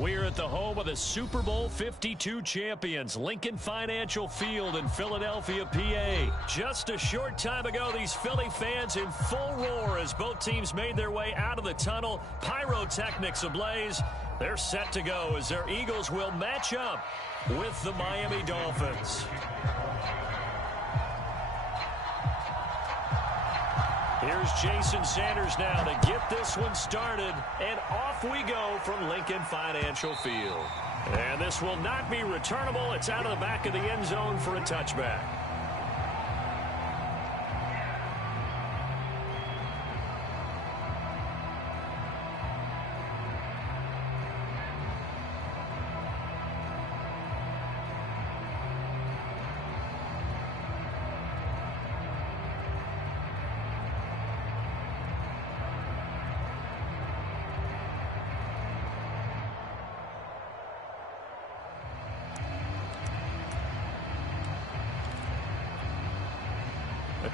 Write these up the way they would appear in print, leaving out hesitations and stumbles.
We're at the home of the Super Bowl 52 champions, Lincoln Financial Field in Philadelphia, PA. Just a short time ago, these Philly fans in full roar as both teams made their way out of the tunnel. Pyrotechnics ablaze. They're set to go as their Eagles will match up with the Miami Dolphins. Here's Jason Sanders now to get this one started, and off we go from Lincoln Financial Field. And this will not be returnable. It's out of the back of the end zone for a touchback.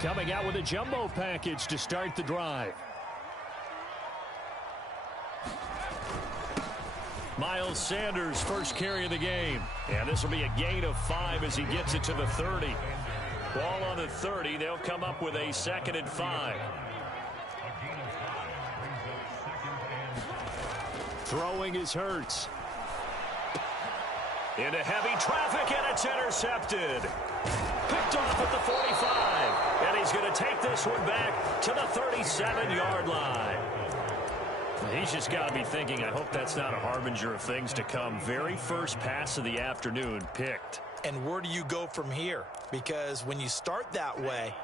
Coming out with a jumbo package to start the drive. Miles Sanders, first carry of the game. And this will be a gain of 5 as he gets it to the 30. Ball on the 30. They'll come up with a 2nd and 5. Throwing is Hurts. Into heavy traffic, and it's intercepted. Picked off at the 45. And he's going to take this one back to the 37-yard line. He's just got to be thinking, I hope that's not a harbinger of things to come. Very first pass of the afternoon picked. And where do you go from here? Because when you start that way,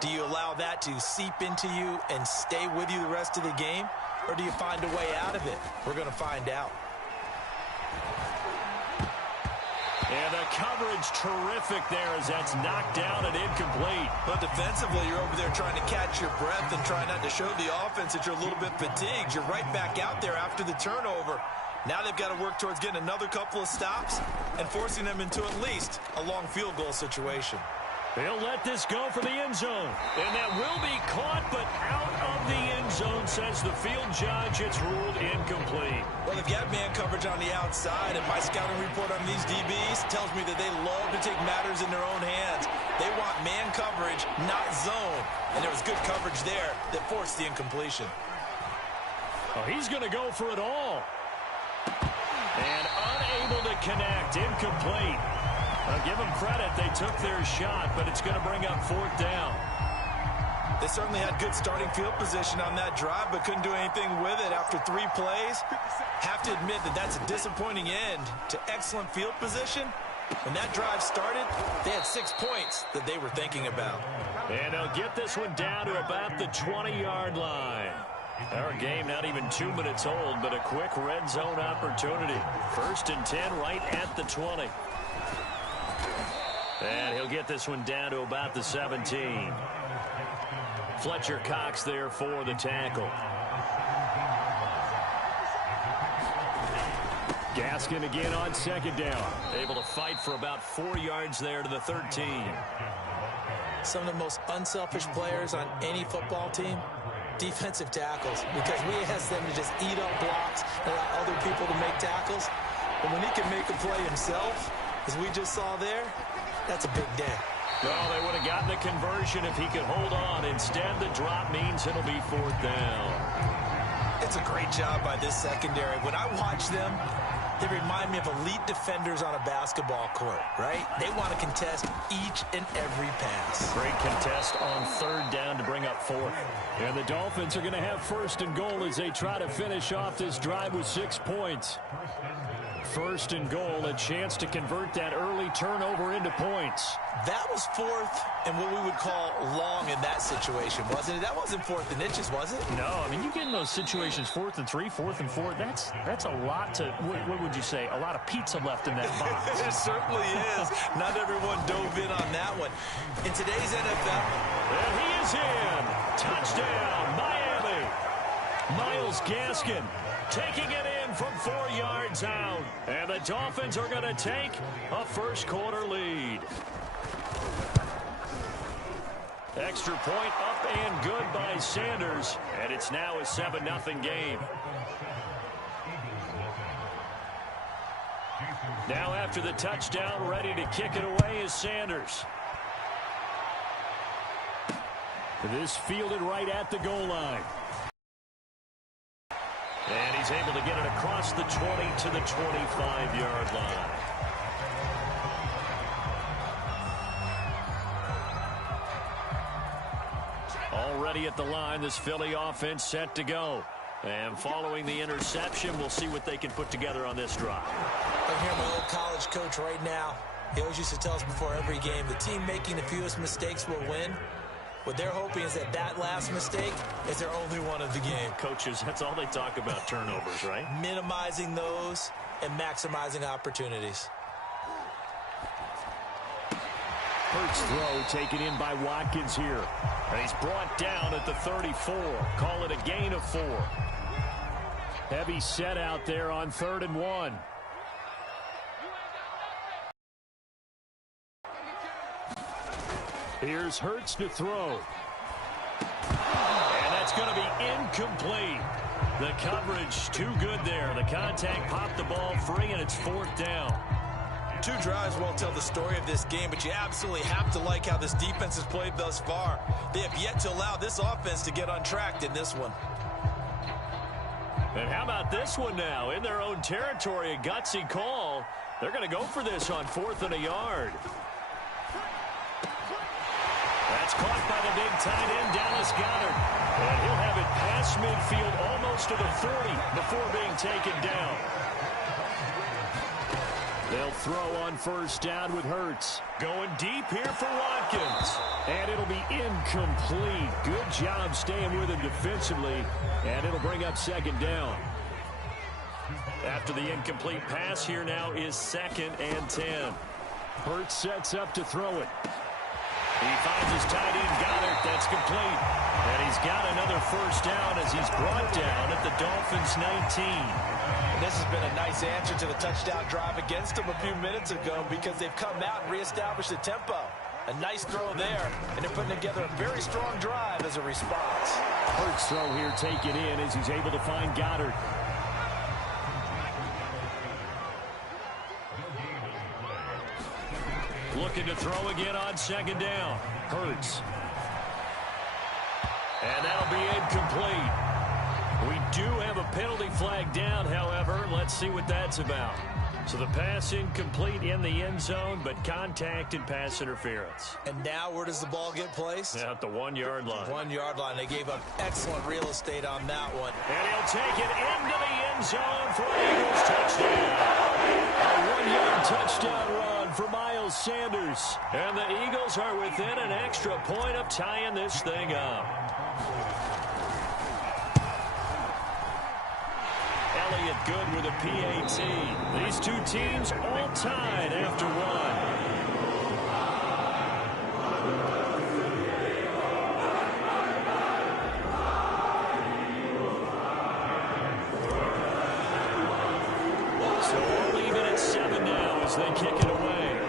do you allow that to seep into you and stay with you the rest of the game? Or do you find a way out of it? We're going to find out. And the coverage terrific there as that's knocked down and incomplete. But defensively, you're over there trying to catch your breath and try not to show the offense that you're a little bit fatigued. You're right back out there after the turnover. Now they've got to work towards getting another couple of stops and forcing them into at least a long field goal situation. They'll let this go for the end zone. And that will be caught, but out of the end zone, says the field judge. It's ruled incomplete. Well, they've got man coverage on the outside, and my scouting report on these DBs tells me that they love to take matters in their own hands. They want man coverage, not zone. And there was good coverage there that forced the incompletion. Oh, he's going to go for it all. And unable to connect, incomplete. I'll give them credit. They took their shot, but it's going to bring up 4th down. They certainly had good starting field position on that drive, but couldn't do anything with it after 3 plays. Have to admit that that's a disappointing end to excellent field position. When that drive started, they had 6 points that they were thinking about. And they'll get this one down to about the 20-yard line. Our game not even 2 minutes old, but a quick red zone opportunity. 1st and 10 right at the 20. And he'll get this one down to about the 17. Fletcher Cox there for the tackle. Gaskin again on 2nd down. Able to fight for about 4 yards there to the 13. Some of the most unselfish players on any football team, defensive tackles, because we ask them to just eat up blocks and allow other people to make tackles. But when he can make a play himself, as we just saw there, that's a big day. Well, they would have gotten the conversion if he could hold on. Instead, the drop means it'll be 4th down. It's a great job by this secondary. When I watch them, they remind me of elite defenders on a basketball court, right? They want to contest each and every pass. Great contest on 3rd down to bring up 4th. And the Dolphins are going to have 1st and goal as they try to finish off this drive with 6 points. 1st and goal, a chance to convert that early turnover into points. That was 4th and what we would call long in that situation, wasn't it? That wasn't 4th and inches, was it? No, I mean, you get in those situations 4th and 3, 4th and 4. That's a lot to, what would you say, a lot of pizza left in that box. It certainly is. Not everyone dove in on that one. In today's NFL. And he is in. Touchdown, Miami. Myles Gaskin taking it in from 4 yards out. And the Dolphins are going to take a 1st quarter lead. Extra point up and good by Sanders. And it's now a 7-0 game. Now after the touchdown, ready to kick it away is Sanders. This fielded right at the goal line. And he's able to get it across the 20 to the 25-yard line. Already at the line, this Philly offense set to go. And following the interception, we'll see what they can put together on this drive. I hear my old college coach right now. He always used to tell us before every game, the team making the fewest mistakes will win. What they're hoping is that that last mistake is their only one of the game. Coaches, that's all they talk about, turnovers, right? Minimizing those and maximizing opportunities. Hurts throw taken in by Watkins here. And he's brought down at the 34. Call it a gain of 4. Heavy set out there on 3rd and 1. Here's Hurts to throw. And that's going to be incomplete. The coverage too good there. The contact popped the ball free, and it's 4th down. 2 drives won't tell the story of this game, but you absolutely have to like how this defense has played thus far. They have yet to allow this offense to get untracked in this one. And how about this one now? In their own territory, a gutsy call. They're going to go for this on 4th and a yard. That's caught by the big tight end, Dallas Goedert. And he'll have it past midfield almost to the 40 before being taken down. They'll throw on 1st down with Hurts. Going deep here for Watkins. And it'll be incomplete. Good job staying with him defensively. And it'll bring up 2nd down. After the incomplete pass, here now is 2nd and 10. Hurts sets up to throw it. He finds his tight end, Goedert. That's complete. And he's got another 1st down as he's brought down at the Dolphins' 19. And this has been a nice answer to the touchdown drive against them a few minutes ago because they've come out and reestablished the tempo. A nice throw there, and they're putting together a very strong drive as a response. Hurts throw here taken in as he's able to find Goedert. Looking to throw again on 2nd down. Hurts. And that'll be incomplete. We do have a penalty flag down, however. Let's see what that's about. So the pass incomplete in the end zone, but contact and pass interference. And now where does the ball get placed? At the 1-yard line. 1-yard line. They gave up excellent real estate on that one. And he'll take it into the end zone for an Eagles touchdown. A 1-yard touchdown run for Miles Sanders. And the Eagles are within an extra point of tying this thing up. Elliott good with a PAT. These 2 teams all tied after 1. So all even at 7 now as they kick it away.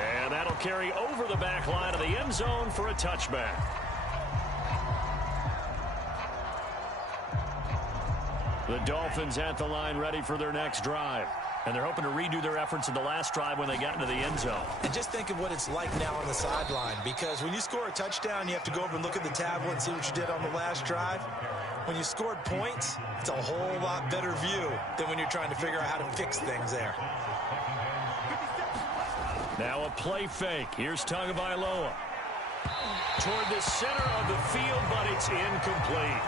And that'll carry over the back line of the end zone for a touchback. The Dolphins at the line ready for their next drive. And they're hoping to redo their efforts in the last drive when they got into the end zone. And just think of what it's like now on the sideline. Because when you score a touchdown, you have to go over and look at the tablet and see what you did on the last drive. When you scored points, it's a whole lot better view than when you're trying to figure out how to fix things there. Now a play fake. Here's Tagovailoa. Toward the center of the field, but it's incomplete.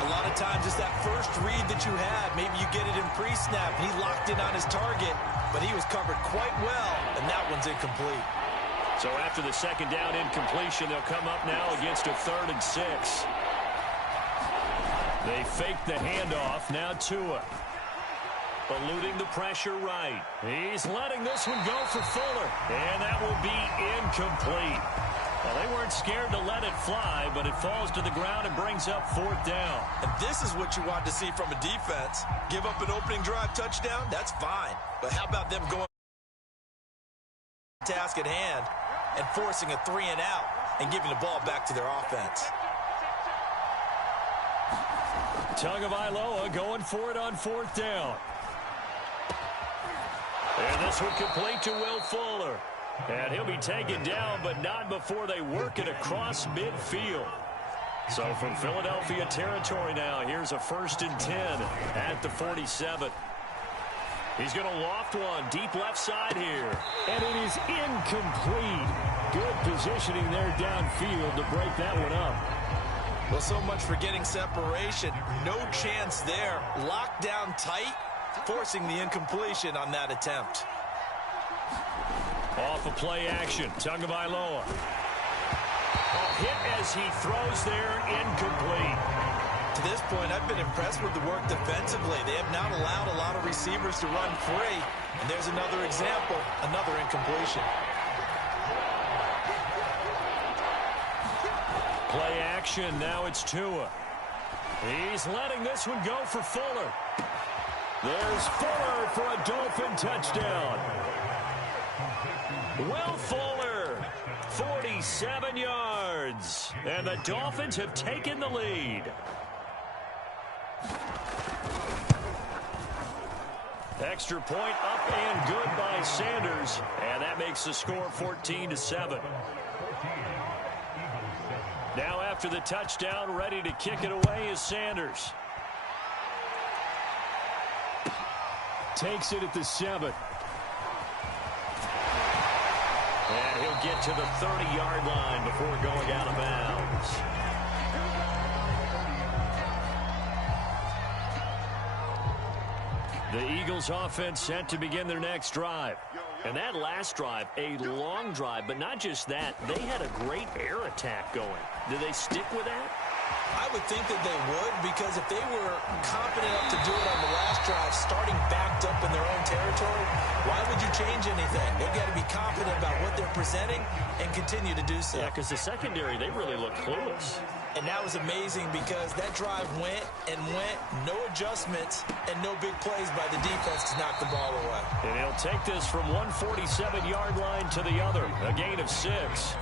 A lot of times it's that first read that you had. Maybe you get it in pre-snap, and he locked in on his target, but he was covered quite well, and that one's incomplete. So after the 2nd down incompletion, they'll come up now against a 3rd and 6. They fake the handoff. Now Tua. Eluding the pressure right. He's letting this one go for Fuller, and that will be incomplete. Well, they weren't scared to let it fly, but it falls to the ground and brings up 4th down. And this is what you want to see from a defense. Give up an opening drive touchdown, that's fine. But how about them going task at hand and forcing a 3-and-out and giving the ball back to their offense? Tagovailoa going for it on 4th down. And this one complete to Will Fuller. And he'll be taken down, but not before they work it across midfield. So from Philadelphia territory now, here's a 1st and 10 at the 47. He's going to loft one deep left side here. And it is incomplete. Good positioning there downfield to break that one up. Well, so much for getting separation. No chance there. Locked down tight, forcing the incompletion on that attempt. Off of play action, Tagovailoa. Hit as he throws there, incomplete. To this point, I've been impressed with the work defensively. They have not allowed a lot of receivers to run free. And there's another example, another incompletion. Play action, now it's Tua. He's letting this one go for Fuller. There's Fuller for a Dolphin touchdown. Will Fuller, 47 yards. And the Dolphins have taken the lead. Extra point up and good by Sanders. And that makes the score 14-7. Now after the touchdown, ready to kick it away is Sanders. Takes it at the 7. And he'll get to the 30-yard line before going out of bounds. The Eagles offense set to begin their next drive. And that last drive, a long drive, but not just that. They had a great air attack going. Did they stick with that? I would think that they would, because if they were confident enough to do it on the last drive, starting backed up in their own territory, why would you change anything? They've got to be confident about what they're presenting and continue to do so. Yeah, because the secondary, they really look clueless. And that was amazing because that drive went and went, no adjustments, and no big plays by the defense to knock the ball away. And he'll take this from 147-yard line to the other, a gain of 6.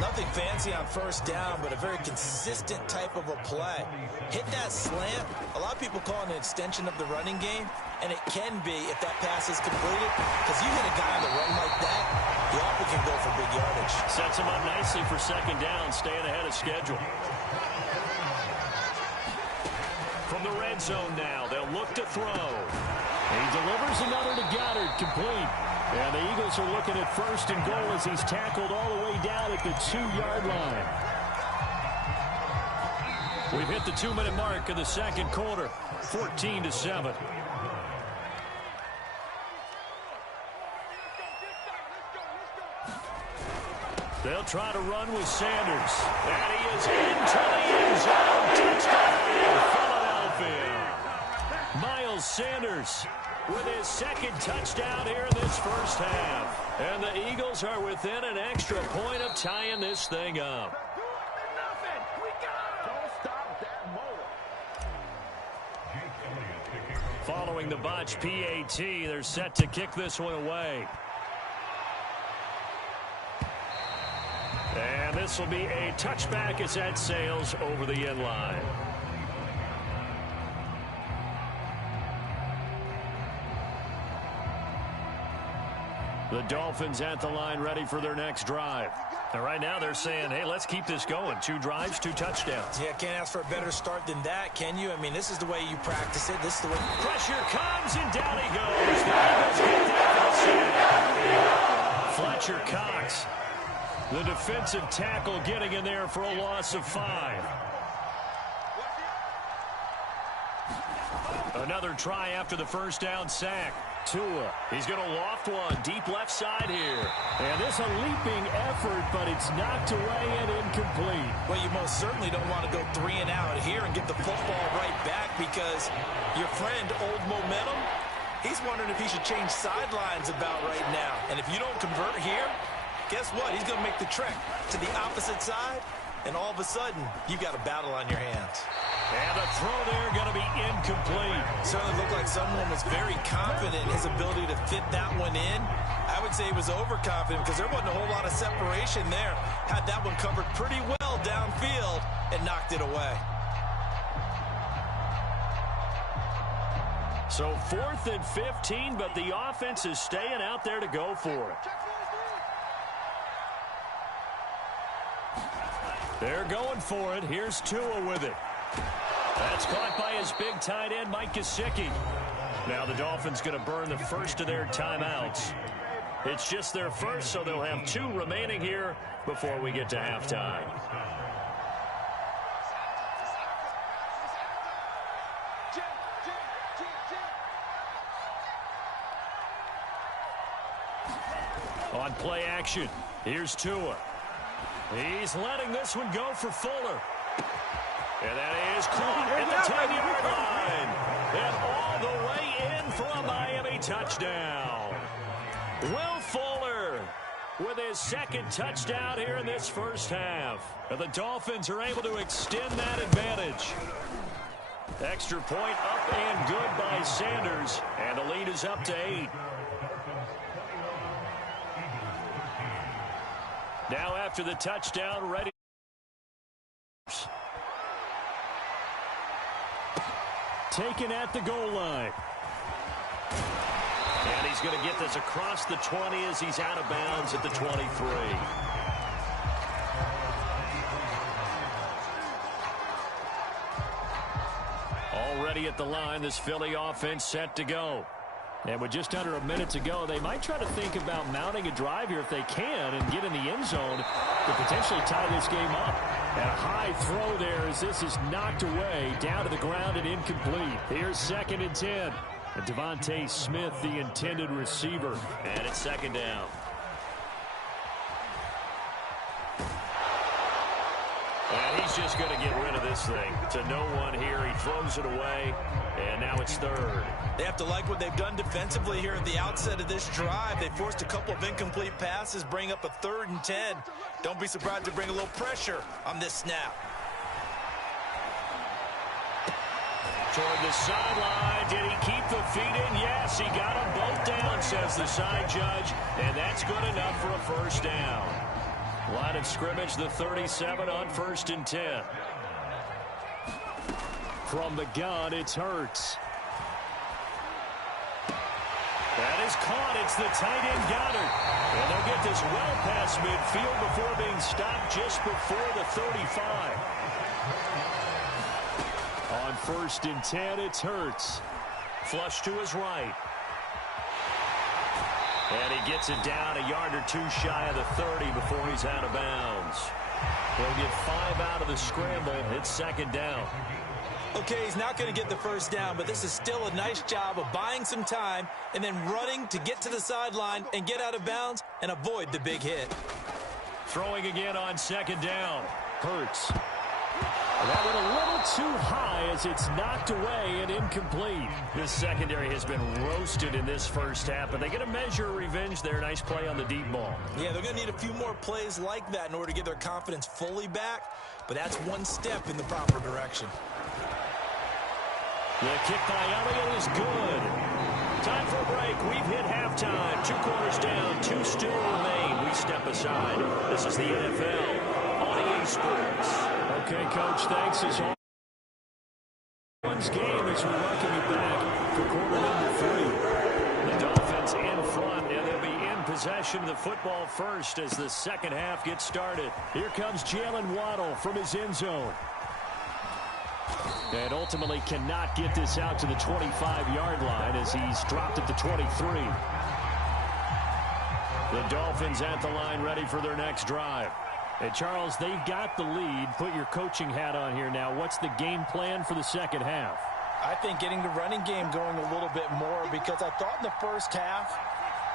Nothing fancy on 1st down, but a very consistent type of a play. Hit that slant. A lot of people call it an extension of the running game, and it can be if that pass is completed, because you hit a guy on the run like that, he often can go for big yardage. Sets him up nicely for 2nd down, staying ahead of schedule. From the red zone now, they'll look to throw. He delivers another to Goddard, complete. And the Eagles are looking at 1st and goal as he's tackled all the way down at the 2-yard line. We've hit the 2-minute mark of the 2nd quarter, 14-7. They'll try to run with Sanders. And he is into the end zone. Touchdown, Philadelphia. Miles Sanders with his 2nd touchdown here in this 1st half. And the Eagles are within an extra point of tying this thing up. Following the botch PAT, they're set to kick this one away. And this will be a touchback as that sails over the end line. The Dolphins at the line ready for their next drive. And right now they're saying, hey, let's keep this going. 2 drives, 2 touchdowns. Yeah, can't ask for a better start than that, can you? I mean, this is the way you practice it. This is the way. Pressure comes, and down he goes. The Eagles get down for the Fletcher Cox, the defensive tackle, getting in there for a loss of 5. Another try after the 1st down sack. Tua, he's going to loft one deep left side here. And this a leaping effort, but it's knocked away and incomplete. Well, you most certainly don't want to go 3 and out here and get the football right back, because your friend, Old Momentum, he's wondering if he should change sidelines about right now. And if you don't convert here, guess what? He's going to make the trek to the opposite side, and all of a sudden, you've got a battle on your hands. And the throw there going to be incomplete. Certainly looked like someone was very confident in his ability to fit that one in. I would say he was overconfident because there wasn't a whole lot of separation there. Had that one covered pretty well downfield and knocked it away. So 4th and 15, but the offense is staying out there to go for it. They're going for it. Here's Tua with it. That's caught by his big tight end, Mike Gesicki. Now the Dolphins going to burn the first of their timeouts. It's just their first, so they'll have 2 remaining here before we get to halftime. On play action, here's Tua. He's letting this one go for Fuller. And that is caught at the 10-yard line. And all the way in for a Miami touchdown. Will Fuller with his second touchdown here in this first half. And the Dolphins are able to extend that advantage. Extra point up and good by Sanders. And the lead is up to 8. Now after the touchdown, ready. Taken at the goal line. And he's going to get this across the 20 as he's out of bounds at the 23. Already at the line, this Philly offense set to go. And with just under a minute to go, they might try to think about mounting a drive here if they can and get in the end zone to potentially tie this game up. And a high throw there as this is knocked away, down to the ground and incomplete. Here's 2nd and 10. And Devontae Smith, the intended receiver. And it's 2nd down. And he's just going to get rid of this thing to no one here. He throws it away, and now it's 3rd. They have to like what they've done defensively here at the outset of this drive. They forced a couple of incomplete passes, bring up a 3rd and 10. Don't be surprised to bring a little pressure on this snap. Toward the sideline. Did he keep the feet in? Yes, he got them both down, says the side judge. And that's good enough for a first down. Line of scrimmage, the 37 on 1st and 10. From the gun, it's Hurts. That is caught. It's the tight end Goddard. And they'll get this well past midfield before being stopped just before the 35. On 1st and 10, it's Hurts. Flush to his right. And he gets it down a yard or 2 shy of the 30 before he's out of bounds. He'll get 5 out of the scramble. It's 2nd down. Okay, he's not going to get the first down, but this is still a nice job of buying some time and then running to get to the sideline and get out of bounds and avoid the big hit. Throwing again on 2nd down. Hurts. That went a little too high as it's knocked away and incomplete. This secondary has been roasted in this first half, but they get a measure of revenge there. Nice play on the deep ball. Yeah, they're going to need a few more plays like that in order to get their confidence fully back, but that's one step in the proper direction. The kick by Elliott is good. Time for a break. We've hit halftime. 2 quarters down. 2 still remain. We step aside. This is the NFL on EA Sports. Okay, Coach, thanks as always. One's game as we welcome you back for quarter number 3. The Dolphins in front, and they'll be in possession of the football first as the second half gets started. Here comes Jalen Waddle from his end zone. And ultimately cannot get this out to the 25-yard line as he's dropped at the 23. The Dolphins at the line ready for their next drive. And Charles, they've got the lead. Put your coaching hat on here now. What's the game plan for the second half? I think getting the running game going a little bit more, because I thought in the first half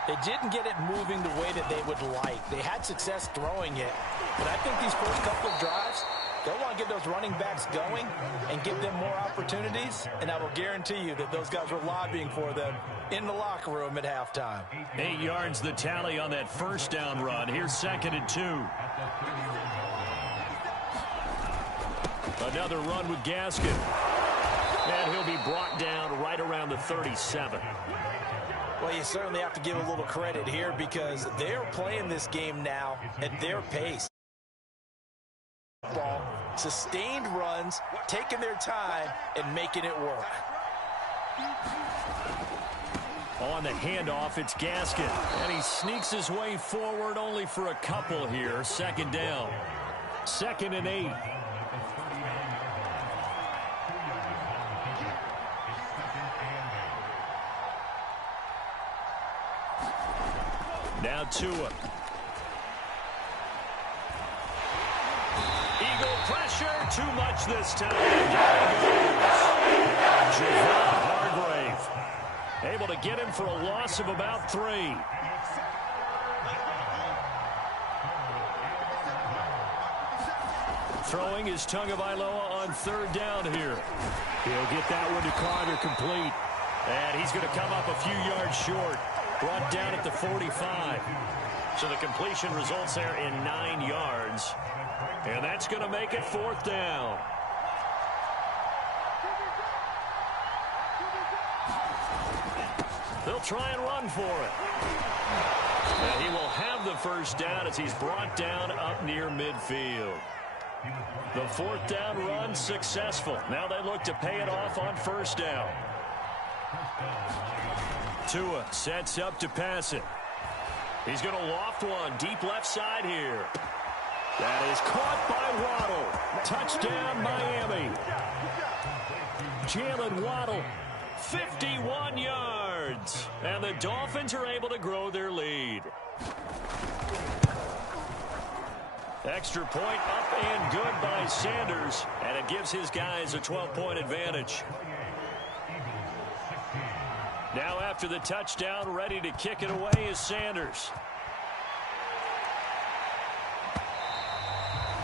they didn't get it moving the way that they would like. They had success throwing it. But I think these first couple of drives, they'll want to get those running backs going and give them more opportunities, and I will guarantee you that those guys were lobbying for them in the locker room at halftime. 8 yards the tally on that first down run. Here's 2nd and 2. Another run with Gaskin. And he'll be brought down right around the 37. Well, you certainly have to give a little credit here because they're playing this game now at their pace. Ball, sustained runs, taking their time, and making it work. On the handoff, it's Gaskin. And he sneaks his way forward only for a couple here. Second down. 2nd and 8. Now Tua. Eagle pressure. Too much this time. Javon Hargrave. Able to get him for a loss of about 3. Throwing is Tagovailoa on 3rd down here. He'll get that one to Carter complete. And he's going to come up a few yards short. Brought down at the 45. So the completion results there in 9 yards. And that's going to make it 4th down. They'll try and run for it. And he will have the 1st down as he's brought down up near midfield. The 4th down run successful. Now they look to pay it off on 1st down. Tua sets up to pass it. He's going to loft one deep left side here. That is caught by Waddle. Touchdown, Miami. Jalen Waddle, 51 yards. And the Dolphins are able to grow their lead. Extra point up and good by Sanders. And it gives his guys a 12-point advantage. Now after the touchdown, ready to kick it away is Sanders.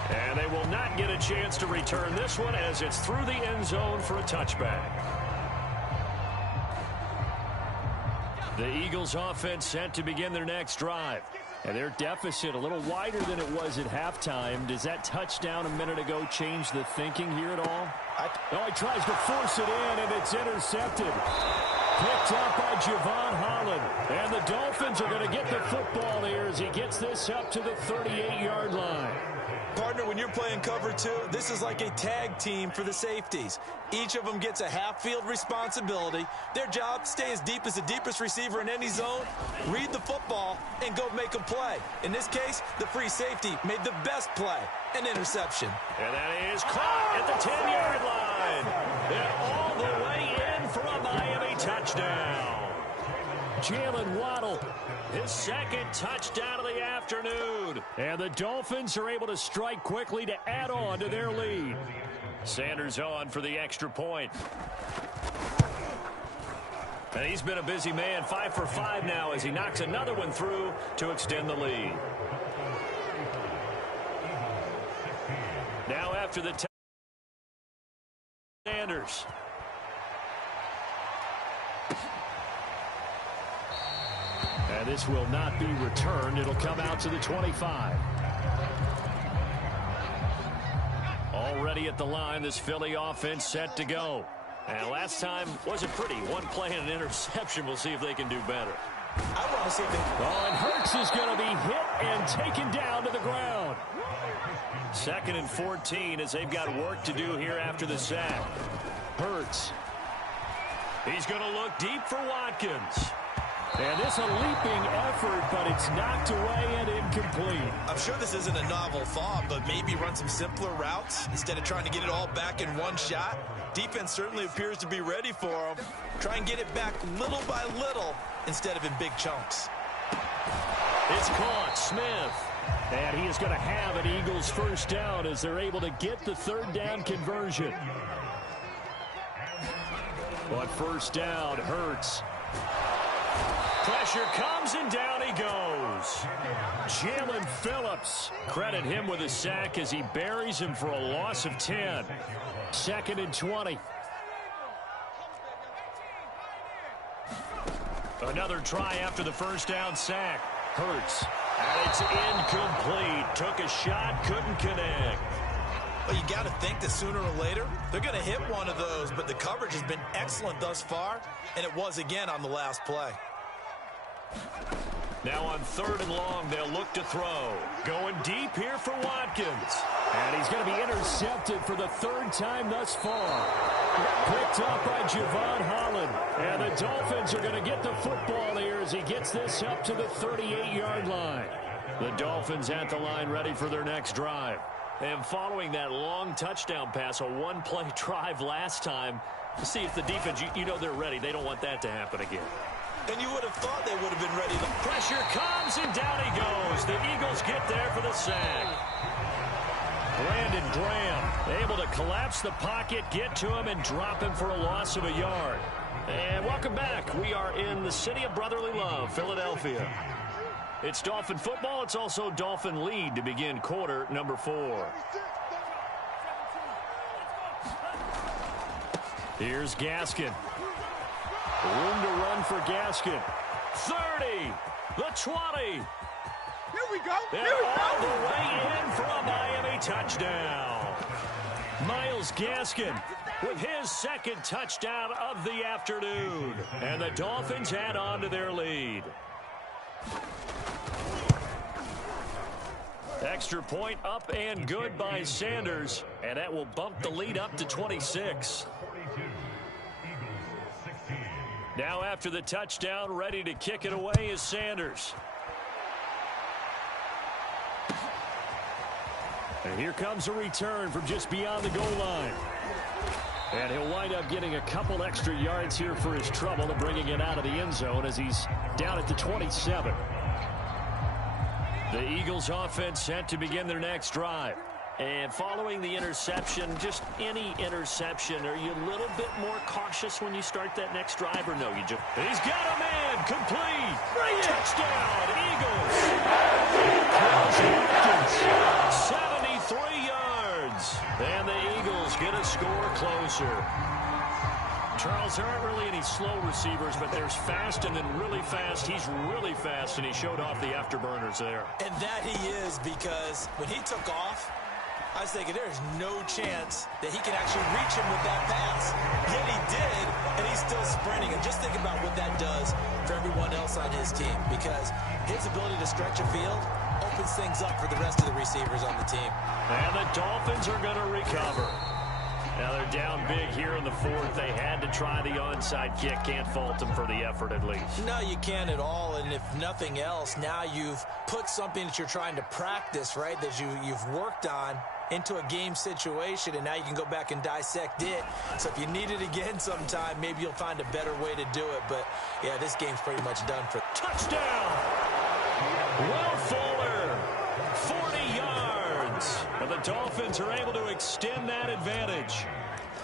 And they will not get a chance to return this one as it's through the end zone for a touchback. The Eagles offense set to begin their next drive. And their deficit a little wider than it was at halftime. Does that touchdown a minute ago change the thinking here at all? Oh, he tries to force it in, and it's intercepted. Picked up by Javon Holland. And the Dolphins are going to get the football here as he gets this up to the 38-yard line. Partner, when you're playing cover 2, this is like a tag team for the safeties. Each of them gets a half-field responsibility. Their job, stay as deep as the deepest receiver in any zone, read the football, and go make a play. In this case, the free safety made the best play, an interception. And that is caught at the 10-yard line. And all the way in for a Miami touchdown. Jalen Waddle, his 2nd touchdown of the afternoon. And the Dolphins are able to strike quickly to add on to their lead. Sanders on for the extra point. And he's been a busy man, 5 for 5 now as he knocks another one through to extend the lead. Now after the Sanders. And this will not be returned. It'll come out to the 25. Already at the line, this Philly offense set to go. And last time wasn't pretty. One play and an interception. We'll see if they can do better. I want to see if they... Oh, and Hurts is going to be hit and taken down to the ground. 2nd and 14 as they've got work to do here after the sack. Hurts. He's going to look deep for Watkins. And this a leaping effort, but it's knocked away and incomplete. I'm sure this isn't a novel thought, but maybe run some simpler routes instead of trying to get it all back in one shot. Defense certainly appears to be ready for him. Try and get it back little by little instead of in big chunks. It's caught. Smith. And he is going to have an Eagles 1st down as they're able to get the 3rd down conversion. But 1st down, Hurts. Pressure comes and down he goes. Jalen Phillips. Credit him with a sack as he buries him for a loss of 10. 2nd and 20. Another try after the 1st down sack. Hurts. And it's incomplete. Took a shot, couldn't connect. Well, you got to think that sooner or later they're going to hit one of those, but the coverage has been excellent thus far, and it was again on the last play. Now on 3rd and long, they'll look to throw. Going deep here for Watkins. And he's going to be intercepted for the 3rd time thus far. Picked up by Javon Holland. And the Dolphins are going to get the football here as he gets this up to the 38-yard line. The Dolphins at the line ready for their next drive. And following that long touchdown pass, a one-play drive last time, to see if the defense, you know they're ready. They don't want that to happen again. And you would have thought they would have been ready. Pressure comes, and down he goes. The Eagles get there for the sack. Brandon Graham able to collapse the pocket, get to him, and drop him for a loss of a yard. And welcome back. We are in the city of brotherly love, Philadelphia. It's Dolphin football. It's also Dolphin lead to begin quarter number 4. Here's Gaskin. Room to run for Gaskin. 30. The 20. Here we go. And all the way in for a Miami touchdown. Myles Gaskin with his second touchdown of the afternoon. And the Dolphins add on to their lead. Extra point up and good by Sanders. And that will bump the lead up to 26. Now after the touchdown, ready to kick it away is Sanders. And here comes a return from just beyond the goal line. And he'll wind up getting a couple extra yards here for his trouble and bringing it out of the end zone as he's down at the 27. The Eagles offense set to begin their next drive. And following the interception, just any interception, are you a little bit more cautious when you start that next drive, or no? You just... He's got a man, complete. Touchdown, Eagles. 73 yards. And the Eagles get a score closer. Charles, there aren't really any slow receivers, but there's fast and then really fast. He's really fast, and he showed off the afterburners there. And that he is, because when he took off, I was thinking there's no chance that he can actually reach him with that pass. Yet he did, and he's still sprinting. And just think about what that does for everyone else on his team, because his ability to stretch a field opens things up for the rest of the receivers on the team. And the Dolphins are going to recover. Now they're down big here in the fourth. They had to try the onside kick. Can't fault them for the effort at least. No, you can't at all. And if nothing else, now you've put something that you're trying to practice, right, that you've worked on into a game situation, and now you can go back and dissect it. So if you need it again sometime, maybe you'll find a better way to do it. But, yeah, this game's pretty much done for. Touchdown! Will Fuller, 40 yards. And the Dolphins are able to extend that advantage.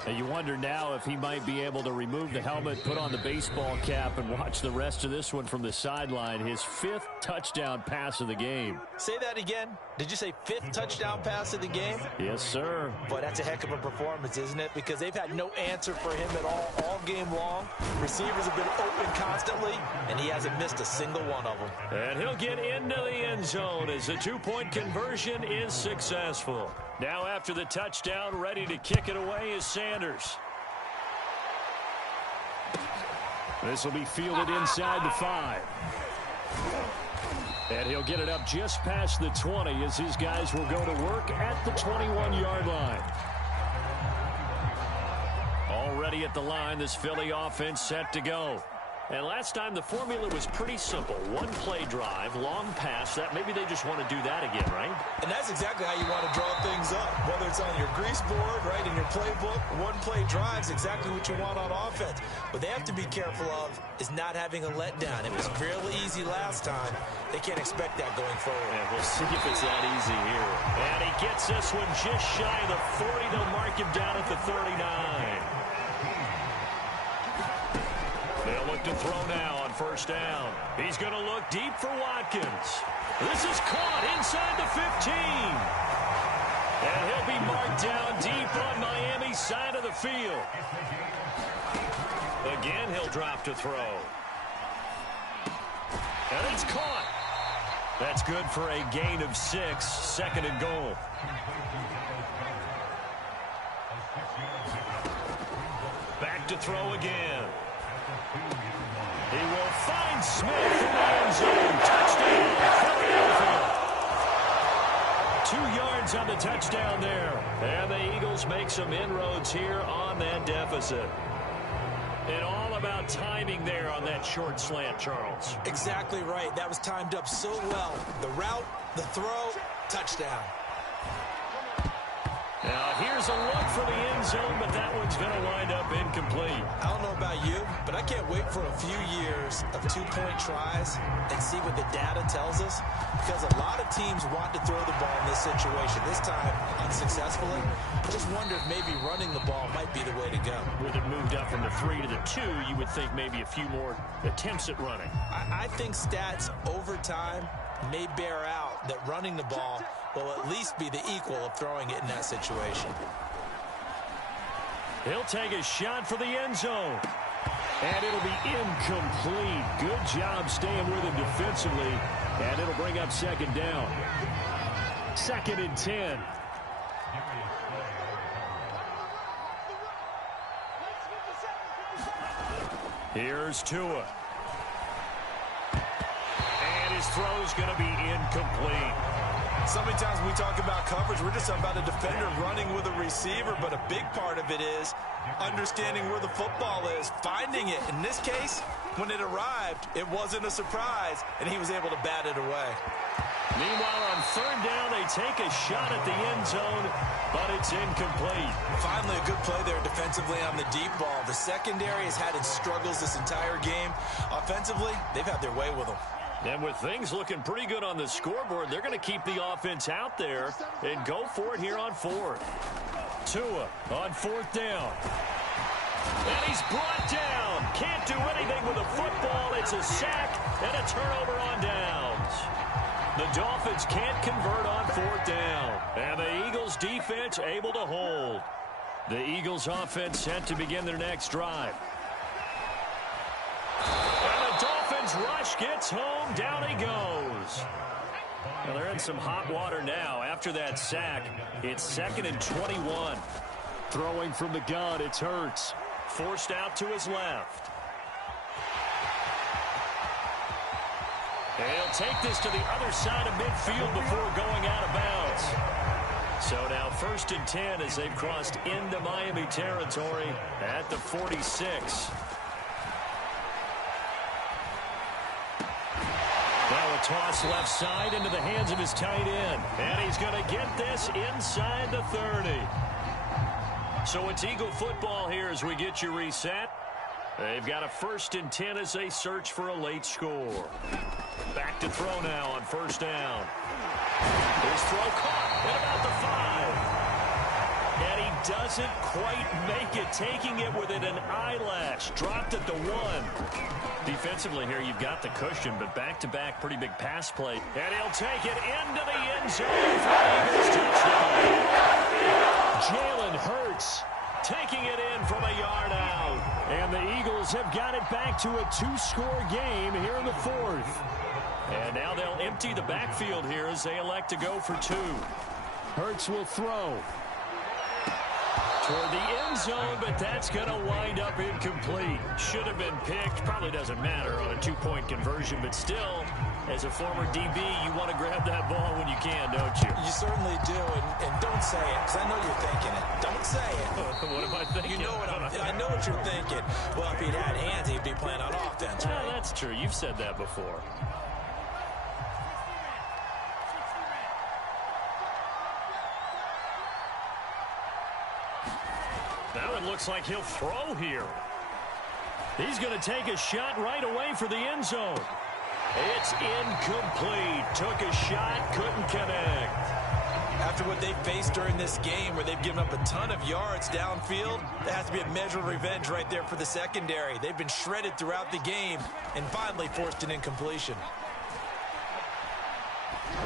And you wonder now if he might be able to remove the helmet, put on the baseball cap, and watch the rest of this one from the sideline. His 5th touchdown pass of the game. Say that again. Did you say 5th touchdown pass of the game? Yes, sir. Boy, that's a heck of a performance, isn't it? Because they've had no answer for him at all game long. Receivers have been open constantly, and he hasn't missed a single one of them. And he'll get into the end zone as the 2-point conversion is successful. Now after the touchdown, ready to kick it away is Sanders. This will be fielded inside the 5. And he'll get it up just past the 20 as his guys will go to work at the 21-yard line. Already at the line, this Philly offense set to go. And last time the formula was pretty simple. One-play drive, long pass. That maybe they just want to do that again, right? And that's exactly how you want to draw things up. Whether it's on your grease board, right, in your playbook, one-play drives, exactly what you want on offense. What they have to be careful of is not having a letdown. It was fairly easy last time. They can't expect that going forward. Yeah, we'll see if it's that easy here. And he gets this one just shy of the 40. They'll mark him down at the 39. They'll look to throw now on first down. He's going to look deep for Watkins. This is caught inside the 15. And he'll be marked down deep on Miami's side of the field. Again, he'll drop to throw. And it's caught. That's good for a gain of 6, 2nd and goal. Back to throw again. He will find Smith in the end zone. Touchdown, Philadelphia. 2 yards on the touchdown there. And the Eagles make some inroads here on that deficit. And all about timing there on that short slant, Charles. Exactly right. That was timed up so well. The route, the throw, touchdown. Now, here's a look for the end zone, but that one's going to wind up incomplete. I don't know about you, but I can't wait for a few years of two-point tries and see what the data tells us, because a lot of teams want to throw the ball in this situation. This time, unsuccessfully. I just wonder if maybe running the ball might be the way to go. With it moved up from the 3 to the 2, you would think maybe a few more attempts at running. I think stats over time may bear out that running the ball will at least be the equal of throwing it in that situation. He'll take a shot for the end zone. And it'll be incomplete. Good job staying with him defensively. And it'll bring up second down. 2nd and 10. Here's Tua. And his throw's going to be incomplete. So many times when we talk about coverage, we're just talking about a defender running with a receiver, but a big part of it is understanding where the football is, finding it. In this case, when it arrived, it wasn't a surprise, and he was able to bat it away. Meanwhile, on 3rd down, they take a shot at the end zone, but it's incomplete. Finally, a good play there defensively on the deep ball. The secondary has had its struggles this entire game. Offensively, they've had their way with them. And with things looking pretty good on the scoreboard, they're going to keep the offense out there and go for it here on 4th. Tua on 4th down. And he's brought down. Can't do anything with the football. It's a sack and a turnover on downs. The Dolphins can't convert on 4th down. And the Eagles defense able to hold. The Eagles offense set to begin their next drive. Rush gets home, down he goes. Well, they're in some hot water now. After that sack, it's 2nd and 21. Throwing from the gun, it's Hurts. Forced out to his left. And he'll take this to the other side of midfield before going out of bounds. So now 1st and 10 as they've crossed into Miami territory at the 46. Now a toss left side into the hands of his tight end. And he's going to get this inside the 30. So it's Eagle football here as we get you reset. They've got a 1st and 10 as they search for a late score. Back to throw now on 1st down. His throw caught at about the 5. And he doesn't quite make it, taking it within an eyelash. Dropped at the 1. Defensively here, you've got the cushion, but back-to-back pretty big pass play. And he'll take it into the end zone for the Eagles touchdown. Jalen Hurts taking it in from a yard out. And the Eagles have got it back to a 2-score game here in the 4th. And now they'll empty the backfield here as they elect to go for 2. Hurts will throw toward the end zone, but that's going to wind up incomplete. Should have been picked. Probably doesn't matter on a 2-point conversion, but still, as a former DB, you want to grab that ball when you can, don't you? You certainly do, and don't say it, because I know you're thinking it. Don't say it. What am I thinking? You know what I know what you're thinking. Well, if he'd had hands, he'd be playing on offense, right? Yeah, that's true. You've said that before. Now it looks like he'll throw here. He's going to take a shot right away for the end zone. It's incomplete. Took a shot, couldn't connect. After what they've faced during this game, where they've given up a ton of yards downfield, there has to be a measure of revenge right there for the secondary. They've been shredded throughout the game and finally forced an incompletion.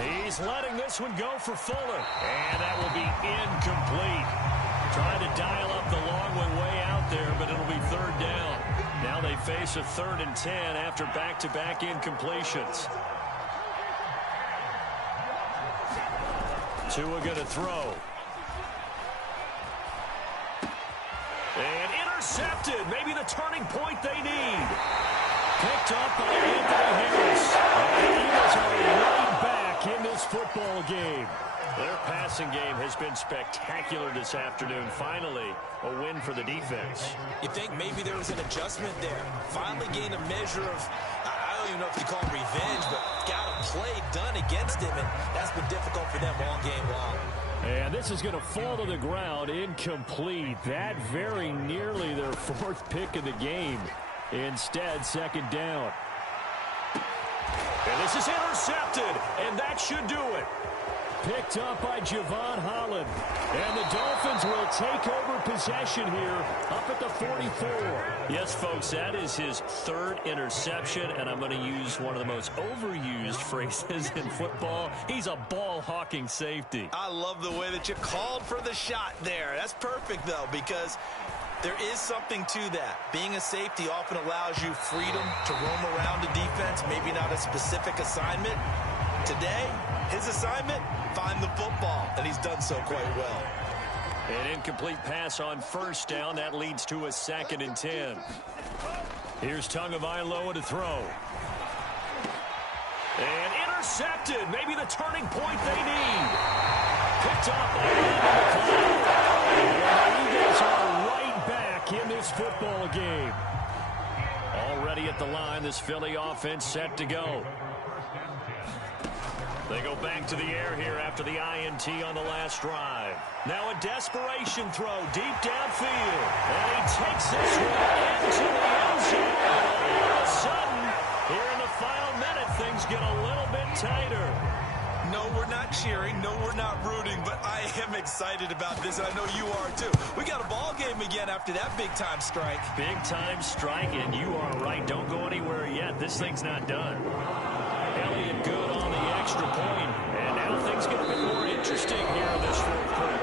He's letting this one go for Fuller. And that will be incomplete. Trying to dial up the long one way out there, but it'll be 3rd down. Now they face a 3rd and 10 after back-to-back incompletions. Tua going to throw. And intercepted. Maybe the turning point they need. Picked up by Anthony Harris. And the Eagles are right back in this football game. Their passing game has been spectacular this afternoon. Finally, a win for the defense. You think maybe there was an adjustment there? Finally gained a measure of, I don't even know if you call it revenge, but got a play done against him, and that's been difficult for them all game long. And this is going to fall to the ground, incomplete. That very nearly their fourth pick of the game. Instead, second down. And this is intercepted, and that should do it. Picked up by Javon Holland. And the Dolphins will take over possession here up at the 44. Yes, folks, that is his third interception, and I'm going to use one of the most overused phrases in football. He's a ball-hawking safety. I love the way that you called for the shot there. That's perfect, though, because there is something to that. Being a safety often allows you freedom to roam around the defense, maybe not a specific assignment. Today, his assignment, find the football, and he's done so quite well. An incomplete pass on first down. That leads to a 2nd and 10. Here's Tagovailoa to throw. And intercepted. Maybe the turning point they need. Picked up by the Eagles are right back in this football game. Already at the line, this Philly offense set to go. They go back to the air here after the INT on the last drive. Now a desperation throw deep downfield. And he takes this one into the end zone. And all of a sudden, here in the final minute, things get a little bit tighter. No, we're not cheering. No, we're not rooting. But I am excited about this, and I know you are too. We got a ball game again after that big-time strike. Big-time strike, and you are right. Don't go anywhere yet. This thing's not done. Elliott good on the extra point, and now things get a bit more interesting here in this fourth quarter.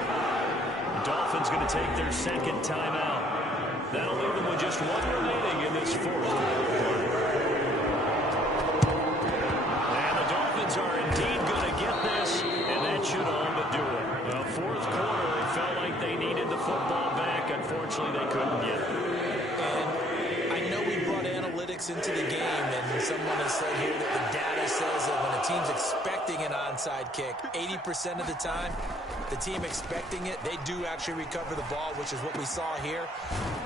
The Dolphins going to take their second timeout. That'll leave them with just one remaining in this fourth quarter. And the Dolphins are indeed going to get this, and that should all but do it. The fourth quarter, it felt like they needed the football back. Unfortunately, they couldn't get it. And I know we brought analytics into the game, and someone has said here that the data says that when a team's expecting an onside kick, 80% of the time, the team expecting it, they do actually recover the ball, which is what we saw here.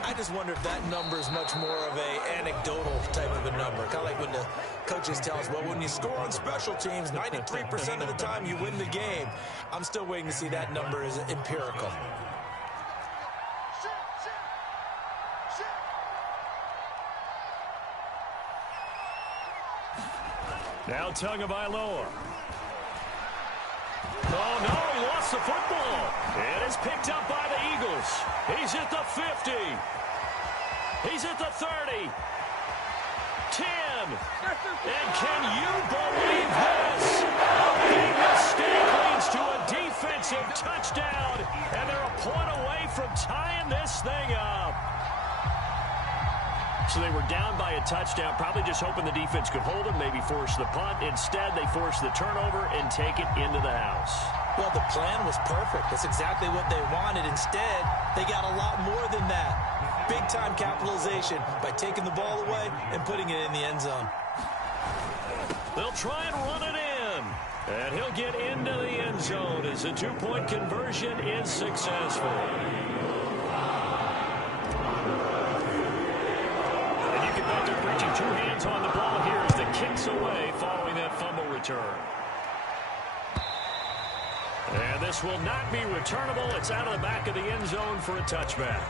I just wonder if that number is much more of a anecdotal type of a number. Kind of like when the coaches tell us, well, when you score on special teams, 93% of the time you win the game. I'm still waiting to see that number is empirical. Now Tagovailoa. Oh, no, he lost the football. It is picked up by the Eagles. He's at the 50. He's at the 30. 10. And can you believe this? A big mistake leads to a defensive touchdown, and they're a point away from tying this thing up. So they were down by a touchdown, probably just hoping the defense could hold them, maybe force the punt. Instead, they force the turnover and take it into the house. Well, the plan was perfect. That's exactly what they wanted. Instead, they got a lot more than that. Big-time capitalization by taking the ball away and putting it in the end zone. They'll try and run it in. And he'll get into the end zone as the two-point conversion is successful. They're reaching two hands on the ball here as the kick's away following that fumble return. And this will not be returnable. It's out of the back of the end zone for a touchback.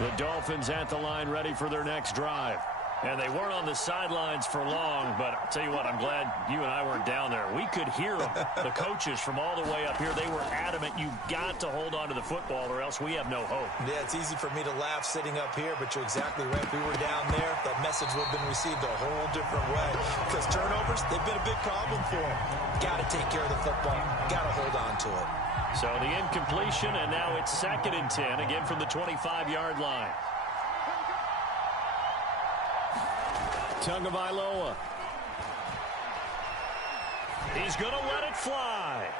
The Dolphins at the line ready for their next drive. And they weren't on the sidelines for long, but I'll tell you what, I'm glad you and I weren't down there. We could hear them, the coaches from all the way up here. They were adamant, you've got to hold on to the football or else we have no hope. Yeah, it's easy for me to laugh sitting up here, but you're exactly right. If we were down there, that message would have been received a whole different way. Because turnovers, they've been a big problem for them. Got to take care of the football. Got to hold on to it. So the incompletion, and now it's 2nd and 10, again from the 25-yard line. Tagovailoa. He's going to let it fly.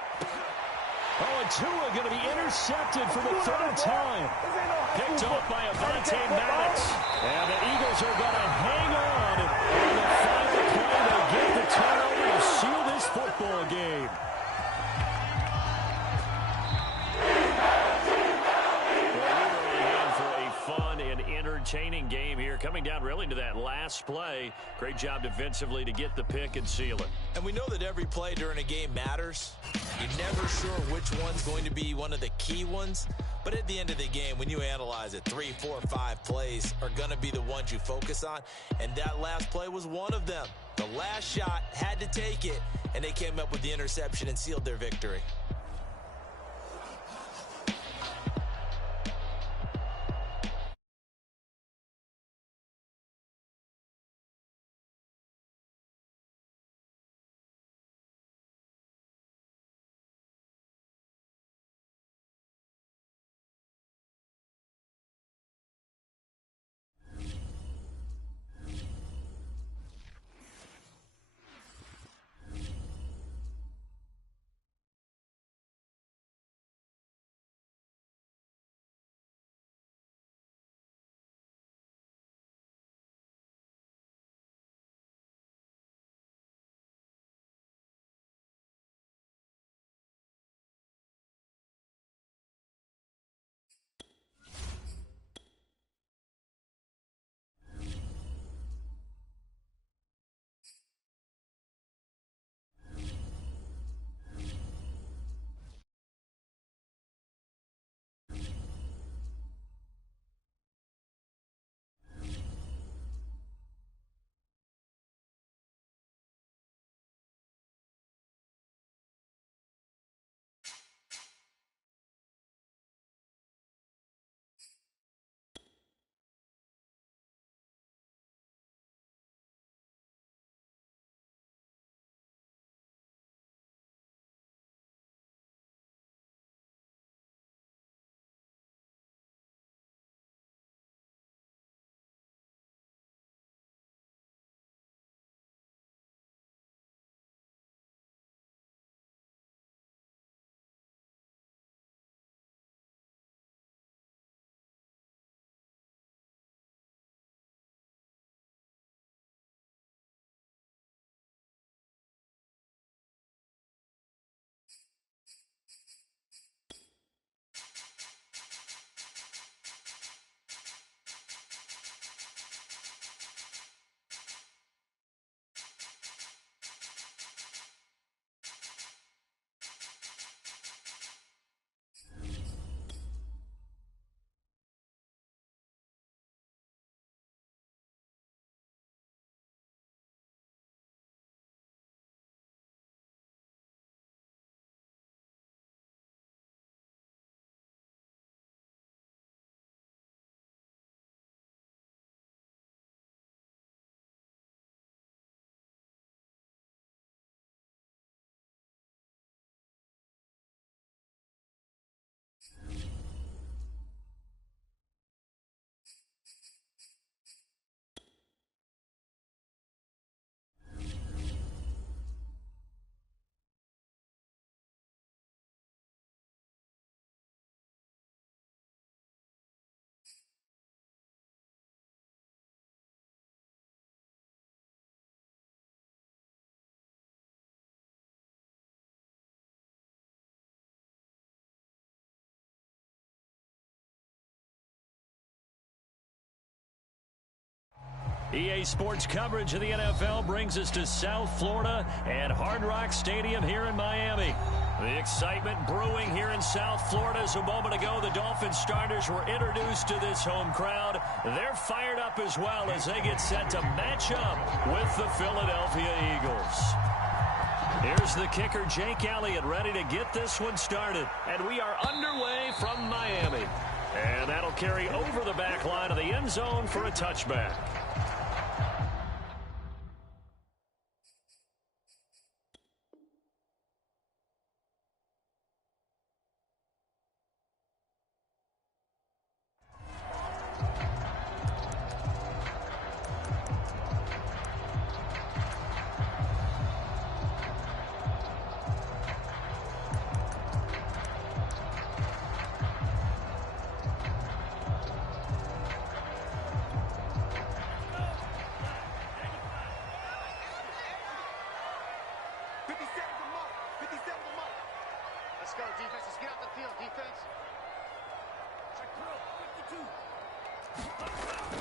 Oh, and Tua going to be intercepted for the third time. Picked off by Avonte Maddox. And the Eagles are going to hang on. And the final play, they get the turnover to seal this football game. entertaining game here, coming down really to that last play. Great job defensively to get the pick and seal it. And we know that every play during a game matters. You're never sure which one's going to be one of the key ones. But at the end of the game, when you analyze it, 3, 4, 5 plays are going to be the ones you focus on. And that last play was one of them. The last shot had to take it, and they came up with the interception and sealed their victory. EA Sports coverage of the NFL brings us to South Florida and Hard Rock Stadium here in Miami. The excitement brewing here in South Florida as a moment ago the Dolphins starters were introduced to this home crowd. They're fired up as well as they get set to match up with the Philadelphia Eagles. Here's the kicker, Jake Elliott, ready to get this one started. And we are underway from Miami. And that'll carry over the back line of the end zone for a touchback.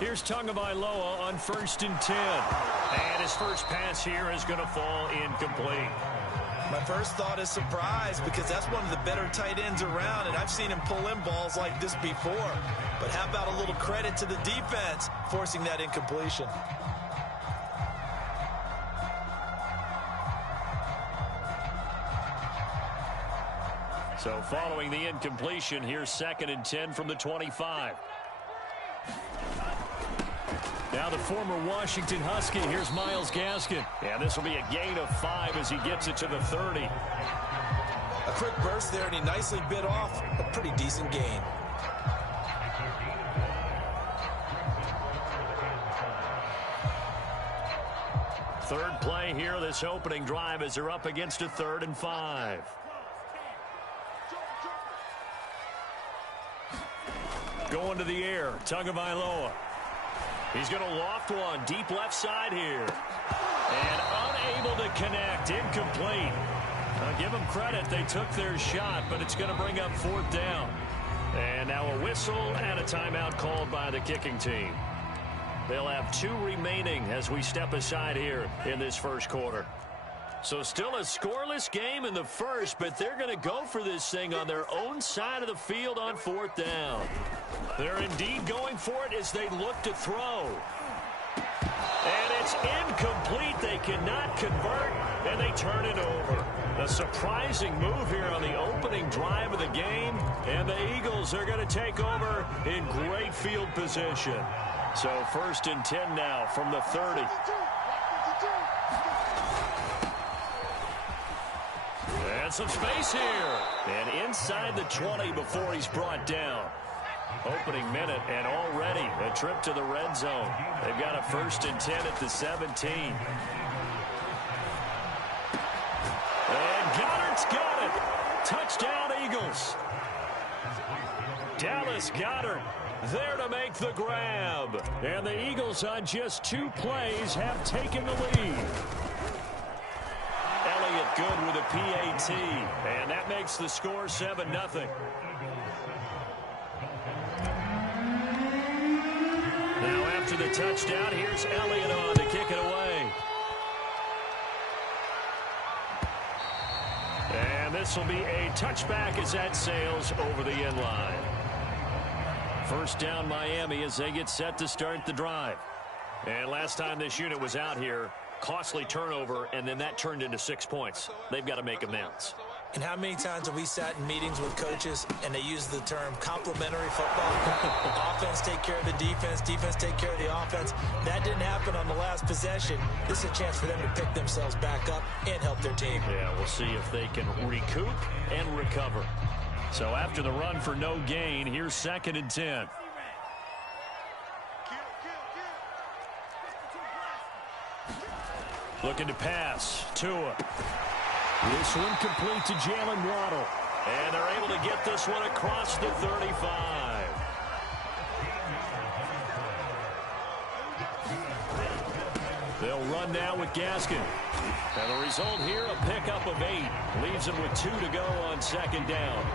Here's Tagovailoa on 1st and 10. And his first pass here is going to fall incomplete. My first thought is surprise because that's one of the better tight ends around, and I've seen him pull in balls like this before. But how about a little credit to the defense forcing that incompletion? So following the incompletion, here's 2nd and 10 from the 25. Now the former Washington Husky, here's Myles Gaskin. And this will be a gain of 5 as he gets it to the 30. A quick burst there, and he nicely bit off a pretty decent gain. Third play here, this opening drive as they're up against a 3rd and 5. Going to the air, Tagovailoa. He's going to loft one, deep left side here. And unable to connect, incomplete. I'll give them credit, they took their shot, but it's going to bring up 4th down. And now a whistle and a timeout called by the kicking team. They'll have 2 remaining as we step aside here in this first quarter. So still a scoreless game in the first, but they're going to go for this thing on their own side of the field on 4th down. They're indeed going for it as they look to throw. And it's incomplete. They cannot convert, and they turn it over. A surprising move here on the opening drive of the game, and the Eagles are going to take over in great field position. So 1st and 10 now from the 30. And some space here. And inside the 20 before he's brought down. Opening minute and already a trip to the red zone. They've got a 1st and 10 at the 17. And Goddard's got it. Touchdown Eagles. Dallas Goedert there to make the grab. And the Eagles on just 2 plays have taken the lead. Elliott good with a PAT. And that makes the score 7-0. Now after the touchdown, here's Elliott on to kick it away. And this will be a touchback as that sails over the end line. 1st down Miami as they get set to start the drive. And last time this unit was out here, costly turnover, and then that turned into 6 points. They've got to make amends. And how many times have we sat in meetings with coaches and they use the term complementary football? Offense take care of the defense, defense take care of the offense. That didn't happen on the last possession. This is a chance for them to pick themselves back up and help their team. Yeah, we'll see if they can recoup and recover. So after the run for no gain, here's 2nd and 10. Looking to pass. Tua. This one complete to Jalen Waddle. And they're able to get this one across the 35. They'll run now with Gaskin. And the result here, a pickup of 8. Leaves them with 2 to go on 2nd down.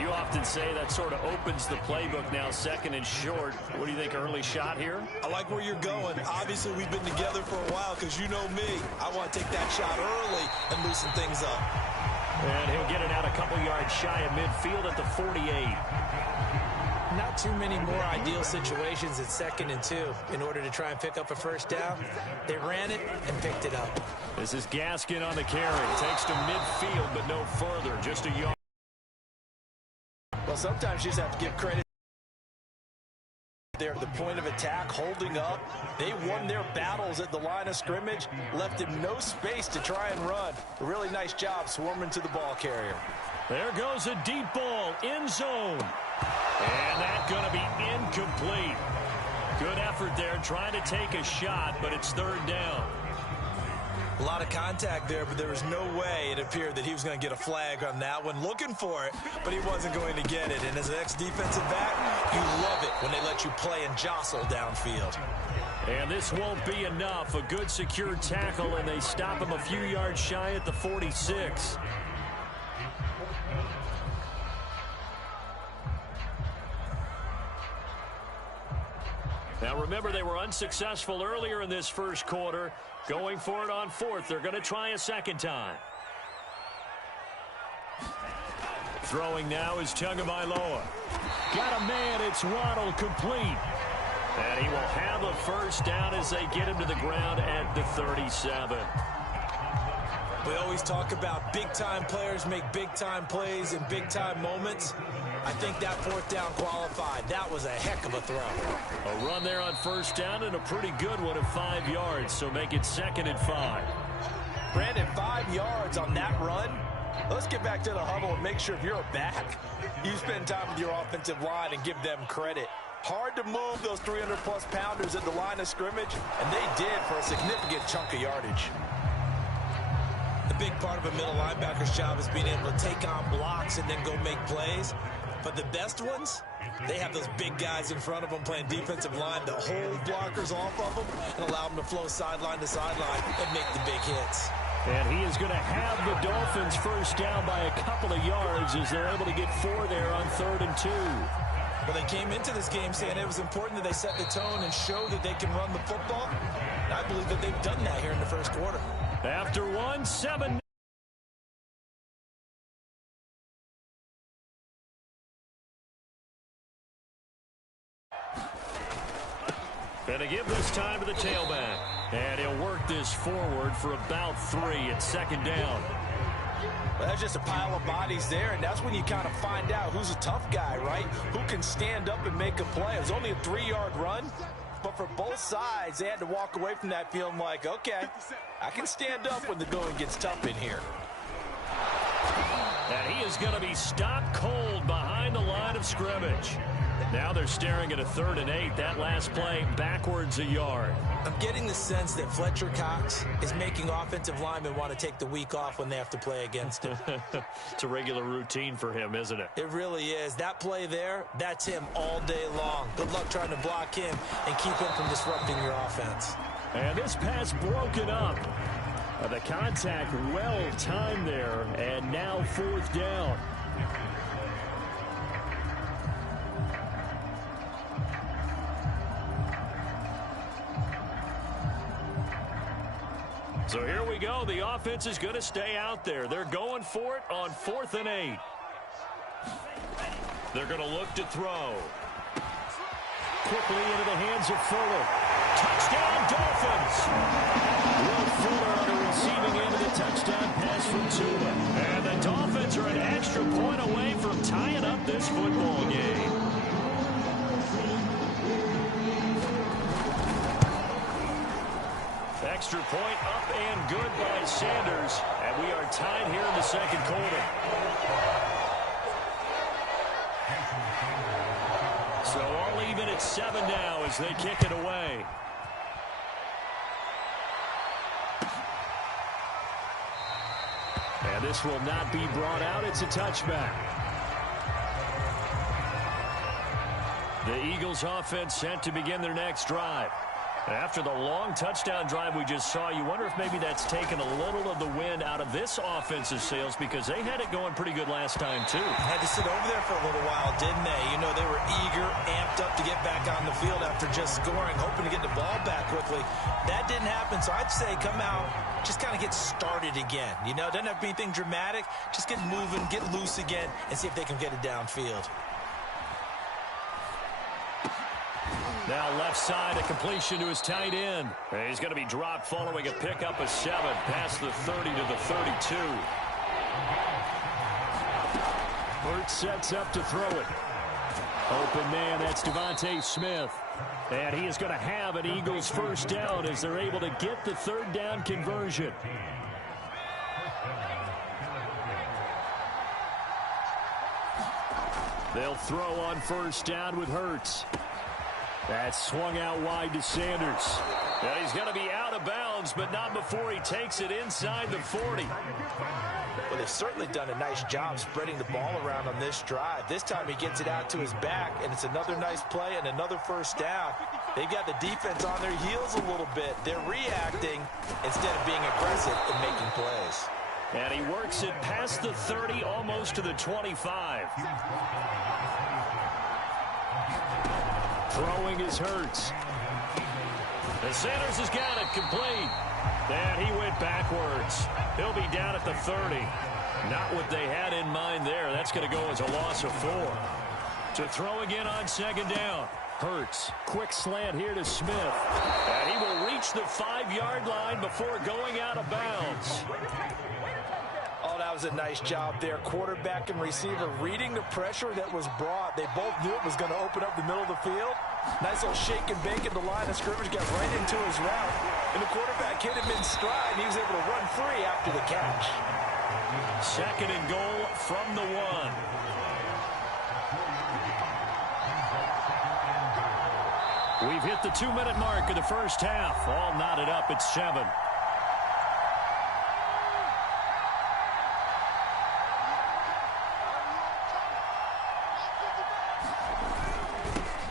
You often say that sort of opens the playbook now, 2nd and short. What do you think, early shot here? I like where you're going. Obviously, we've been together for a while because you know me. I want to take that shot early and loosen things up. And he'll get it out a couple yards shy of midfield at the 48. Not too many more ideal situations at 2nd and 2 in order to try and pick up a 1st down. They ran it and picked it up. This is Gaskin on the carry. Takes to midfield, but no further. Just a yard. Well, sometimes you just have to give credit. They're at the point of attack, holding up. They won their battles at the line of scrimmage, left him no space to try and run. A really nice job swarming to the ball carrier. There goes a deep ball, end zone. And that's going to be incomplete. Good effort there, trying to take a shot, but it's 3rd down. A lot of contact there, but there was no way it appeared that he was going to get a flag on that one. Looking for it, but he wasn't going to get it. And as an ex-defensive back, you love it when they let you play and jostle downfield. And this won't be enough. A good secure tackle, and they stop him a few yards shy at the 46. Now remember, they were unsuccessful earlier in this first quarter. Going for it on fourth. They're going to try a second time. Throwing now is Tagovailoa. Got a man. It's Waddle, complete. And he will have a first down as they get him to the ground at the 37. We always talk about big-time players make big-time plays in big-time moments. I think that fourth down qualified. That was a heck of a throw. A run there on first down and a pretty good one of 5 yards, so make it 2nd and 5. Brandon, 5 yards on that run. Let's get back to the huddle and make sure if you're a back, you spend time with your offensive line and give them credit. Hard to move those 300-plus pounders at the line of scrimmage, and they did for a significant chunk of yardage. The big part of a middle linebacker's job is being able to take on blocks and then go make plays. But the best ones, they have those big guys in front of them playing defensive line to hold blockers off of them and allow them to flow sideline to sideline and make the big hits. And he is going to have the Dolphins first down by a couple of yards as they're able to get 4 there on 3rd and 2. Well, they came into this game saying it was important that they set the tone and show that they can run the football. And I believe that they've done that here in the first quarter. After 1, 7. Going to give this time to the tailback. And he'll work this forward for about 3 at 2nd down. Well, that's just a pile of bodies there, and that's when you kind of find out who's a tough guy, right? Who can stand up and make a play. It was only a 3-yard run, but for both sides, they had to walk away from that feeling like, okay, I can stand up when the going gets tough in here. And he is going to be stopped cold behind the line of scrimmage. Now they're staring at a 3rd and 8. That last play backwards a yard. I'm getting the sense that Fletcher Cox is making offensive linemen want to take the week off when they have to play against him. It's a regular routine for him, isn't it? It really is. That play there, that's him all day long. Good luck trying to block him and keep him from disrupting your offense. And this pass broken up. The contact well timed there, and now 4th down. So here we go. The offense is going to stay out there. They're going for it on 4th and 8. They're going to look to throw. Quickly into the hands of Fuller. Touchdown, Dolphins! Will Fuller on the receiving end of the touchdown pass from Tua. And the Dolphins are an extra point away from tying up this football game. Extra point up and good by Sanders. And we are tied here in the 2nd quarter. So all even at 7 now as they kick it away. And this will not be brought out. It's a touchback. The Eagles offense set to begin their next drive. After the long touchdown drive we just saw, you wonder if maybe that's taken a little of the wind out of this offensive sails because they had it going pretty good last time, too. Had to sit over there for a little while, didn't they? You know, they were eager, amped up to get back on the field after just scoring, hoping to get the ball back quickly. That didn't happen, so I'd say come out, just kind of get started again. You know, doesn't have to be anything dramatic. Just get moving, get loose again, and see if they can get it downfield. Now left side, a completion to his tight end. He's going to be dropped following a pickup of 7 past the 30 to the 32. Burt sets up to throw it. Open man, that's Devontae Smith. And he is going to have an Eagles first down as they're able to get the 3rd down conversion. They'll throw on first down with Hurts. That's swung out wide to Sanders. And he's going to be out of bounds, but not before he takes it inside the 40. Well, they've certainly done a nice job spreading the ball around on this drive. This time he gets it out to his back, and it's another nice play and another first down. They've got the defense on their heels a little bit. They're reacting instead of being aggressive and making plays. And he works it past the 30, almost to the 25. Throwing is Hurts. Sanders has got it complete. And he went backwards. He'll be down at the 30. Not what they had in mind there. That's going to go as a loss of 4. To throw again on second down. Hurts. Quick slant here to Smith. And he will reach the 5-yard line before going out of bounds. Oh, that was a nice job there. Quarterback and receiver reading the pressure that was brought. They both knew it was going to open up the middle of the field. Nice little shake and bake at the line of scrimmage. Got right into his route. And the quarterback hit him in stride. He was able to run free after the catch. Second and goal from the 1. We've hit the 2-minute mark of the first half. All knotted up at 7.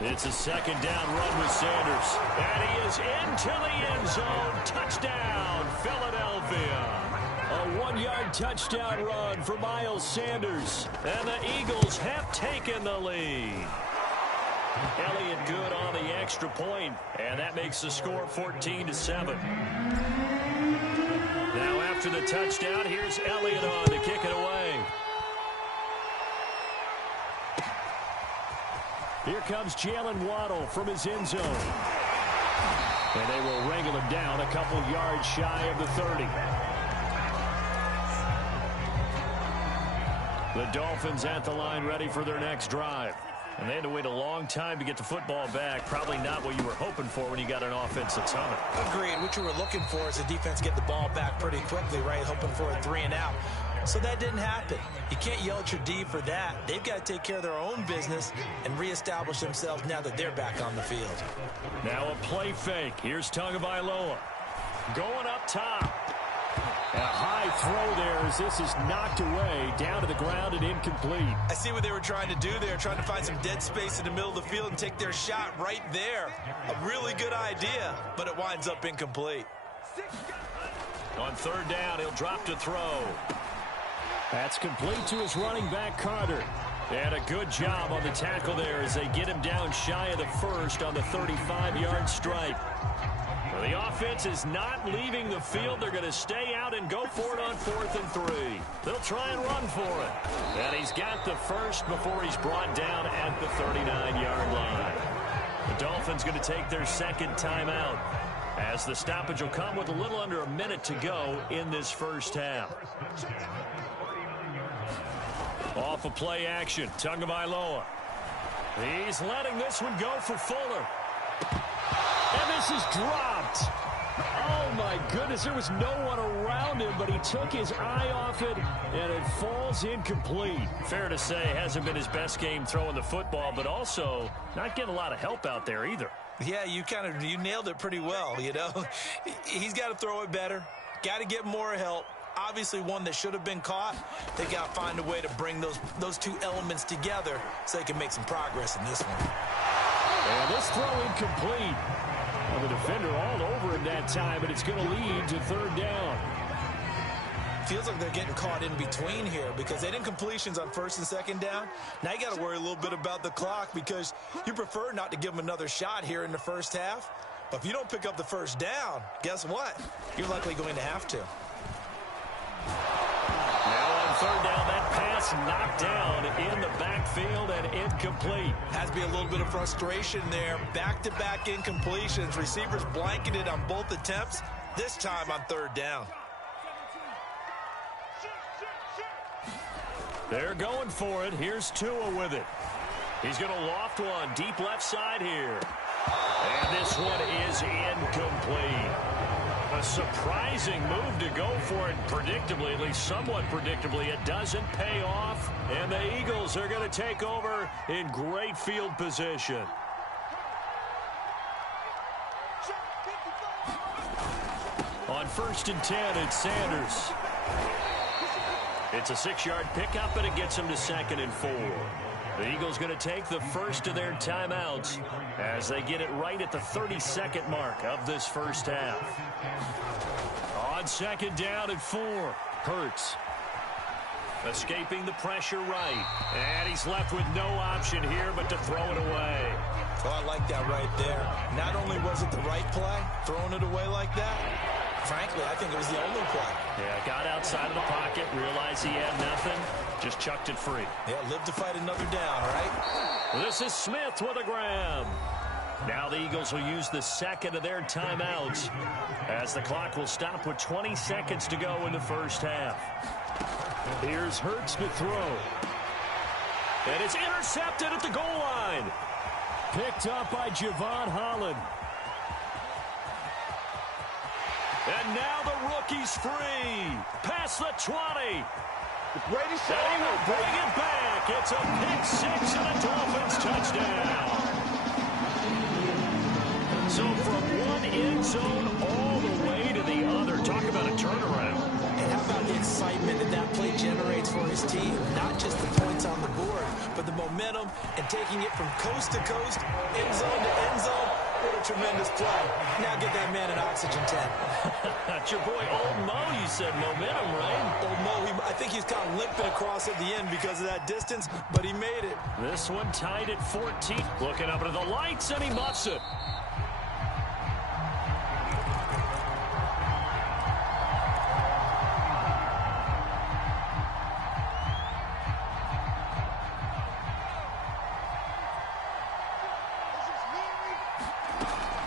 It's a second down run with Sanders. And he is into the end zone. Touchdown, Philadelphia. A 1-yard touchdown run for Miles Sanders. And the Eagles have taken the lead. Elliott good on the extra point, and that makes the score 14-7. Now after the touchdown, here's Elliott on to kick it away. Here comes Jalen Waddle from his end zone. And they will wrangle him down a couple yards shy of the 30. The Dolphins at the line ready for their next drive. And they had to wait a long time to get the football back. Probably not what you were hoping for when you got an offense that's humming. Agreed. What you were looking for is the defense get the ball back pretty quickly, right? Hoping for a 3 and out. So that didn't happen. You can't yell at your D for that. They've got to take care of their own business and reestablish themselves now that they're back on the field. Now a play fake. Here's Tagovailoa. Going up top. A high throw there as this is knocked away, down to the ground and incomplete. I see what they were trying to do there, trying to find some dead space in the middle of the field and take their shot right there. A really good idea, but it winds up incomplete. On third down, he'll drop to throw. That's complete to his running back, Carter. And a good job on the tackle there as they get him down shy of the first on the 35-yard strike. The offense is not leaving the field. They're going to stay out and go for it on 4th and 3. They'll try and run for it. And he's got the first before he's brought down at the 39-yard line. The Dolphins going to take their second timeout as the stoppage will come with a little under a minute to go in this first half. Off of play action, Tagovailoa. He's letting this one go for Fuller. And this is dropped. Oh, my goodness. There was no one around him, but he took his eye off it, and it falls incomplete. Fair to say, hasn't been his best game throwing the football, but also not getting a lot of help out there either. Yeah, you nailed it pretty well, you know. He's got to throw it better. Got to get more help. Obviously one that should have been caught. They got to find a way to bring those two elements together so they can make some progress in this one. And this throw incomplete. Well, the defender all over him that time, but it's going to lead to third down. Feels like they're getting caught in between here because they didn't completions on 1st and 2nd down. Now you got to worry a little bit about the clock because you prefer not to give them another shot here in the first half. But if you don't pick up the first down, guess what? You're likely going to have to. Now on third down, that pass knocked down in the backfield and incomplete. Has to be a little bit of frustration there. Back-to-back incompletions. Receivers blanketed on both attempts, this time on third down. They're going for it. Here's Tua with it. He's going to loft one deep left side here. And this one is incomplete. A surprising move to go for it predictably, at least somewhat predictably. It doesn't pay off, and the Eagles are going to take over in great field position. On 1st and 10, it's Sanders. It's a 6-yard pickup, and it gets him to 2nd and 4. The Eagles going to take the first of their timeouts as they get it right at the 32nd mark of this first half. On 2nd down at 4, Hurts. Escaping the pressure right. And he's left with no option here but to throw it away. Oh, I like that right there. Not only was it the right play, throwing it away like that, frankly, I think it was the only play. Yeah, got outside of the pocket, realized he had nothing, just chucked it free. Yeah, live to fight another down, right? This is Smith with a grab. Now the Eagles will use the second of their timeouts as the clock will stop with 20 seconds to go in the first half. Here's Hurts to throw. And it's intercepted at the goal line. Picked up by Javon Holland. And now the rookie's free. Past the 20. Brady said he will bring it back. It's a pick 6 and a Dolphins touchdown. So from one end zone all the way to the other. Talk about a turnaround. And how about the excitement that that play generates for his team? Not just the points on the board, but the momentum and taking it from coast to coast, end zone to end zone. What a tremendous play. Now get that man an oxygen tent. That's your boy Old Mo. You said momentum, right? Old Mo, I think he's kind of limping across at the end because of that distance, but he made it. This one tied at 14. Looking up into the lights, and he muffs it.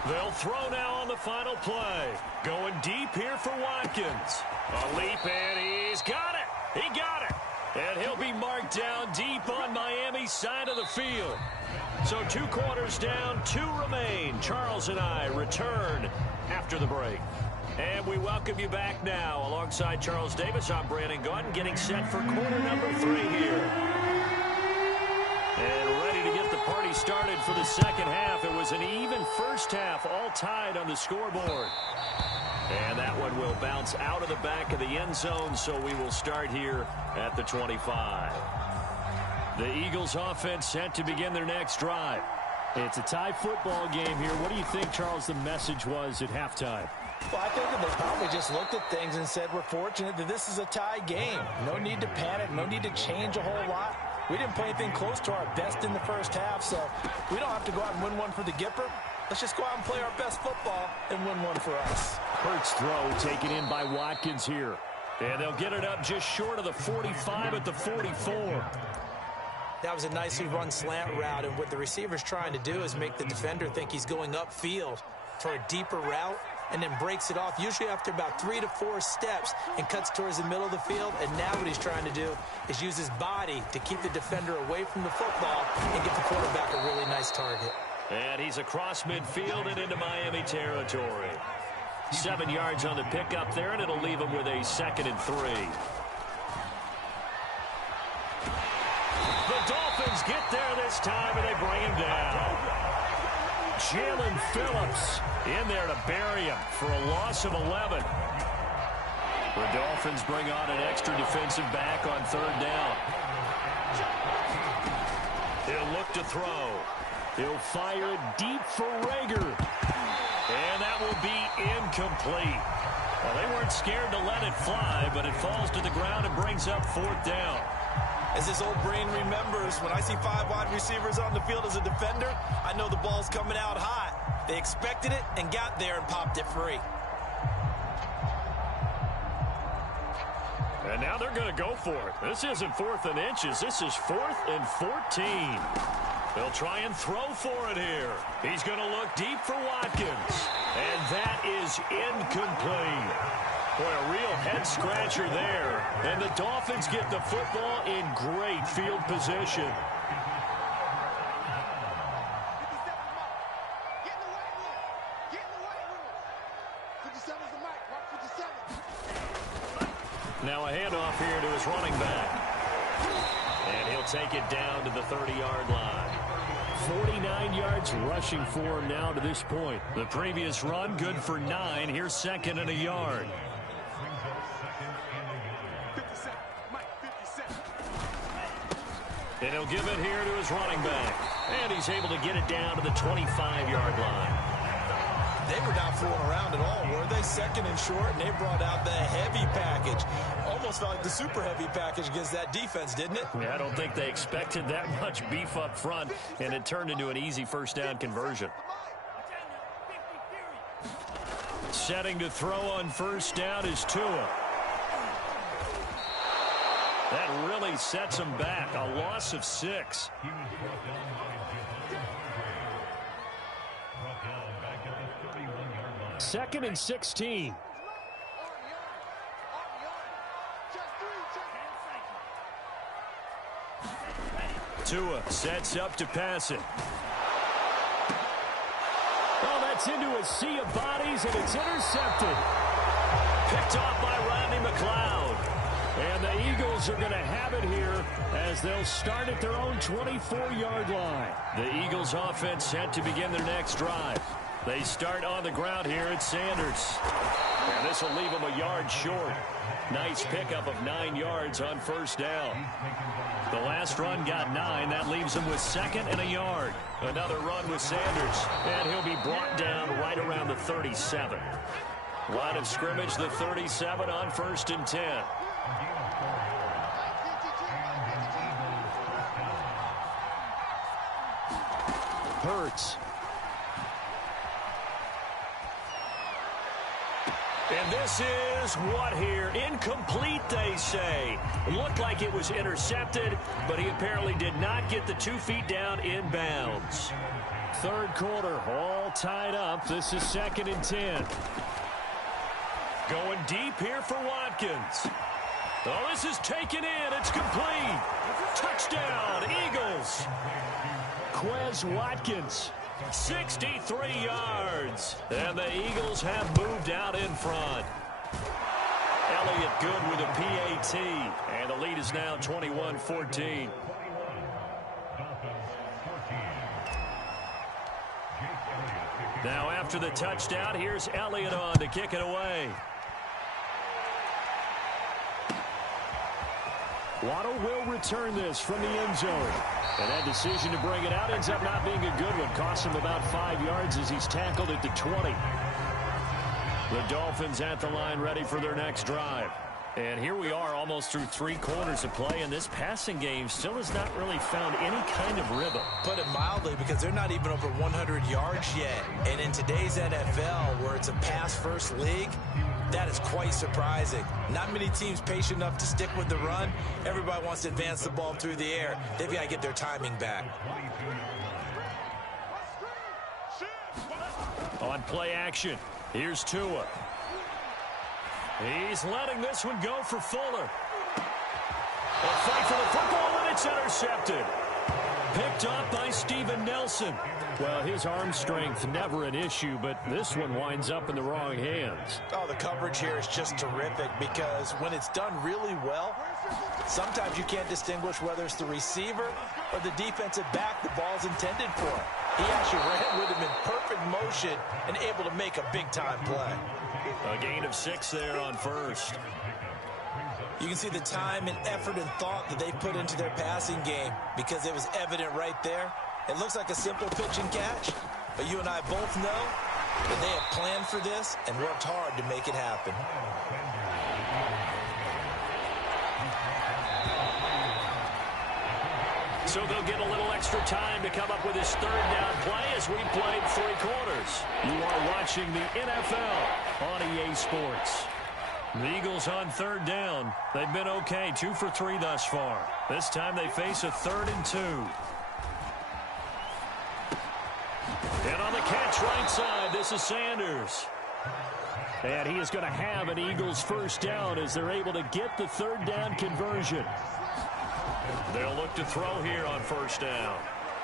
They'll throw now on the final play. Going deep here for Watkins. A leap, and he's got it. He got it. And he'll be marked down deep on Miami's side of the field. So 2 quarters down, 2 remain. Charles and I return after the break. And we welcome you back now. Alongside Charles Davis, I'm Brandon Gaudin, getting set for quarter number 3 here. And ready to get the party started for the second half. It was an even first half, all tied on the scoreboard. And that one will bounce out of the back of the end zone, so we will start here at the 25. The Eagles offense set to begin their next drive. It's a tie football game here. What do you think, Charles, the message was at halftime? Well, I think that they probably just looked at things and said, we're fortunate that this is a tie game. No need to panic, no need to change a whole lot. We didn't play anything close to our best in the first half, so we don't have to go out and win one for the Gipper. Let's just go out and play our best football and win one for us. Hurts throw taken in by Watkins here. And they'll get it up just short of the 45 at the 44. That was a nicely run slant route, and what the receiver's trying to do is make the defender think he's going upfield for a deeper route, and then breaks it off, usually after about 3 to 4 steps, and cuts towards the middle of the field. And now what he's trying to do is use his body to keep the defender away from the football and get the quarterback a really nice target. And he's across midfield and into Miami territory. 7 yards on the pickup there, and it'll leave him with a 2nd and 3. The Dolphins get there this time, and they bring him down. Jalen Phillips in there to bury him for a loss of 11. The Dolphins bring on an extra defensive back on 3rd down. He'll look to throw. He'll fire it deep for Rager. And that will be incomplete. Well, they weren't scared to let it fly, but it falls to the ground and brings up 4th down. As this old brain remembers, when I see 5 wide receivers on the field as a defender, I know the ball's coming out hot. They expected it and got there and popped it free. And now they're going to go for it. This isn't 4th and inches. This is 4th and 14. They'll try and throw for it here. He's going to look deep for Watkins. And that is incomplete. Boy, a real head-scratcher there. And the Dolphins get the football in great field position. Now a handoff here to his running back. And he'll take it down to the 30-yard line. 49 yards rushing for him now to this point. The previous run good for 9. Here's 2nd and a yard. And he'll give it here to his running back. And he's able to get it down to the 25-yard line. They were not fooling around at all, were they? Second and short, and they brought out the heavy package. Almost felt like the super heavy package against that defense, didn't it? Yeah, I don't think they expected that much beef up front, and it turned into an easy first down conversion. Setting to throw on first down is Tua. That really sets him back. A loss of 6. Second and 16. Tua sets up to pass it. Oh, that's into a sea of bodies, and it's intercepted. Picked off by Rodney McLeod. And the Eagles are going to have it here as they'll start at their own 24-yard line. The Eagles offense set to begin their next drive. They start on the ground here at Sanders. And this will leave them a yard short. Nice pickup of 9 yards on first down. The last run got 9. That leaves him with 2nd and a yard. Another run with Sanders. And he'll be brought down right around the 37. Line of scrimmage, the 37 on 1st and 10. Hurts. And this is what here? Incomplete, they say. Looked like it was intercepted, but he apparently did not get the 2 feet down in bounds. Third quarter, all tied up. This is 2nd and 10. Going deep here for Watkins. Oh, this is taken in. It's complete. Touchdown, Eagles. Quez Watkins. 63 yards. And the Eagles have moved out in front. Elliott good with a PAT. And the lead is now 21-14. Now after the touchdown, here's Elliott on to kick it away. Waddle will return this from the end zone. And that decision to bring it out ends up not being a good one. Costs him about 5 yards as he's tackled at the 20. The Dolphins at the line ready for their next drive. And here we are almost through 3 quarters of play, and this passing game still has not really found any kind of rhythm. Put it mildly, because they're not even over 100 yards yet. And in today's NFL, where it's a pass-first league, that is quite surprising. Not many teams patient enough to stick with the run. Everybody wants to advance the ball through the air. They've got to get their timing back. On play action, here's Tua. He's letting this one go for Fuller. A fight for the football, and it's intercepted. Picked up by Steven Nelson. Well, his arm strength never an issue, but this one winds up in the wrong hands. Oh, the coverage here is just terrific, because when it's done really well, sometimes you can't distinguish whether it's the receiver or the defensive back the ball's intended for. He actually ran with him in perfect motion and able to make a big-time play. A gain of 6 there on first. You can see the time and effort and thought that they put into their passing game, because it was evident right there. It looks like a simple pitch and catch, but you and I both know that they have planned for this and worked hard to make it happen. So they'll get a little extra time to come up with his 3rd down play as we played 3 quarters. You are watching the NFL on EA Sports. The Eagles on 3rd down. They've been okay, 2 for 3 thus far. This time they face a 3rd and 2. And on the catch right side, this is Sanders. And he is going to have an Eagles 1st down as they're able to get the 3rd down conversion. They'll look to throw here on 1st down.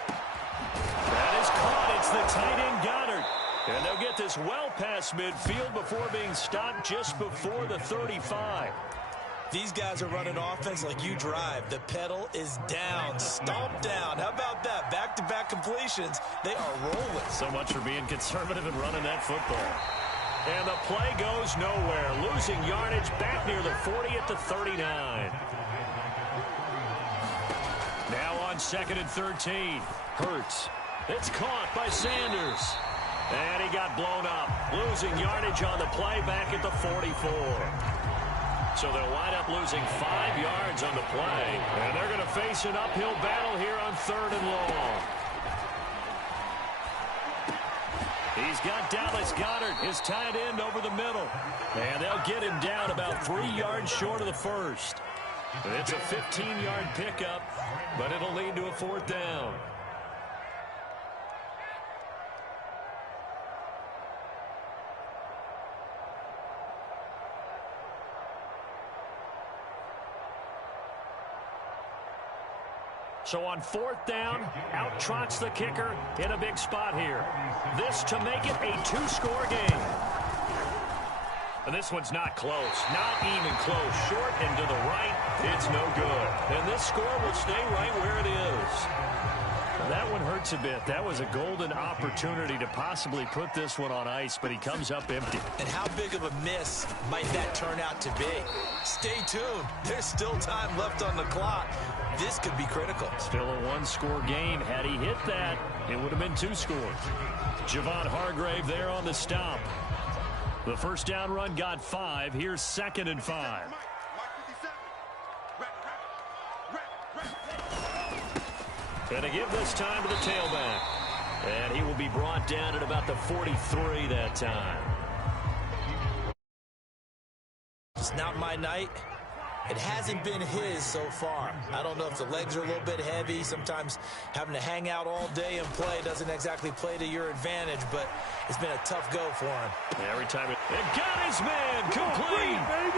That is caught. It's the tight end Goddard. And they'll get this well past midfield before being stopped just before the 35. These guys are running offense like you drive. The pedal is down, stomped down. How about that? Back-to-back completions. They are rolling. So much for being conservative and running that football. And the play goes nowhere. Losing yardage back near the 40 at the 39. Now on 2nd and 13. Hurts. It's caught by Sanders. And he got blown up, losing yardage on the play back at the 44. So they'll wind up losing 5 yards on the play. And they're going to face an uphill battle here on 3rd and long. He's got Dallas Goedert, his tight end, over the middle. And they'll get him down about 3 yards short of the first. It's a 15-yard pickup, but it'll lead to a 4th down. So on 4th down, out trots the kicker in a big spot here. This to make it a 2-score game. And this one's not close, not even close. Short and to the right, it's no good. And this score will stay right where it is. That one hurts a bit. That was a golden opportunity to possibly put this one on ice, but he comes up empty. And how big of a miss might that turn out to be? Stay tuned. There's still time left on the clock. This could be critical. Still a 1-score game. Had he hit that, it would have been 2 scores. Javon Hargrave there on the stop. The first down run got 5. Here's 2nd and 5. And to give this time to the tailback. And he will be brought down at about the 43 that time. It's not my night. It hasn't been his so far. I don't know if the legs are a little bit heavy. Sometimes having to hang out all day and play doesn't exactly play to your advantage, but it's been a tough go for him. Every time it got his man complete. All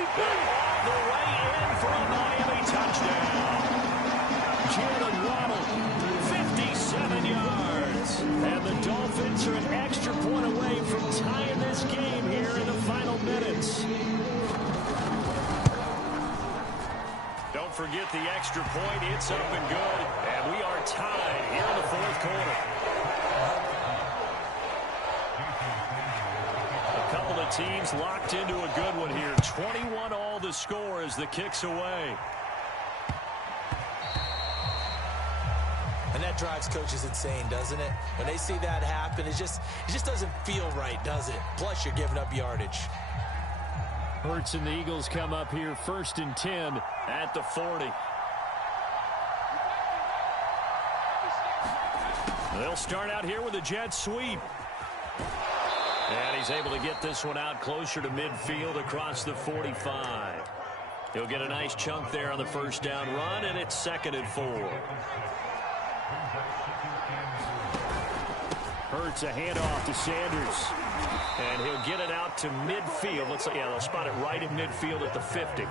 the way in for a Miami touchdown. Jalen Waddle, 57 yards. And the Dolphins are an extra point away from tying this game here in the final minutes. Don't forget the extra point. It's up and good. And we are tied here in the 4th quarter. A couple of teams locked into a good one here. 21 all the score as the kick's away. And that drives coaches insane, doesn't it? When they see that happen, it just doesn't feel right, does it? Plus, you're giving up yardage. Hurts and the Eagles come up here 1st and 10 at the 40. They'll start out here with a jet sweep. And he's able to get this one out closer to midfield across the 45. He'll get a nice chunk there on the first down run, and it's 2nd and 4. Hurts a handoff to Sanders. And he'll get it out to midfield. They'll spot it right in midfield at the 50.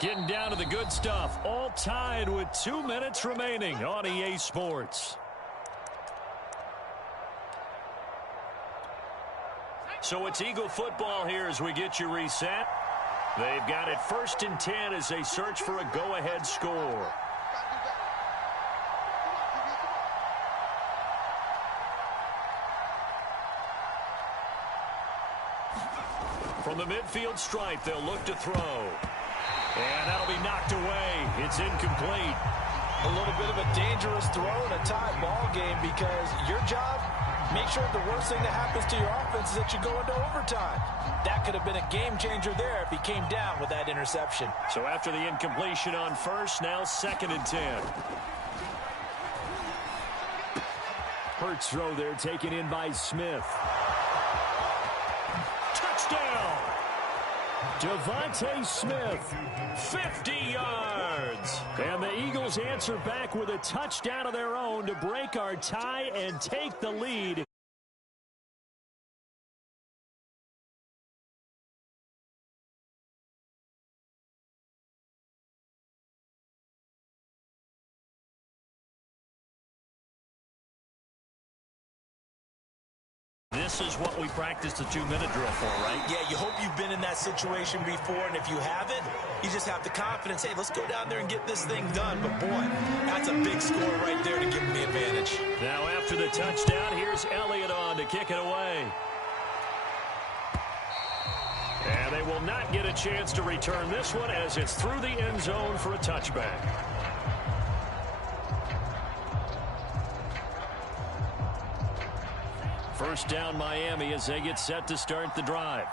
Getting down to the good stuff. All tied with 2 minutes remaining on EA Sports. So it's Eagle football here as we get you reset. They've got it 1st and 10 as they search for a go-ahead score. From the midfield stripe, they'll look to throw. And that'll be knocked away. It's incomplete. A little bit of a dangerous throw in a tie ball game because your job, make sure the worst thing that happens to your offense is that you go into overtime. That could have been a game changer there if he came down with that interception. So after the incompletion on first, now 2nd and 10. Hurts throw there taken in by Smith. Touchdown! Devontae Smith, 50 yards. And the Eagles answer back with a touchdown of their own to break our tie and take the lead. This this is what we practiced the 2-minute drill for, right? Yeah, you hope you've been in that situation before, and if you haven't, you just have the confidence, hey, let's go down there and get this thing done. But, boy, that's a big score right there to give them the advantage. Now, after the touchdown, here's Elliott on to kick it away. And they will not get a chance to return this one as it's through the end zone for a touchback. First down, Miami, as they get set to start the drive.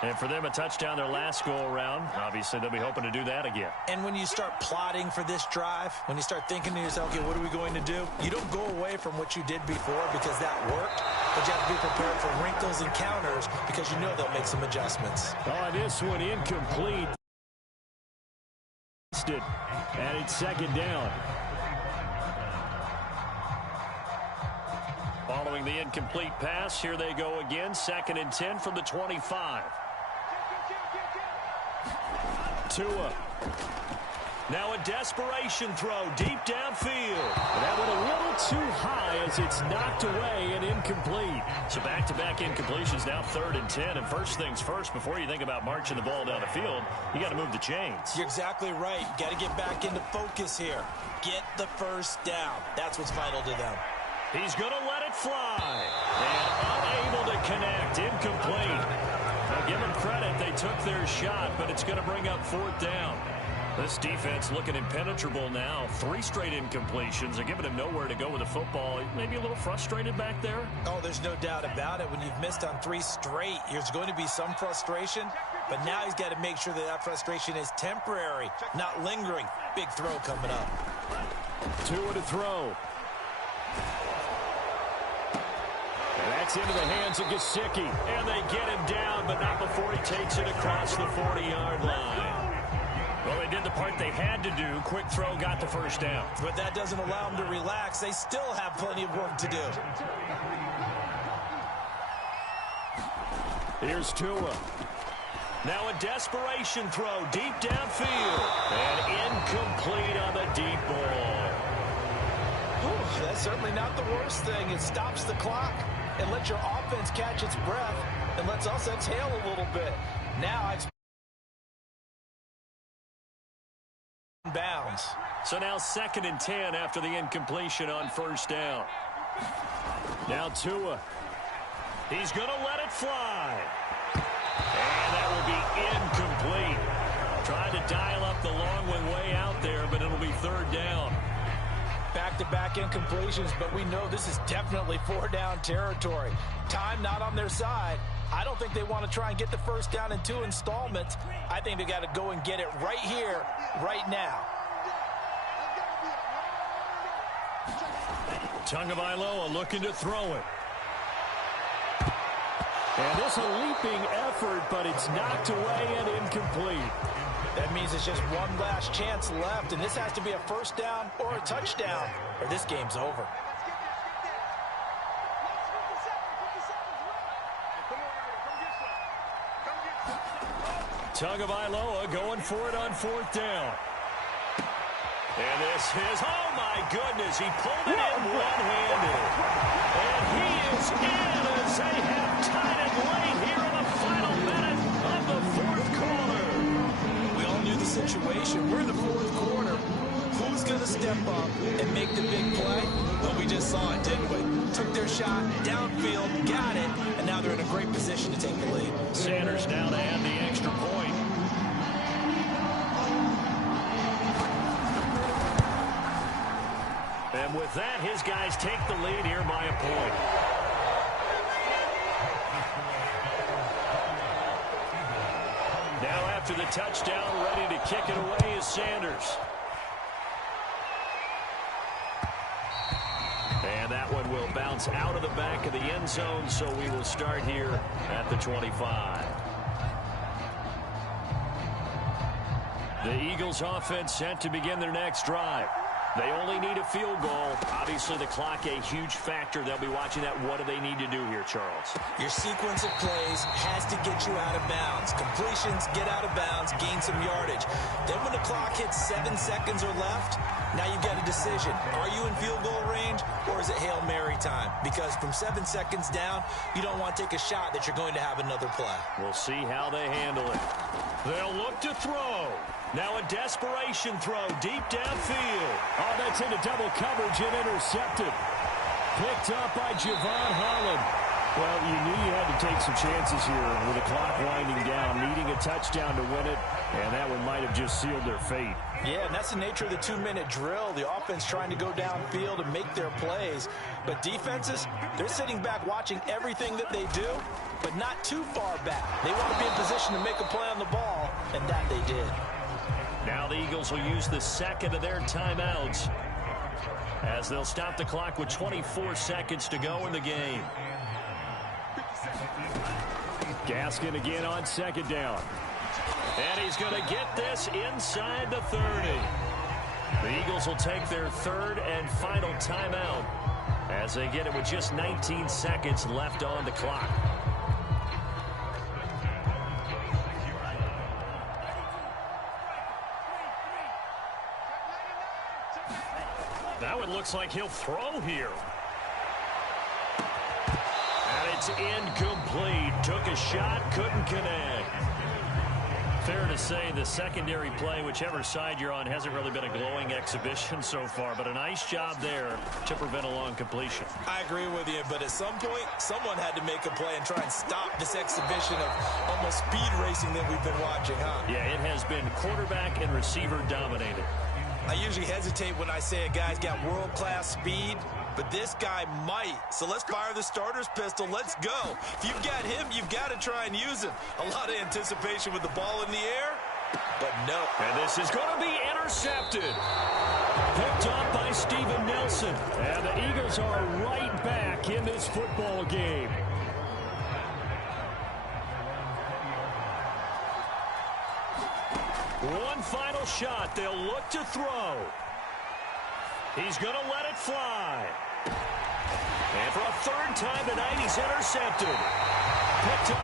And for them, a touchdown their last go-around. Obviously, they'll be hoping to do that again. And when you start plotting for this drive, when you start thinking to yourself, okay, what are we going to do? You don't go away from what you did before because that worked, but you have to be prepared for wrinkles and counters because you know they'll make some adjustments. Oh, this one incomplete. And it's second down. Following the incomplete pass, here they go again. 2nd and 10 from the 25. Tua. Now a desperation throw deep downfield. That went a little too high as it's knocked away and incomplete. So back-to-back incompletions, now 3rd and 10. And first things first, before you think about marching the ball down the field, you got to move the chains. You're exactly right. You got to get back into focus here. Get the first down. That's what's vital to them. He's going to let it fly. And unable to connect. Incomplete. Now give them credit. They took their shot, but it's going to bring up 4th down. This defense looking impenetrable now. 3 straight incompletions. They're giving him nowhere to go with the football. Maybe a little frustrated back there. Oh, there's no doubt about it. When you've missed on 3 straight, there's going to be some frustration. But now he's got to make sure that that frustration is temporary, not lingering. Big throw coming up. Tua to throw. And that's into the hands of Gesicki. And they get him down, but not before he takes it across the 40-yard line. Well, they did the part they had to do. Quick throw got the first down. But that doesn't allow them to relax. They still have plenty of work to do. Here's Tua. Now a desperation throw deep downfield. And incomplete on the deep ball. Whew, that's certainly not the worst thing. It stops the clock and lets your offense catch its breath and lets us exhale a little bit. Now I expect bounds. So now 2nd and 10 after the incompletion on first down. Now Tua. He's going to let it fly. And that will be incomplete. Tried to dial up the long one way out there, but it'll be 3rd down. Back-to-back incompletions, but we know this is definitely 4-down territory. Time not on their side. I don't think they want to try and get the first down in 2 installments. I think they got to go and get it right here, right now. Tagovailoa looking to throw it. And this a leaping effort, but it's knocked away and incomplete. That means it's just one last chance left, and this has to be a first down or a touchdown, or this game's over. Tagovailoa going for it on 4th down. And this is, oh my goodness, he pulled it in one-handed. And he is in as they have tied it late here in the final minute of the 4th quarter. We all knew the situation. We're in the 4th quarter. Who's going to step up and make the big play? Well, we just saw it, didn't we? Took their shot, downfield, got it, and now they're in a great position to take the lead. Sanders now to add the extra point. And with that, his guys take the lead here by a point. Now after the touchdown, ready to kick it away is Sanders. And that one will bounce out of the back of the end zone, so we will start here at the 25. The Eagles offense set to begin their next drive. They only need a field goal. Obviously, the clock a huge factor. They'll be watching that. What do they need to do here, Charles? Your sequence of plays has to get you out of bounds. Completions, get out of bounds, gain some yardage. Then when the clock hits 7 seconds or left, now you've got a decision. Are you in field goal range, or is it Hail Mary time? Because from 7 seconds down, you don't want to take a shot that you're going to have another play. We'll see how they handle it. They'll look to throw. Now a desperation throw deep downfield. Oh, that's into double coverage and intercepted. Picked up by Javon Holland. Well, you knew you had to take some chances here with the clock winding down, needing a touchdown to win it, and that one might have just sealed their fate. Yeah, and that's the nature of the 2-minute drill. The offense trying to go downfield and make their plays. But defenses, they're sitting back watching everything that they do, but not too far back. They want to be in position to make a play on the ball, and that they did. Now the Eagles will use the second of their timeouts as they'll stop the clock with 24 seconds to go in the game. Gaskin again on second down. And he's going to get this inside the 30. The Eagles will take their third and final timeout as they get it with just 19 seconds left on the clock. That one looks like he'll throw here. And it's incomplete. Took a shot, couldn't connect. Fair to say the secondary play, whichever side you're on, hasn't really been a glowing exhibition so far, but a nice job there to prevent a long completion. I agree with you, but at some point, someone had to make a play and try and stop this exhibition of almost speed racing that we've been watching, huh? Yeah, it has been quarterback and receiver dominated. I usually hesitate when I say a guy's got world-class speed, but this guy might. So let's fire the starter's pistol. Let's go. If you've got him, you've got to try and use him. A lot of anticipation with the ball in the air, but no. And this is going to be intercepted. Picked up by Steven Nelson. And the Eagles are right back in this football game. One final shot. They'll look to throw. He's going to let it fly. And for a third time tonight, he's intercepted. Picked up.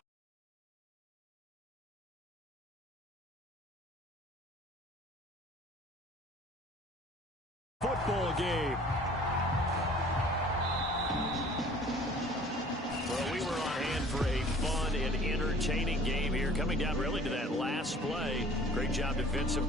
Football game. Well, we were on hand for a fun and entertaining game here. Coming down really to that last play. Great job defensive.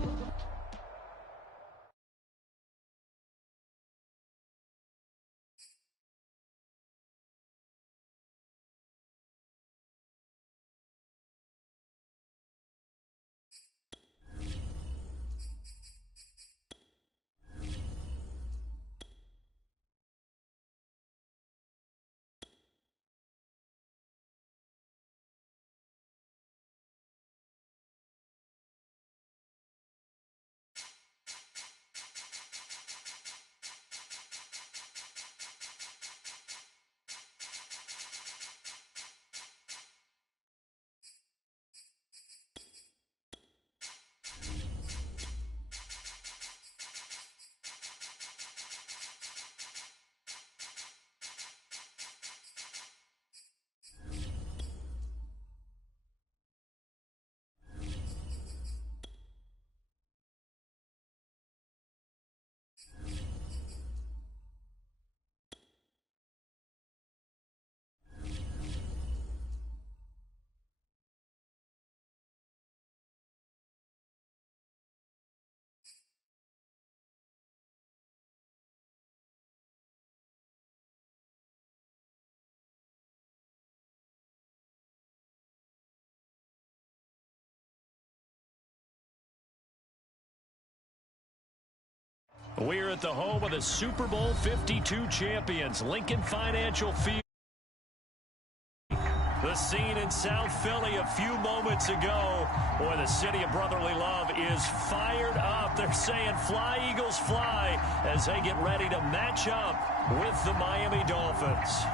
We're at the home of the Super Bowl 52 champions, Lincoln Financial Field. The scene in South Philly a few moments ago. Boy, the city of brotherly love is fired up. They're saying, "Fly, Eagles, fly," as they get ready to match up with the Miami Dolphins.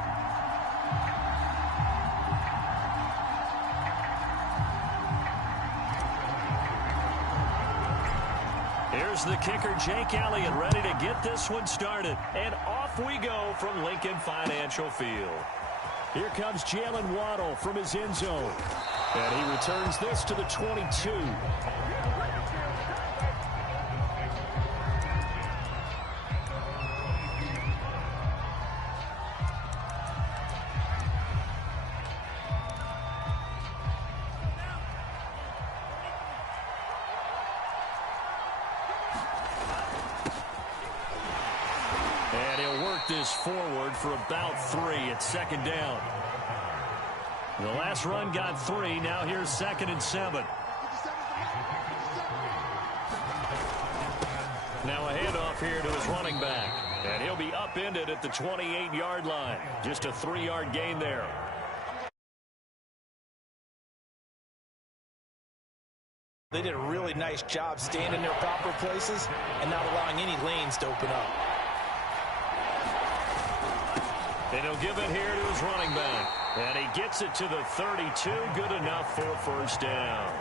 Here's the kicker, Jake Elliott, ready to get this one started. And off we go from Lincoln Financial Field. Here comes Jalen Waddle from his end zone. And he returns this to the 22. This forward for about 3 at second down. The last run got 3. Now here's 2nd and 7. Now a handoff here to his running back. And he'll be upended at the 28-yard line. Just a 3-yard gain there. They did a really nice job staying in their proper places and not allowing any lanes to open up. And he'll give it here to his running back. And he gets it to the 32. Good enough for a first down.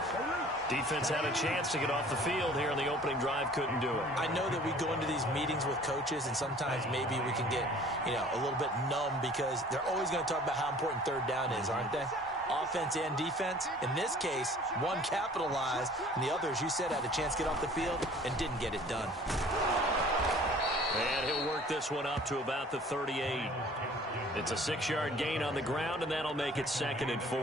Defense had a chance to get off the field here in the opening drive. Couldn't do it. I know that we go into these meetings with coaches, and sometimes maybe we can get, a little bit numb because they're always going to talk about how important third down is, aren't they? Offense and defense. In this case, one capitalized, and the other, as you said, had a chance to get off the field and didn't get it done. And he'll work this one up to about the 38. It's a 6-yard gain on the ground, and that'll make it 2nd and 4.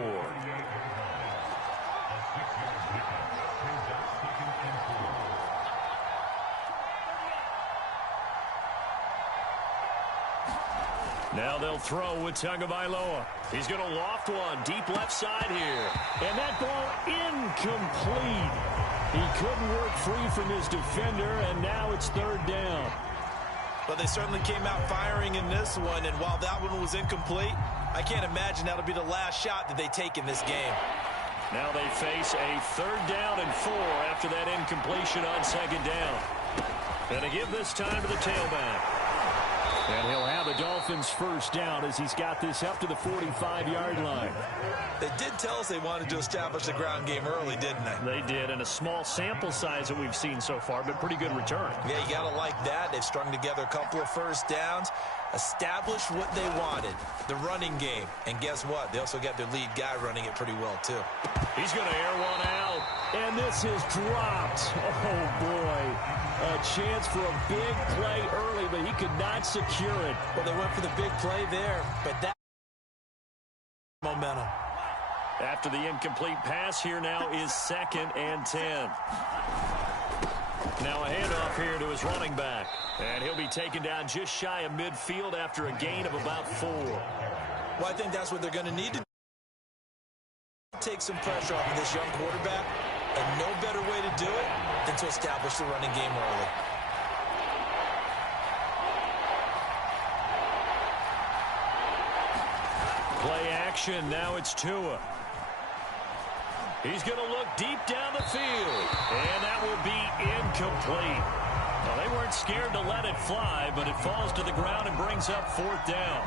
Now they'll throw with Tagovailoa. He's going to loft one deep left side here. And that ball incomplete. He couldn't work free from his defender, and now it's 3rd down. But they certainly came out firing in this one, and while that one was incomplete, I can't imagine that'll be the last shot that they take in this game. Now they face a 3rd down and 4 after that incompletion on 2nd down. And to give this time to the tailback. And he'll have the Dolphins first down as he's got this up to the 45-yard line. They did tell us they wanted to establish the ground game early, didn't they? They did, and a small sample size that we've seen so far, but pretty good return. Yeah, you got to like that. They've strung together a couple of first downs, established what they wanted, the running game. And guess what? They also got their lead guy running it pretty well, too. He's going to air one out. And this is dropped. Oh, boy. A chance for a big play early, but he could not secure it. Well, they went for the big play there, but that momentum. After the incomplete pass, here now is 2nd and 10. Now a handoff here to his running back. And he'll be taken down just shy of midfield after a gain of about 4. Well, I think that's what they're going to need to take some pressure off of this young quarterback. And no better way to do it than to establish the running game early. Play action. Now it's Tua. He's going to look deep down the field. And that will be incomplete. Well, they weren't scared to let it fly, but it falls to the ground and brings up 4th down.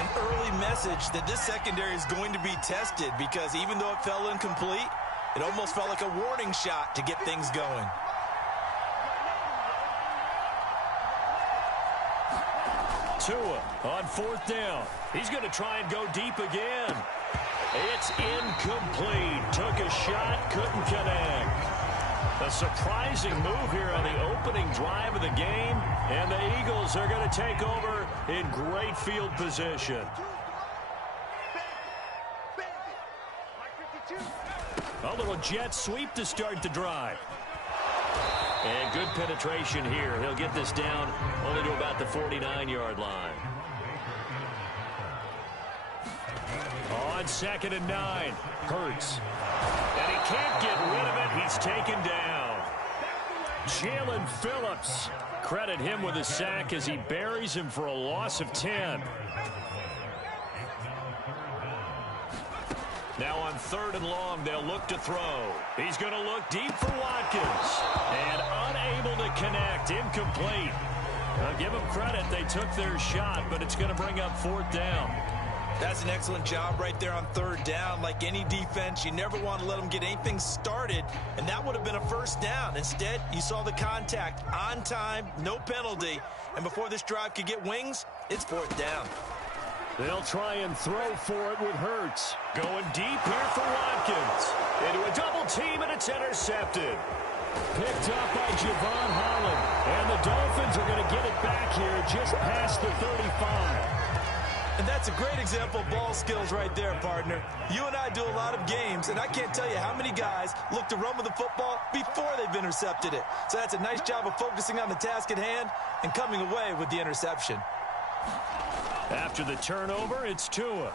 An early message that this secondary is going to be tested because even though it fell incomplete, it almost felt like a warning shot to get things going. Tua on 4th down. He's going to try and go deep again. It's incomplete. Took a shot, couldn't connect. A surprising move here on the opening drive of the game, and the Eagles are going to take over in great field position. A little jet sweep to start the drive. And good penetration here. He'll get this down only to about the 49-yard line. On 2nd and 9, Hurts. And he can't get rid of it. He's taken down. Jalen Phillips. Credit him with a sack as he buries him for a loss of 10. Now on 3rd and long, they'll look to throw. He's going to look deep for Watkins. And unable to connect. Incomplete. I'll give them credit. They took their shot, but it's going to bring up 4th down. That's an excellent job right there on third down. Like any defense, you never want to let them get anything started, and that would have been a first down. Instead, you saw the contact on time, no penalty, and before this drive could get wings, it's fourth down. They'll try and throw for it with Hurts. Going deep here for Watkins. Into a double team, and it's intercepted. Picked up by Javon Holland. And the Dolphins are going to get it back here just past the 35. And that's a great example of ball skills right there, partner. You and I do a lot of games, and I can't tell you how many guys look to run with the football before they've intercepted it. So that's a nice job of focusing on the task at hand and coming away with the interception. After the turnover, it's Tua.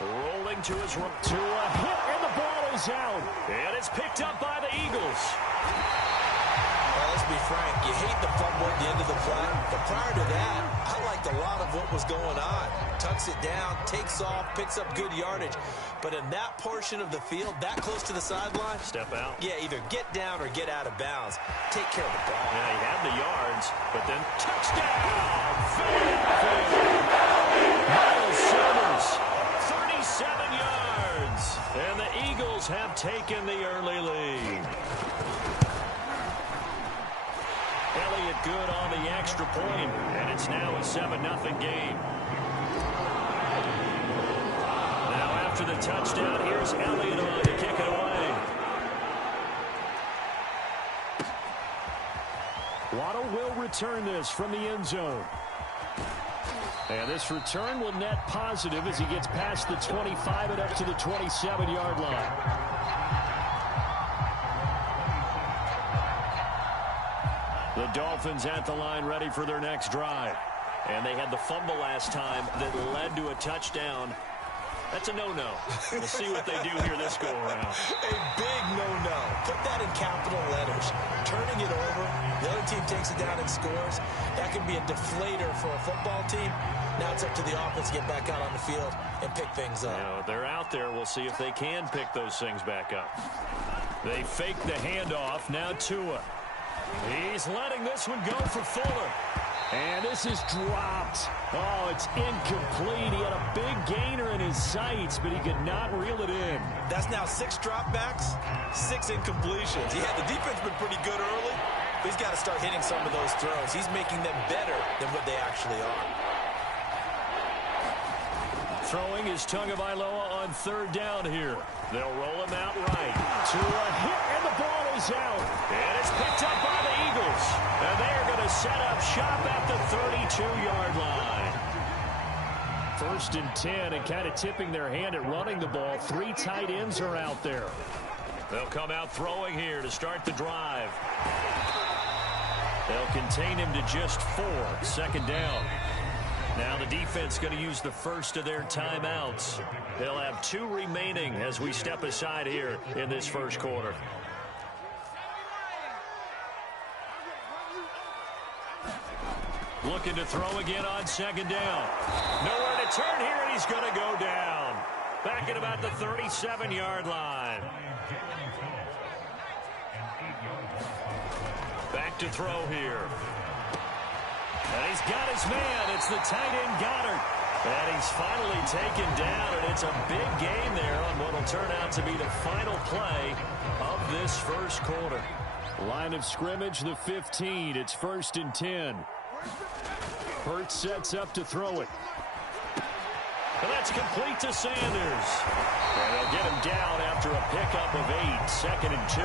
Rolling to his right. Tua hit, and the ball is out. And it's picked up by the Eagles. Well, let's be frank. You hate the fumble at the end of the play. But prior to that, I liked a lot of what was going on. Tucks it down, takes off, picks up good yardage. But in that portion of the field, that close to the sideline, step out. Yeah, either get down or get out of bounds. Take care of the ball. Yeah, he had the yards, but then touchdown! Miles Sanders, 37 yards. And the Eagles have taken the early lead. Elliott good on the extra point, and it's now a 7-0 game. Now after the touchdown, here's Elliott on to kick it away. Waddle will return this from the end zone. And this return will net positive as he gets past the 25 and up to the 27-yard line. The Dolphins at the line ready for their next drive. And they had the fumble last time that led to a touchdown. That's a no-no. We'll see what they do here this go-around. A big no-no. Put that in capital letters. Turning it over, the other team takes it down and scores. That can be a deflator for a football team. Now it's up to the offense to get back out on the field and pick things up. You know, they're out there. We'll see if they can pick those things back up. They fake the handoff. Now Tua. He's letting this one go for Fuller. And this is dropped. Oh, it's incomplete. He had a big gainer in his sights, but he could not reel it in. That's now 6 dropbacks, 6 incompletions. Yeah, the defense been pretty good early, but he's got to start hitting some of those throws. He's making them better than what they actually are. Throwing is Tagovailoa on third down here. They'll roll him out right. To a hit, and the ball is out. And it's picked up by the Eagles. And they're going to set up shop at the 32-yard line. First and 10, and kind of tipping their hand at running the ball. 3 tight ends are out there. They'll come out throwing here to start the drive. They'll contain him to just 4. Second down. Now the defense going to use the first of their timeouts. They'll have 2 remaining as we step aside here in this first quarter. Looking to throw again on second down. Nowhere to turn here, and he's going to go down. Back at about the 37-yard line. Back to throw here. And he's got his man. It's the tight end Goddard. And he's finally taken down, and it's a big gain there on what will turn out to be the final play of this first quarter. Line of scrimmage, the 15. It's first and 10. Hurts sets up to throw it. And that's complete to Sanders. And they'll get him down after a pickup of 8. Second and 2.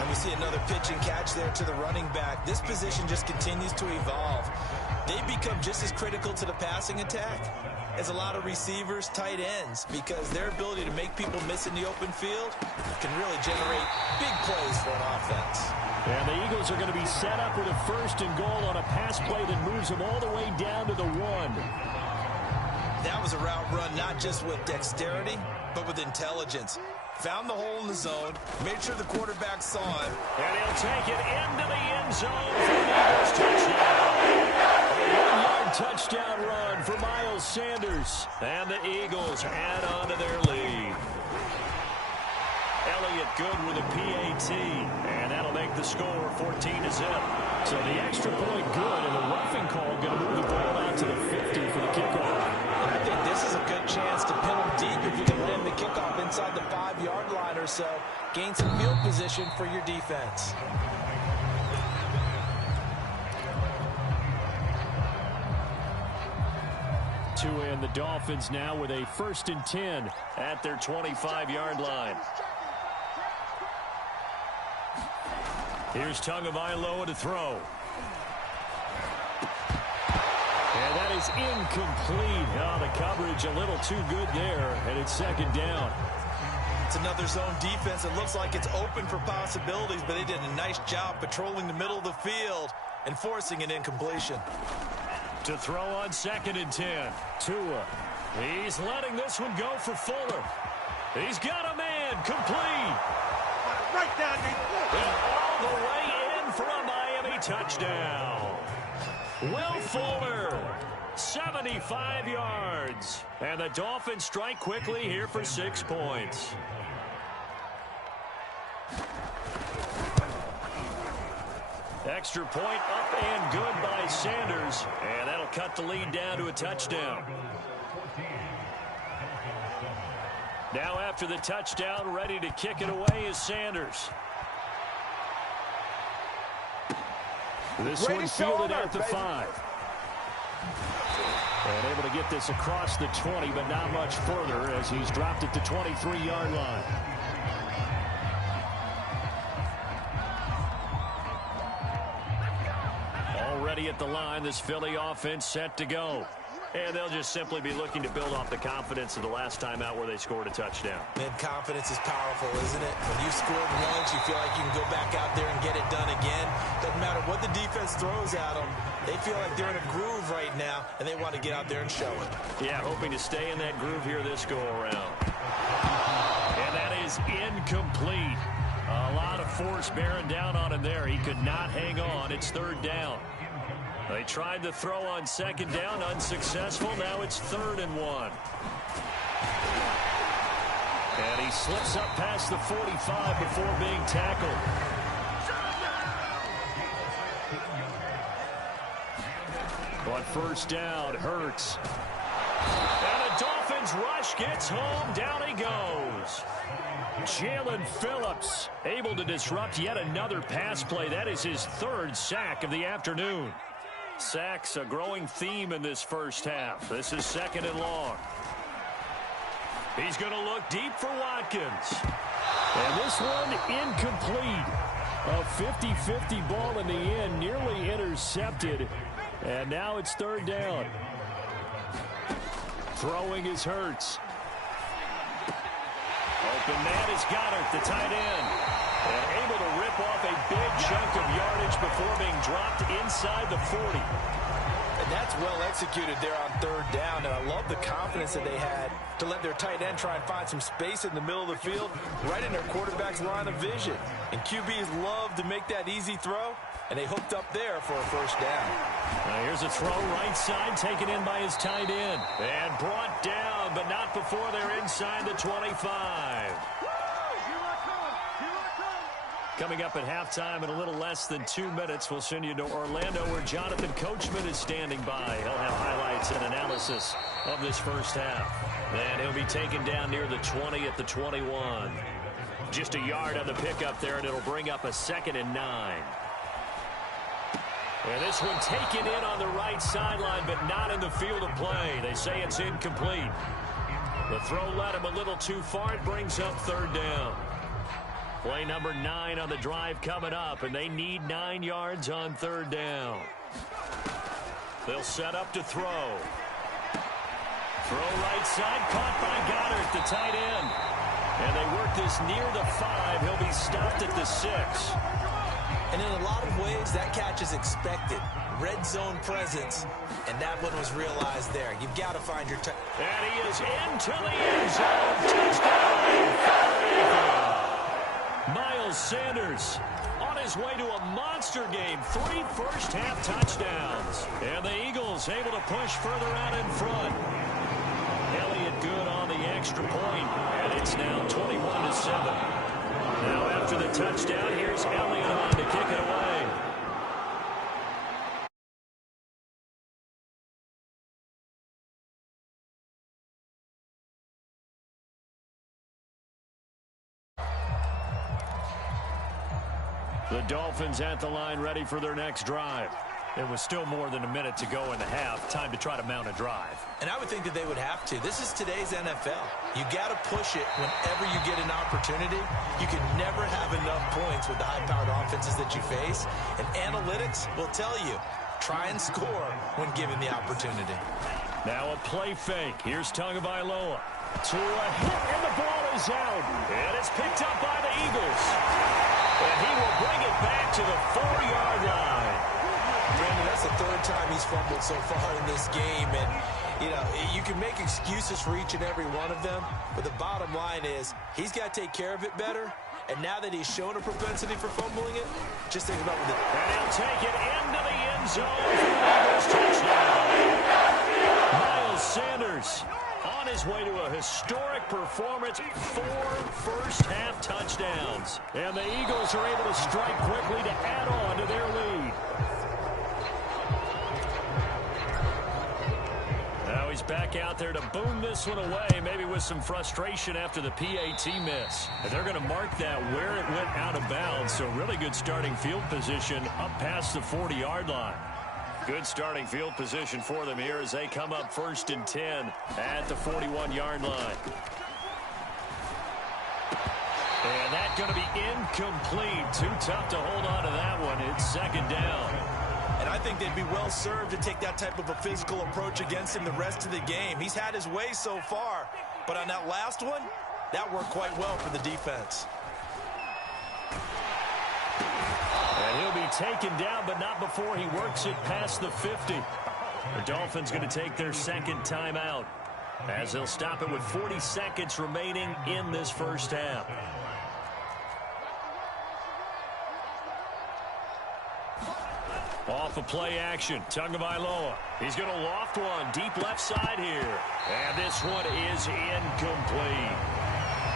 And we see another pitch and catch there to the running back. This position just continues to evolve. They become just as critical to the passing attack as a lot of receivers, tight ends, because their ability to make people miss in the open field can really generate big plays for an offense. And the Eagles are going to be set up with a first and goal on a pass play that moves them all the way down to the 1. That was a route run not just with dexterity, but with intelligence. Found the hole in the zone, made sure the quarterback saw him. And he'll take it into the end zone for the Eagles touchdown. A 1-yard touchdown run for Miles Sanders. And the Eagles add on to their lead. Elliott good with a PAT. And that'll make the score 14-0. So the extra point good, and the roughing call going to move the ball out to the 50 for the kickoff. And I think gain some field position for your defense. And the Dolphins now with a 1st and 10 at their 25-yard line. Here's Tagovailoa to throw. And that is incomplete. Oh, the coverage a little too good there, and it's 2nd down. It's another zone defense. It looks like it's open for possibilities, but they did a nice job patrolling the middle of the field and forcing an incompletion. To throw on 2nd and 10. Tua. He's letting this one go for Fuller. He's got a man. Complete. Right down the And all the way in for a Miami touchdown. Will Fuller, 75 yards. And the Dolphins strike quickly here for 6 points. Extra point up and good by Sanders. And that'll cut the lead down to a touchdown. Now after the touchdown, ready to kick it away is Sanders. This one fielded at the 5. And able to get this across the 20, but not much further as he's dropped at the 23-yard line. Already at the line, this Philly offense set to go. And they'll just simply be looking to build off the confidence of the last time out where they scored a touchdown. Man, confidence is powerful, isn't it? When you scored once, you feel like you can go back out there and get it done again. Doesn't matter what the defense throws at them. They feel like they're in a groove right now, and they want to get out there and show it. Yeah, hoping to stay in that groove here this go-around. And that is incomplete. A lot of force bearing down on him there. He could not hang on. It's 3rd down. They tried to throw on 2nd down, unsuccessful. Now it's 3rd and 1. And he slips up past the 45 before being tackled. On 1st down, Hurts. And the Dolphins rush gets home. Down he goes. Jalen Phillips able to disrupt yet another pass play. That is his 3rd sack of the afternoon. Sacks a growing theme in this first half. This is 2nd and long. He's going to look deep for Watkins. And this one incomplete. A 50-50 ball in the end, nearly intercepted. And now it's 3rd down. Throwing is Hurts. Open man is Goddard, the tight end. And able to rip off a big chunk of yardage before being dropped inside the 40. And that's well executed there on 3rd down. And I love the confidence that they had to let their tight end try and find some space in the middle of the field, right in their quarterback's line of vision. And QBs love to make that easy throw, and they hooked up there for a 1st down. Now here's a throw right side, taken in by his tight end. And brought down, but not before they're inside the 25. Coming up at halftime in a little less than 2 minutes, we'll send you to Orlando where Jonathan Coachman is standing by. He'll have highlights and analysis of this first half. And he'll be taken down near the 20 at the 21. Just a yard on the pickup there, and it'll bring up a 2nd and 9. And this one taken in on the right sideline, but not in the field of play. They say it's incomplete. The throw led him a little too far. It brings up 3rd down. Play number 9 on the drive coming up, and they need 9 yards on 3rd down. They'll set up to throw. Throw right side, caught by Goddard, the tight end. And they work this near the 5. He'll be stopped at the 6. And in a lot of ways, that catch is expected. Red zone presence, and that one was realized there. You've got to find your... And he is into the end zone. Touchdown. Miles Sanders on his way to a monster game. 3 first-half touchdowns. And the Eagles able to push further out in front. Elliott good on the extra point, and it's now 21-7. Now after the touchdown, here's Elliott on to kick it away. The Dolphins at the line ready for their next drive. There was still more than a minute to go in the half. Time to try to mount a drive. And I would think that they would have to. This is today's NFL. You got to push it whenever you get an opportunity. You can never have enough points with the high-powered offenses that you face. And analytics will tell you, try and score when given the opportunity. Now a play fake. Here's Tagovailoa to a hit, and the ball is out. And it's picked up by the Eagles. And he will bring it back to the 4-yard line. Brandon, that's the third time he's fumbled so far in this game. And, you know, you can make excuses for each and every one of them. But the bottom line is he's got to take care of it better. And now that he's shown a propensity for fumbling it, just think about it. And he'll take it into the end zone for the Eagles touchdown. Miles Sanders on his way to a historic performance, 4 first-half touchdowns. And the Eagles are able to strike quickly to add on to their lead. Now he's back out there to boom this one away, maybe with some frustration after the PAT miss. And they're going to mark that where it went out of bounds, so really good starting field position up past the 40-yard line. Good starting field position for them here as they come up 1st and 10 at the 41-yard line. And that's going to be incomplete. Too tough to hold on to that one. It's 2nd down. And I think they'd be well served to take that type of a physical approach against him the rest of the game. He's had his way so far, but on that last one, that worked quite well for the defense. And he'll be taken down, but not before he works it past the 50. The Dolphins going to take their 2nd timeout as they'll stop it with 40 seconds remaining in this first half. Off of play action, Tagovailoa. He's going to loft one deep left side here. And this one is incomplete.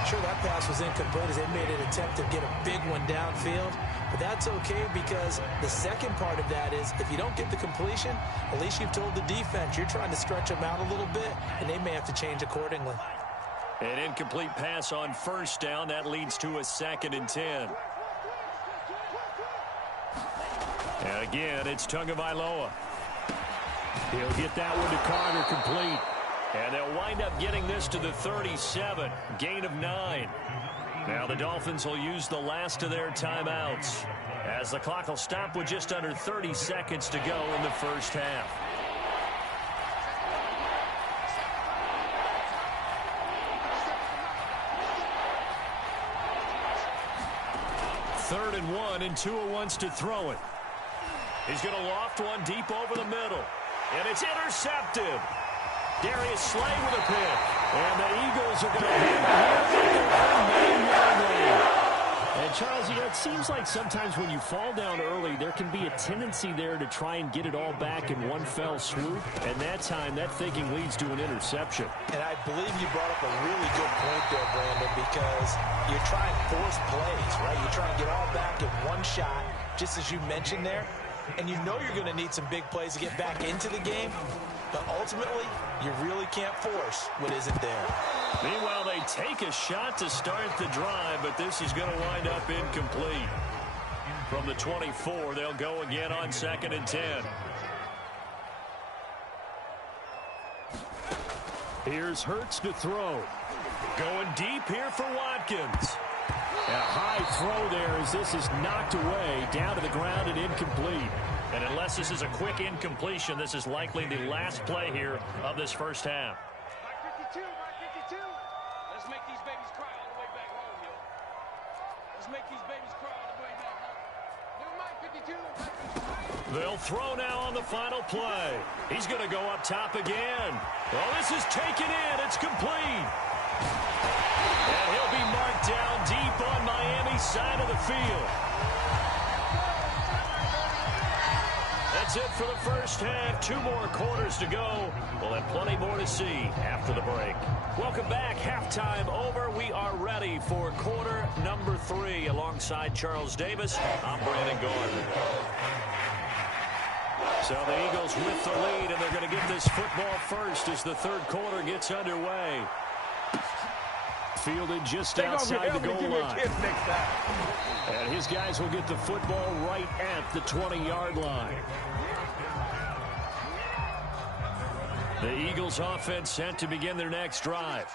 Sure, that pass was incomplete as they made an attempt to get a big one downfield. But that's okay because the second part of that is if you don't get the completion, at least you've told the defense you're trying to stretch them out a little bit, and they may have to change accordingly. An incomplete pass on 1st down. That leads to a 2nd and 10. And again, it's Tagovailoa. He'll get that one to Carter complete. And they'll wind up getting this to the 37. Gain of 9. Now the Dolphins will use the last of their timeouts as the clock will stop with just under 30 seconds to go in the first half. Third and 1, and Tua wants to throw it. He's going to loft one deep over the middle. And it's intercepted. Darius Slay with a pick. And the Eagles are going to hit him here. And Charles, you know, it seems like sometimes when you fall down early, there can be a tendency there to try and get it all back in one fell swoop. And that time, that thinking leads to an interception. And I believe you brought up a really good point there, Brandon, because you're trying to force plays, right? You're trying to get all back in one shot, just as you mentioned there. And you know you're going to need some big plays to get back into the game. But ultimately, you really can't force what isn't there. Meanwhile, they take a shot to start the drive, but this is going to wind up incomplete. From the 24, they'll go again on 2nd and 10. Here's Hurts to throw. Going deep here for Watkins. And a high throw there as this is knocked away, down to the ground and incomplete. And unless this is a quick incompletion, this is likely the last play here of this first half. Mark 52, Mark 52. Let's make these babies cry all the way back home, yo. Let's make these babies cry all the way back home. New Mike 52. They'll throw now on the final play. He's going to go up top again. Well, this is taken in. It's complete. And he'll be marked down deep on Miami's side of the field. That's it for the first half. 2 more quarters to go. We'll have plenty more to see after the break. Welcome back. Halftime over. We are ready for quarter number 3. Alongside Charles Davis, I'm Brandon Gordon. So the Eagles with the lead, and they're going to get this football first as the third quarter gets underway. Fielded just outside the goal line. And his guys will get the football right at the 20-yard line. The Eagles offense set to begin their next drive.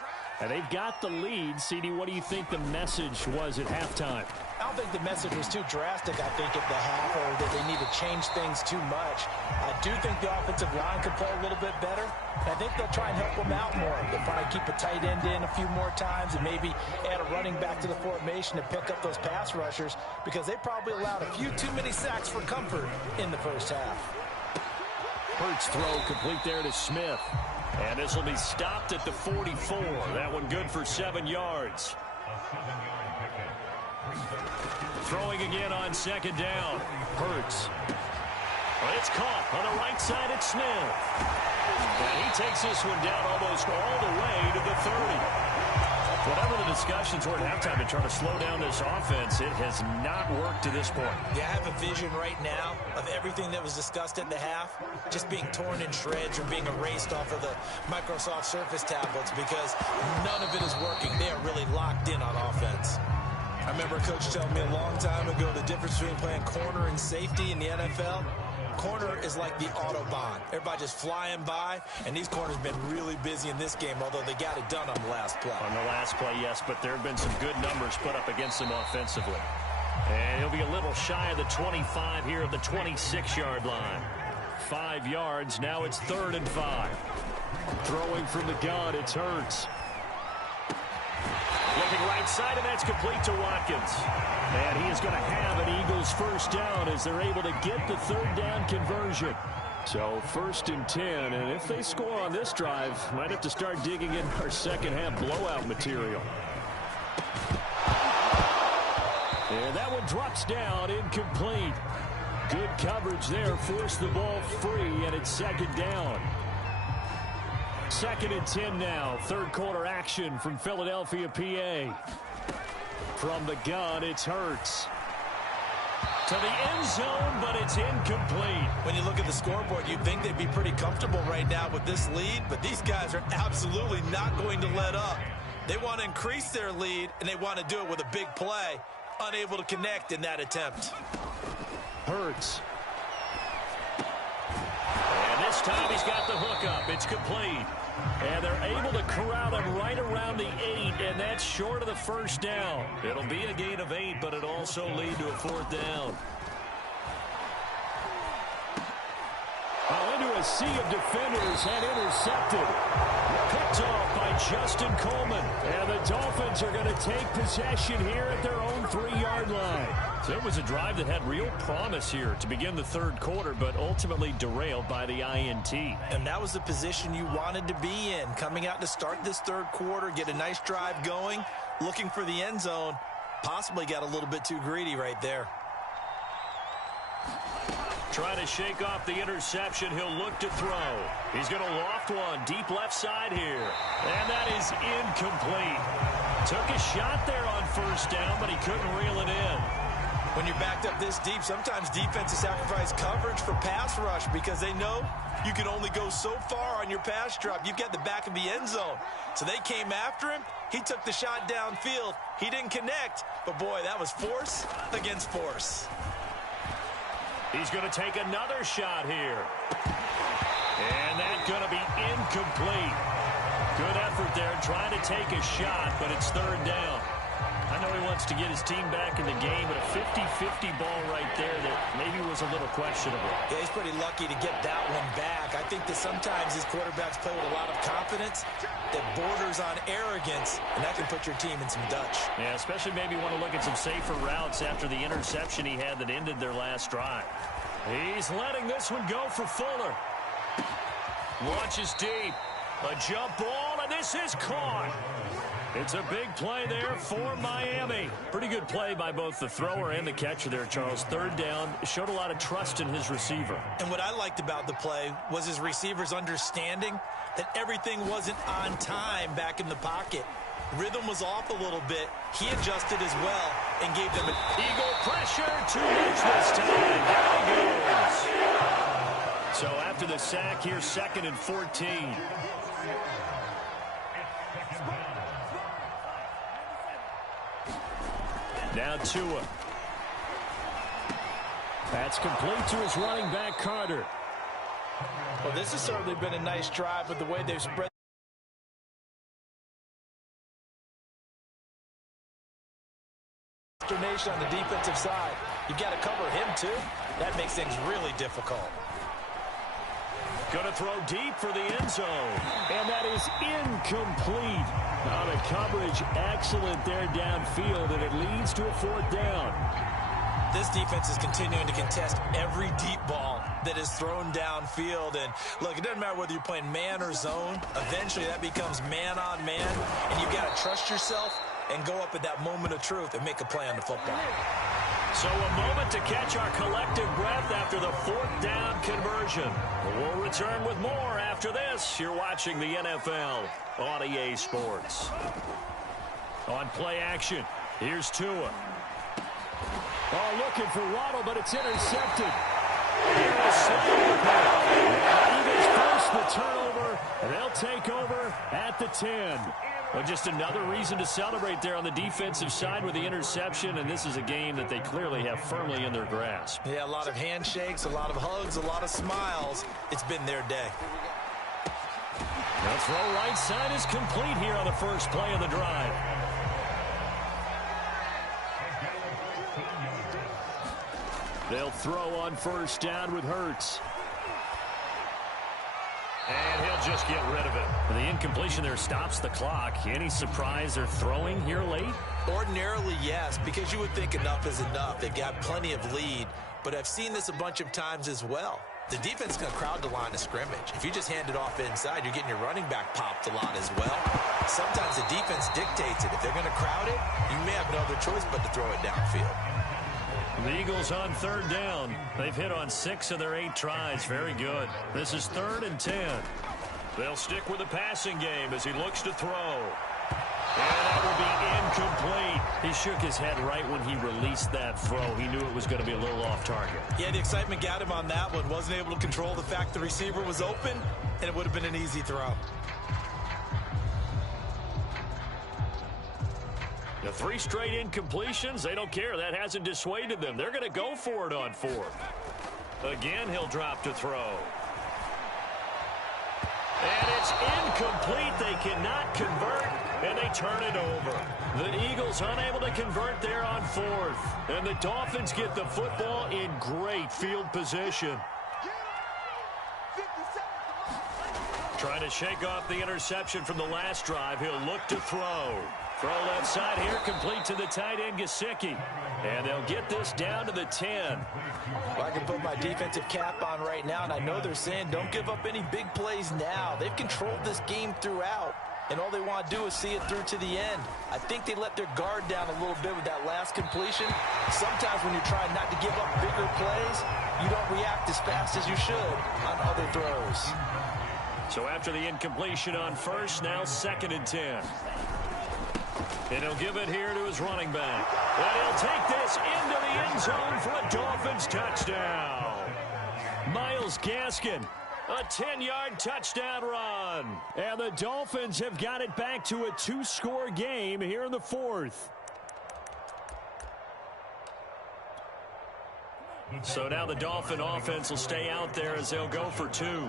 And they've got the lead. CD, what do you think the message was at halftime? I don't think the message was too drastic, I think, at the half, or that they need to change things too much. I do think the offensive line could play a little bit better. I think they'll try and help them out more. They'll probably keep a tight end in a few more times and maybe add a running back to the formation to pick up those pass rushers, because they probably allowed a few too many sacks for comfort in the first half. Hurts throw complete there to Smith. And this will be stopped at the 44. That one good for 7 yards. Throwing again on second down. Hurts. Well, it's caught on the right side at Smith. And he takes this one down almost all the way to the 30. Whatever the discussions were at halftime to try to slow down this offense, it has not worked to this point. Yeah, I have a vision right now of everything that was discussed at the half just being torn in shreds or being erased off of the Microsoft Surface tablets, because none of it is working. They are really locked in on offense. I remember a coach telling me a long time ago the difference between playing corner and safety in the NFL. Corner is like the Autobahn. Everybody just flying by, and these corners have been really busy in this game, although they got it done on the last play. On the last play, yes, but there have been some good numbers put up against them offensively. And he'll be a little shy of the 25 here at the 26-yard line. 5 yards, now it's 3rd and 5. Throwing from the gun, it's Hurts. Looking right side, and that's complete to Watkins. And he is going to have an Eagles first down as they're able to get the 3rd down conversion. So 1st and 10, and if they score on this drive, might have to start digging in our second half blowout material. And that one drops down, incomplete. Good coverage there, forced the ball free, and it's 2nd down. 2nd and 10 now. 3rd quarter action from Philadelphia, PA. From the gun, it's Hurts. To the end zone, but it's incomplete. When you look at the scoreboard, you'd think they'd be pretty comfortable right now with this lead, but these guys are absolutely not going to let up. They want to increase their lead, and they want to do it with a big play. Unable to connect in that attempt. Hurts. And this time he's got the hook up. It's complete. And they're able to corral him right around the 8, and that's short of the first down. It'll be a gain of 8, but it'll also lead to a 4th down. Into a sea of defenders and intercepted. Picked off by Justin Coleman. And the Dolphins are going to take possession here at their own 3-yard line. So it was a drive that had real promise here to begin the 3rd quarter, but ultimately derailed by the INT. And that was the position you wanted to be in. Coming out to start this 3rd quarter, get a nice drive going, looking for the end zone. Possibly got a little bit too greedy right there. Trying to shake off the interception. He'll look to throw. He's going to loft one deep left side here. And that is incomplete. Took a shot there on 1st down, but he couldn't reel it in. When you're backed up this deep, sometimes defenses sacrifice coverage for pass rush because they know you can only go so far on your pass drop. You've got the back of the end zone. So they came after him. He took the shot downfield. He didn't connect. But, boy, that was force against force. He's going to take another shot here. And that's going to be incomplete. Good effort there trying to take a shot, but it's 3rd down. I know he wants to get his team back in the game, but a 50-50 ball right there that maybe was a little questionable. Yeah, he's pretty lucky to get that one back. I think that sometimes these quarterbacks play with a lot of confidence that borders on arrogance, and that can put your team in some Dutch. Yeah, especially maybe want to look at some safer routes after the interception he had that ended their last drive. He's letting this one go for Fuller. Launches deep. A jump ball, and this is caught. It's a big play there for Miami. Pretty good play by both the thrower and the catcher there, Charles. 3rd down, showed a lot of trust in his receiver. And what I liked about the play was his receiver's understanding that everything wasn't on time back in the pocket. Rhythm was off a little bit. He adjusted as well and gave them an Eagle pressure, too much this time. Down he goes. So after the sack here, 2nd and 14. Now Tua. That's complete to his running back, Carter. Well, this has certainly been a nice drive with the way they've spread nation on the defensive side. You've got to cover him, too. That makes things really difficult. Going to throw deep for the end zone. And that is incomplete. Now the coverage excellent there downfield, and it leads to a 4th down. This defense is continuing to contest every deep ball that is thrown downfield. And, look, it doesn't matter whether you're playing man or zone. Eventually, that becomes man-on-man, and you've got to trust yourself and go up at that moment of truth and make a play on the football. So a moment to catch our collective breath after the 4th down conversion. We'll return with more after this. You're watching the NFL on EA Sports. On play action, here's Tua. Oh, looking for Waddle, but it's intercepted. Eagles force the turnover, and they'll take over at the 10. Well, just another reason to celebrate there on the defensive side with the interception, and this is a game that they clearly have firmly in their grasp. Yeah, a lot of handshakes, a lot of hugs, a lot of smiles. It's been their day. The throw right side is complete here on the first play of the drive. They'll throw on first down with Hurts. And he'll just get rid of it. The incompletion there stops the clock. Any surprise they're throwing here late? Ordinarily, yes, because you would think enough is enough. They've got plenty of lead, but I've seen this a bunch of times as well. The defense is going to crowd the line of scrimmage. If you just hand it off inside, you're getting your running back popped a lot as well. Sometimes the defense dictates it. If they're going to crowd it, you may have no other choice but to throw it downfield. The Eagles on 3rd down. They've hit on 6 of their 8 tries. Very good. This is 3rd and 10. They'll stick with the passing game as he looks to throw. And that will be incomplete. He shook his head right when he released that throw. He knew it was going to be a little off target. Yeah, the excitement got him on that one. Wasn't able to control the fact the receiver was open, and it would have been an easy throw. The 3 straight incompletions, they don't care. That hasn't dissuaded them. They're going to go for it on 4th. Again, he'll drop to throw. And it's incomplete. They cannot convert, and they turn it over. The Eagles unable to convert there on 4th. And the Dolphins get the football in great field position. Trying to shake off the interception from the last drive. He'll look to throw. Throw left side here, complete to the tight end, Gesicki. And they'll get this down to the 10. Well, I can put my defensive cap on right now, and I know they're saying don't give up any big plays now. They've controlled this game throughout, and all they want to do is see it through to the end. I think they let their guard down a little bit with that last completion. Sometimes when you're trying not to give up bigger plays, you don't react as fast as you should on other throws. So after the incompletion on 1st, now 2nd and 10. And he'll give it here to his running back. And he'll take this into the end zone for a Dolphins touchdown. Myles Gaskin, a 10-yard touchdown run. And the Dolphins have got it back to a 2-score game here in the 4th. So now the Dolphin offense will stay out there as they'll go for 2.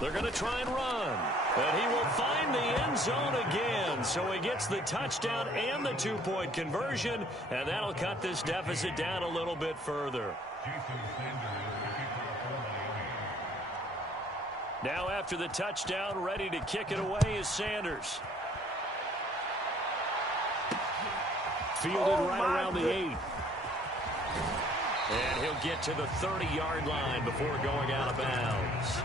They're going to try and run. And he will find the end zone again. So he gets the touchdown and the 2-point conversion. And that'll cut this deficit down a little bit further. Now after the touchdown, ready to kick it away is Sanders. Fielded right around the 8. And he'll get to the 30-yard line before going out of bounds.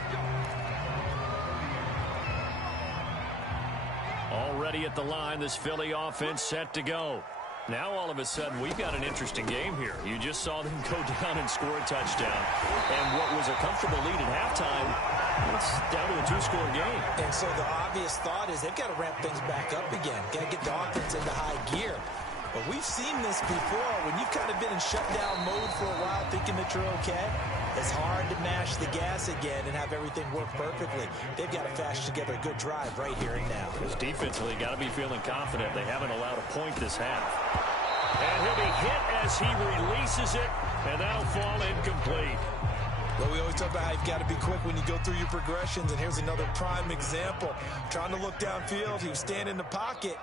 Already at the line, this Philly offense set to go. Now all of a sudden, we've got an interesting game here. You just saw them go down and score a touchdown. And what was a comfortable lead at halftime, it's down to a 2-score game. And so the obvious thought is they've got to ramp things back up again. Got to get the offense into high gear. But we've seen this before when you've kind of been in shutdown mode for a while thinking that you're okay. It's hard to mash the gas again and have everything work perfectly. They've got to fashion together a good drive right here and now. Because defensively, got to be feeling confident. They haven't allowed a point this half. And he'll be hit as he releases it, and that'll fall incomplete. Well, we always talk about how you've got to be quick when you go through your progressions, and here's another prime example. Trying to look downfield, he was standing in the pocket,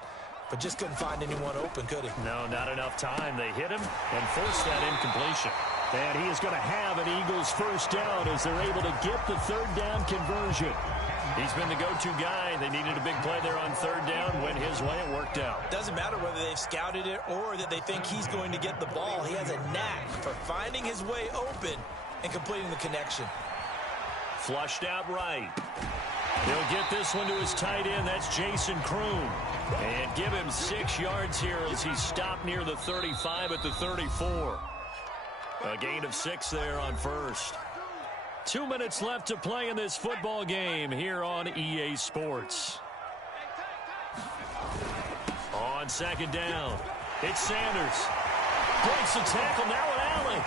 but just couldn't find anyone open, could he? No, not enough time. They hit him and forced that incompletion. And he is going to have an Eagles first down as they're able to get the third down conversion. He's been the go-to guy. They needed a big play there on third down. Went his way. It worked out. Doesn't matter whether they've scouted it or that they think he's going to get the ball. He has a knack for finding his way open and completing the connection. Flushed out right. He'll get this one to his tight end. That's Jason Kroon. And give him 6 yards here as he stopped near the 35 at the 34. A gain of 6 there on first. 2 minutes left to play in this football game here on EA Sports. On second down, it's Sanders. Breaks the tackle, now an alley.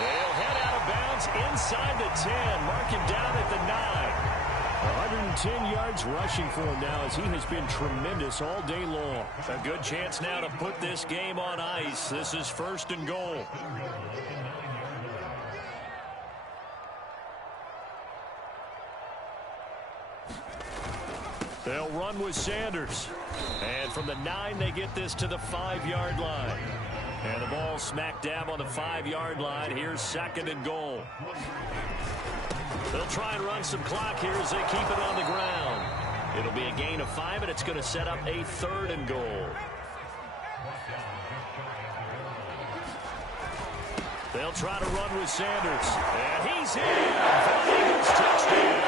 They'll head out of bounds inside the 10. Mark him down at the 9. 110 yards rushing for him now as he has been tremendous all day long. A good chance now to put this game on ice. This is first and goal. They'll run with Sanders. And from the 9, they get this to the 5-yard line. And the ball smack dab on the 5-yard line. Here's second and goal. They'll try and run some clock here as they keep it on the ground. It'll be a gain of 5, and it's going to set up a third and goal. They'll try to run with Sanders. And he's in for the Eagles touchdown.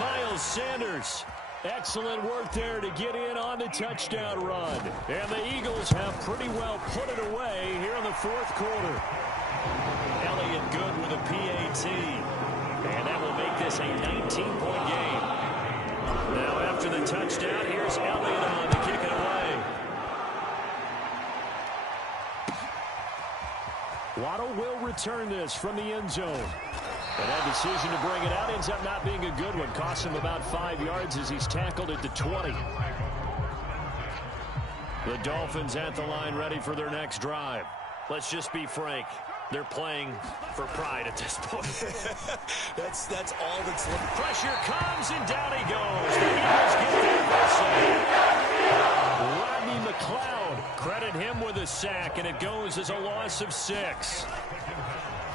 Miles Sanders. Excellent work there to get in on the touchdown run. And the Eagles have pretty well put it away here in the fourth quarter. Elliott good with a PAT. And that will make this a 19-point game. Now after the touchdown, here's Elliott on to kick it away. Waddle will return this from the end zone. And that decision to bring it out ends up not being a good one. Costs him about 5 yards as he's tackled at the 20. The Dolphins at the line ready for their next drive. Let's just be frank. They're playing for pride at this point. That's all that's left. Pressure comes, and down he goes. The Eagles get there for a sack. Rodney McLeod. Credit him with a sack, and it goes as a loss of 6.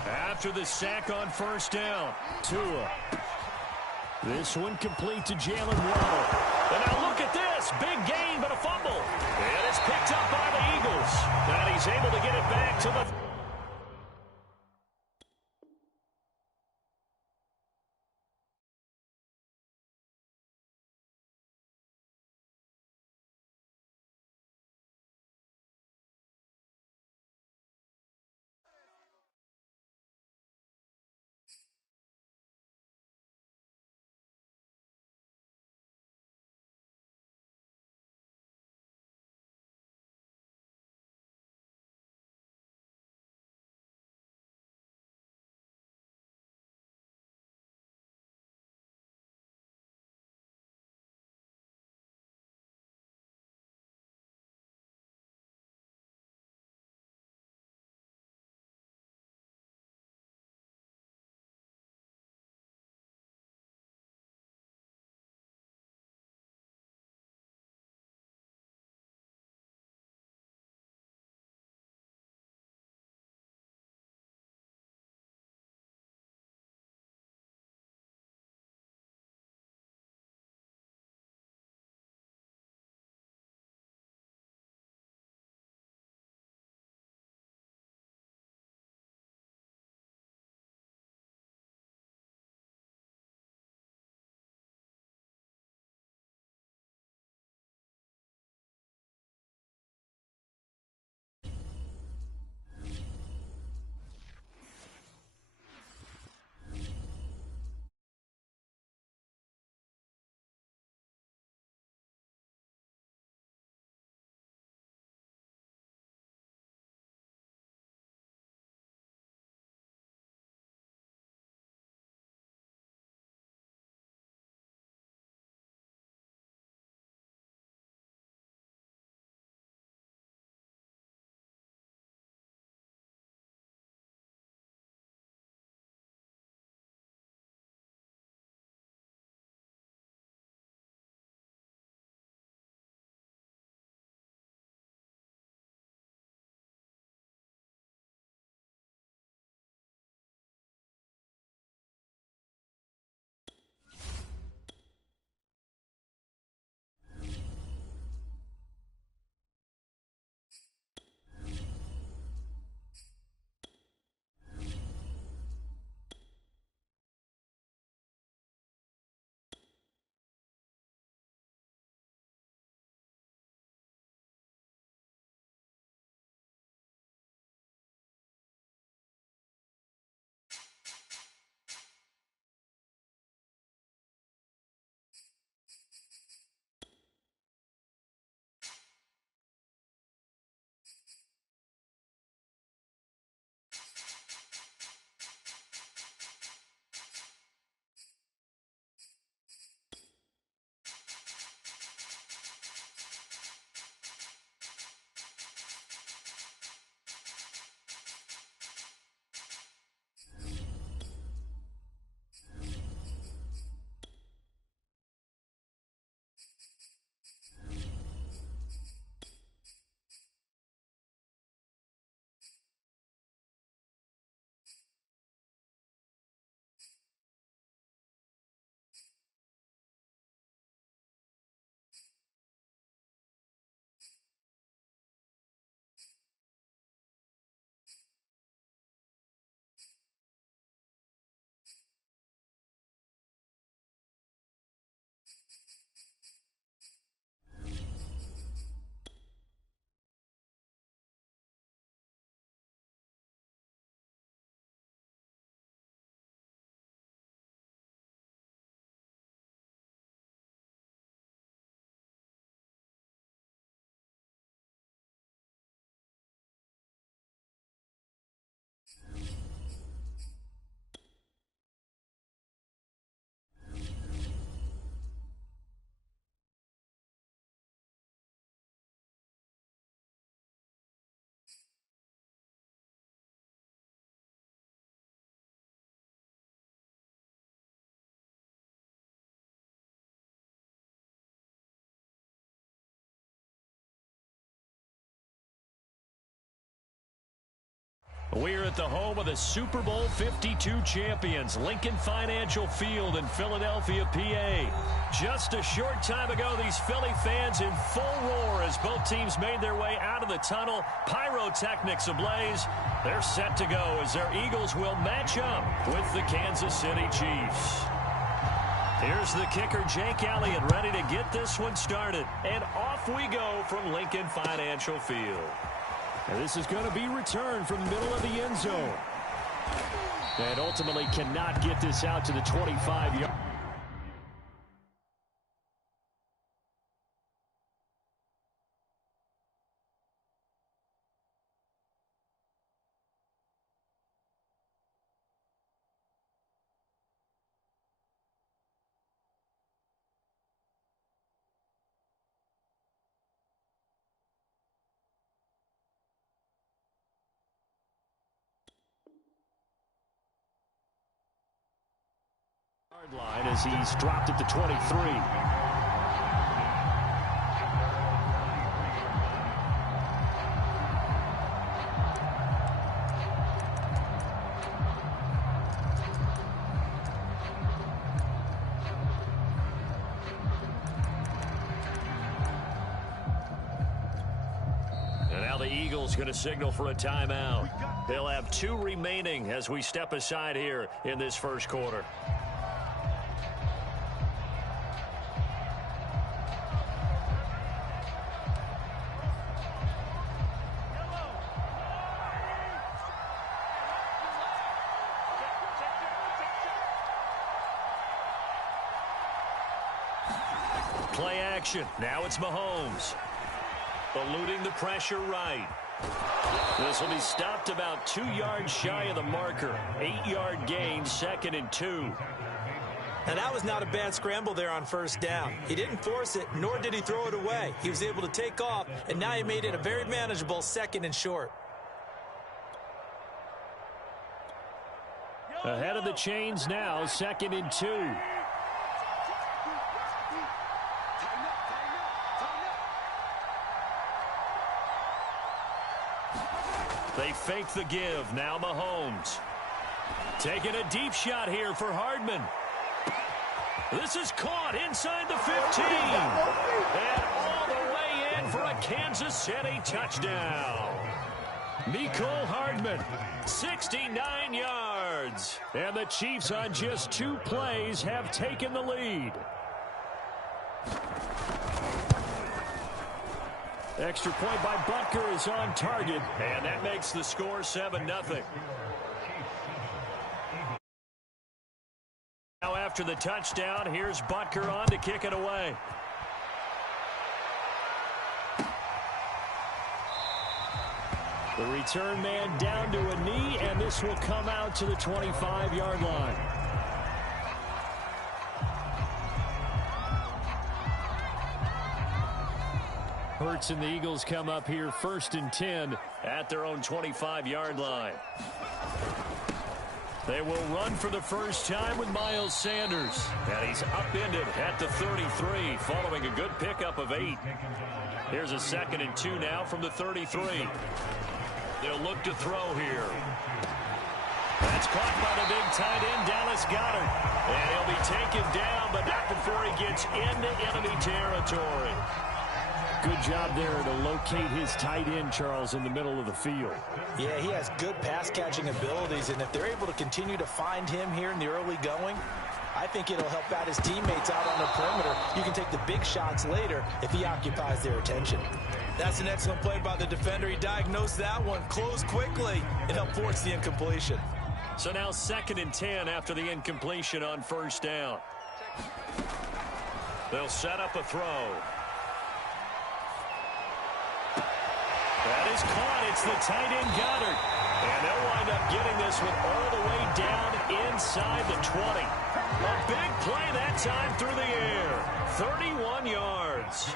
After the sack on first down, Tua. This one complete to Jalen Waddle. And now look at this. Big gain, but a fumble. And it's picked up by the Eagles. And he's able to get it back to the We're at the home of the Super Bowl 52 champions, Lincoln Financial Field in Philadelphia, PA. Just a short time ago, these Philly fans in full roar as both teams made their way out of the tunnel. Pyrotechnics ablaze. They're set to go as their Eagles will match up with the Kansas City Chiefs. Here's the kicker, Jake Elliott, ready to get this one started. And off we go from Lincoln Financial Field. And this is going to be returned from the middle of the end zone. And ultimately cannot get this out to the 25-yard. Line as he's dropped at the 23. And now the Eagles going to signal for a timeout. They'll have 2 remaining as we step aside here in this first quarter. Play action. Now it's Mahomes. Eluding the pressure right. This will be stopped about 2 yards shy of the marker. 8-yard gain, 2nd and 2. And that was not a bad scramble there on first down. He didn't force it, nor did he throw it away. He was able to take off, and now he made it a very manageable 2nd and short. Ahead of the chains now, 2nd and 2. They fake the give. Now Mahomes. Taking a deep shot here for Hardman. This is caught inside the 15. And all the way in for a Kansas City touchdown. Mecole Hardman, 69 yards. And the Chiefs on just 2 plays have taken the lead. Extra point by Butker is on target. And that makes the score 7-0. Now after the touchdown, here's Butker on to kick it away. The return man down to a knee, and this will come out to the 25-yard line. Hurts and the Eagles come up here 1st and 10 at their own 25-yard line. They will run for the first time with Miles Sanders. And he's upended at the 33 following a good pickup of 8. Here's a 2nd and 2 now from the 33. They'll look to throw here. That's caught by the big tight end, Dallas Goedert. And he'll be taken down, but not before he gets into enemy territory. Good job there to locate his tight end, Charles, in the middle of the field. Yeah, he has good pass-catching abilities, and if they're able to continue to find him here in the early going, I think it'll help out his teammates out on the perimeter. You can take the big shots later if he occupies their attention. That's an excellent play by the defender. He diagnosed that one, closed quickly, and helped force the incompletion. So now 2nd and 10 after the incompletion on first down. They'll set up a throw. That is caught. It's the tight end, Goedert. And they'll wind up getting this one all the way down inside the 20. A big play that time through the air. 31 yards.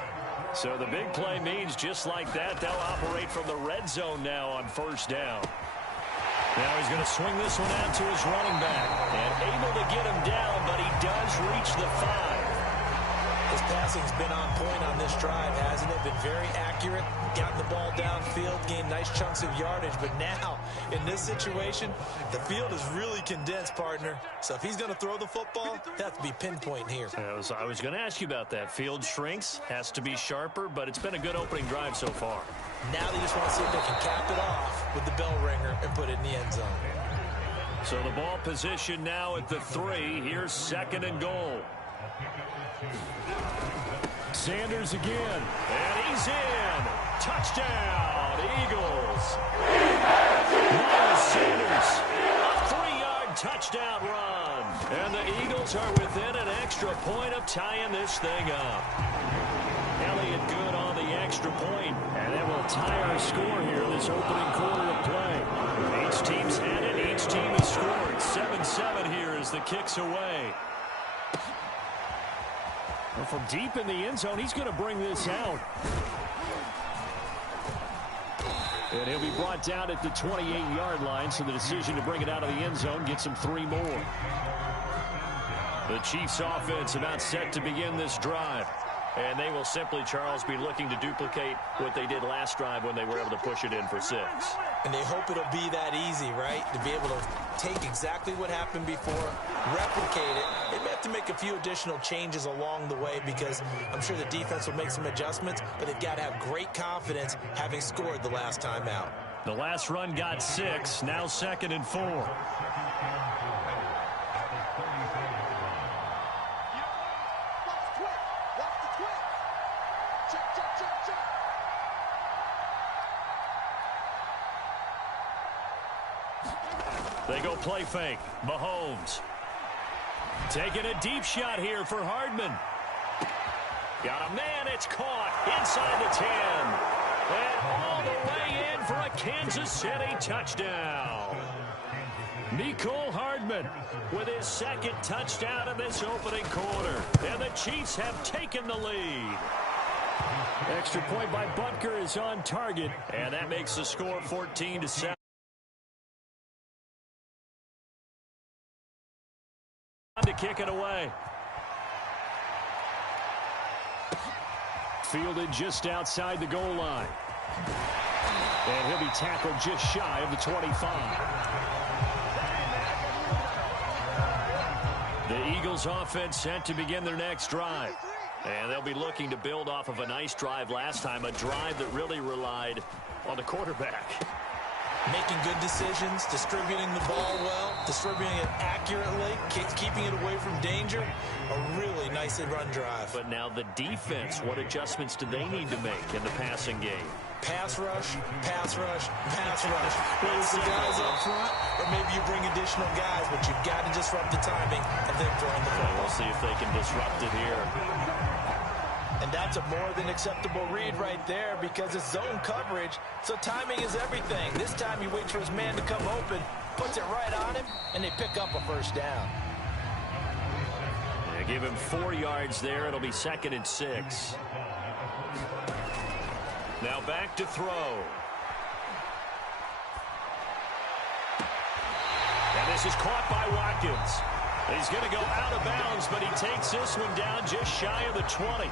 So the big play means just like that, they'll operate from the red zone now on first down. Now he's going to swing this one out to his running back. And able to get him down, but he does reach the 5. His passing's been on point on this drive, hasn't it? Been very accurate, gotten the ball downfield, gained nice chunks of yardage. But now, in this situation, the field is really condensed, partner. So if he's going to throw the football, it has to be pinpoint here. I was going to ask you about that. Field shrinks, has to be sharper, but it's been a good opening drive so far. Now they just want to see if they can cap it off with the bell ringer and put it in the end zone. So the ball position now at the 3. Here's 2nd and goal. Sanders again. And he's in. Touchdown, Eagles. Miles Sanders, a 3-yard touchdown run. And the Eagles are within an extra point of tying this thing up. Elliott good on the extra point. And that will tie our score here this opening quarter of play. Each team's had it. Each team has scored. 7-7 here as the kick's away. Well, from deep in the end zone, he's going to bring this out. And he'll be brought down at the 28-yard line, so the decision to bring it out of the end zone gets him 3 more. The Chiefs offense about set to begin this drive. And they will simply, Charles, be looking to duplicate what they did last drive when they were able to push it in for 6. And they hope it'll be that easy, right? To be able to take exactly what happened before, replicate it. They may have to make a few additional changes along the way because I'm sure the defense will make some adjustments, but they've got to have great confidence having scored the last time out. The last run got 6, now 2nd and 4. They go play fake. Mahomes. Taking a deep shot here for Hardman. Got a man. It's caught inside the 10. And all the way in for a Kansas City touchdown. Mecole Hardman with his 2nd touchdown in this opening quarter. And the Chiefs have taken the lead. Extra point by Butker is on target. And that makes the score 14-7. To kick it away. Fielded just outside the goal line. And he'll be tackled just shy of the 25. The Eagles offense set to begin their next drive. And they'll be looking to build off of a nice drive last time, a drive that really relied on the quarterback. Making good decisions, distributing the ball well, distributing it accurately, keeping it away from danger. A really nicely run drive. But now the defense, what adjustments do they need to make in the passing game? Pass rush, pass rush, pass rush. Whether it's the guys up front or maybe you bring additional guys, but you've got to disrupt the timing of them throwing the football. We'll see if they can disrupt it here. And that's a more than acceptable read right there because it's zone coverage, so timing is everything. This time he waits for his man to come open, puts it right on him, and they pick up a first down. They give him 4 yards there. It'll be 2nd and 6. Now back to throw. And this is caught by Watkins. He's going to go out of bounds, but he takes this one down just shy of the 20.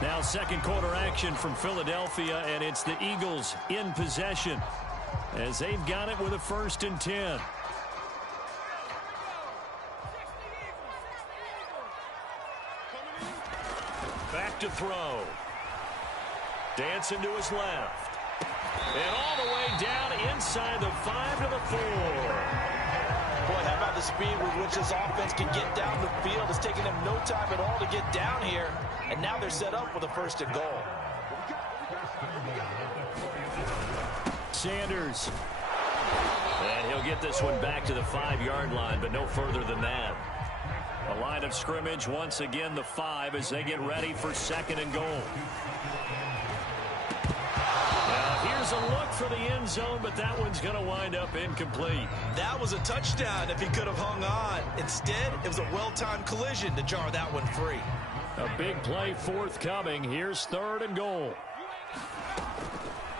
Now 2nd quarter action from Philadelphia, and it's the Eagles in possession as they've got it with a 1st and 10. Back to throw. Dancing to his left. And all the way down inside the 5 to the 4. Boy, how about the speed with which this offense can get down the field? It's taking them no time at all to get down here. And now they're set up with a 1st and goal. Sanders. And he'll get this one back to the 5-yard line, but no further than that. A line of scrimmage, once again, the 5 as they get ready for 2nd and goal. Here's a look for the end zone, but that one's going to wind up incomplete. That was a touchdown if he could have hung on. Instead, it was a well-timed collision to jar that one free. A big play forthcoming. Here's 3rd and goal.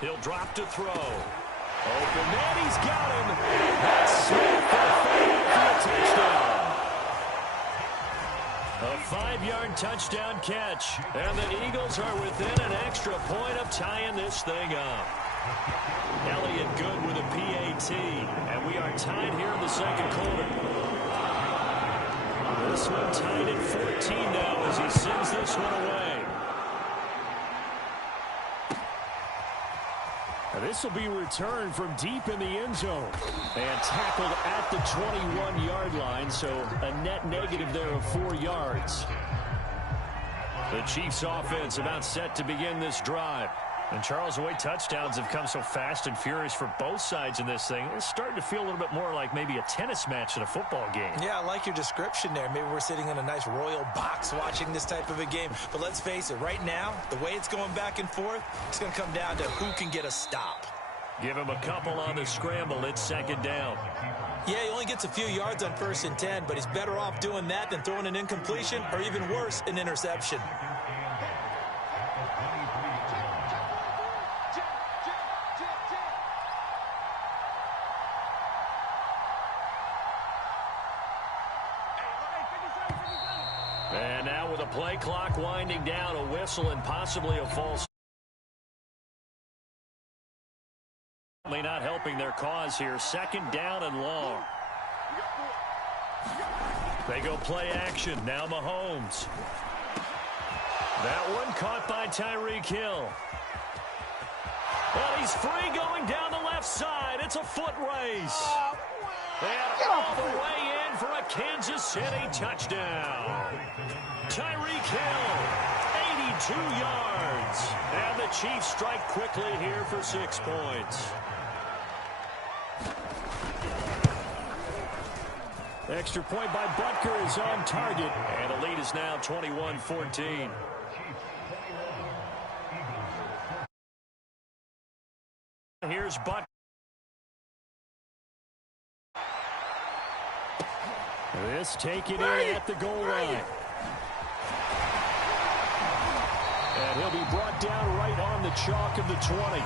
He'll drop to throw. Open man, he's got him. That's Smith for a touchdown. A 5-yard touchdown catch. And the Eagles are within an extra point of tying this thing up. Elliott good with a PAT. And we are tied here in the second quarter. This one tied at 14 now as he sends this one away. And this will be returned from deep in the end zone. And tackled at the 21-yard line, so a net negative there of 4 yards. The Chiefs offense about set to begin this drive. And Charles, the way touchdowns have come so fast and furious for both sides in this thing, it's starting to feel a little bit more like maybe a tennis match in a football game. Yeah, I like your description there. Maybe we're sitting in a nice royal box watching this type of a game. But let's face it, right now, the way it's going back and forth, it's going to come down to who can get a stop. Give him a couple on the scramble. It's second down. Yeah, he only gets a few yards on 1st and 10, but he's better off doing that than throwing an incompletion or even worse, an interception. And now with a play clock winding down, a whistle and possibly a false. Not helping their cause here. Second down and long. They go play action. Now Mahomes. That one caught by Tyreek Hill. And he's free going down the left side. It's a foot race. And all the way in for a Kansas City touchdown. Tyreek Hill, 82 yards. And the Chiefs strike quickly here for 6 points. Extra point by Butker is on target. And the lead is now 21-14. Here's Butker. This taken in at the goal line. And he'll be brought down right on the chalk of the 20.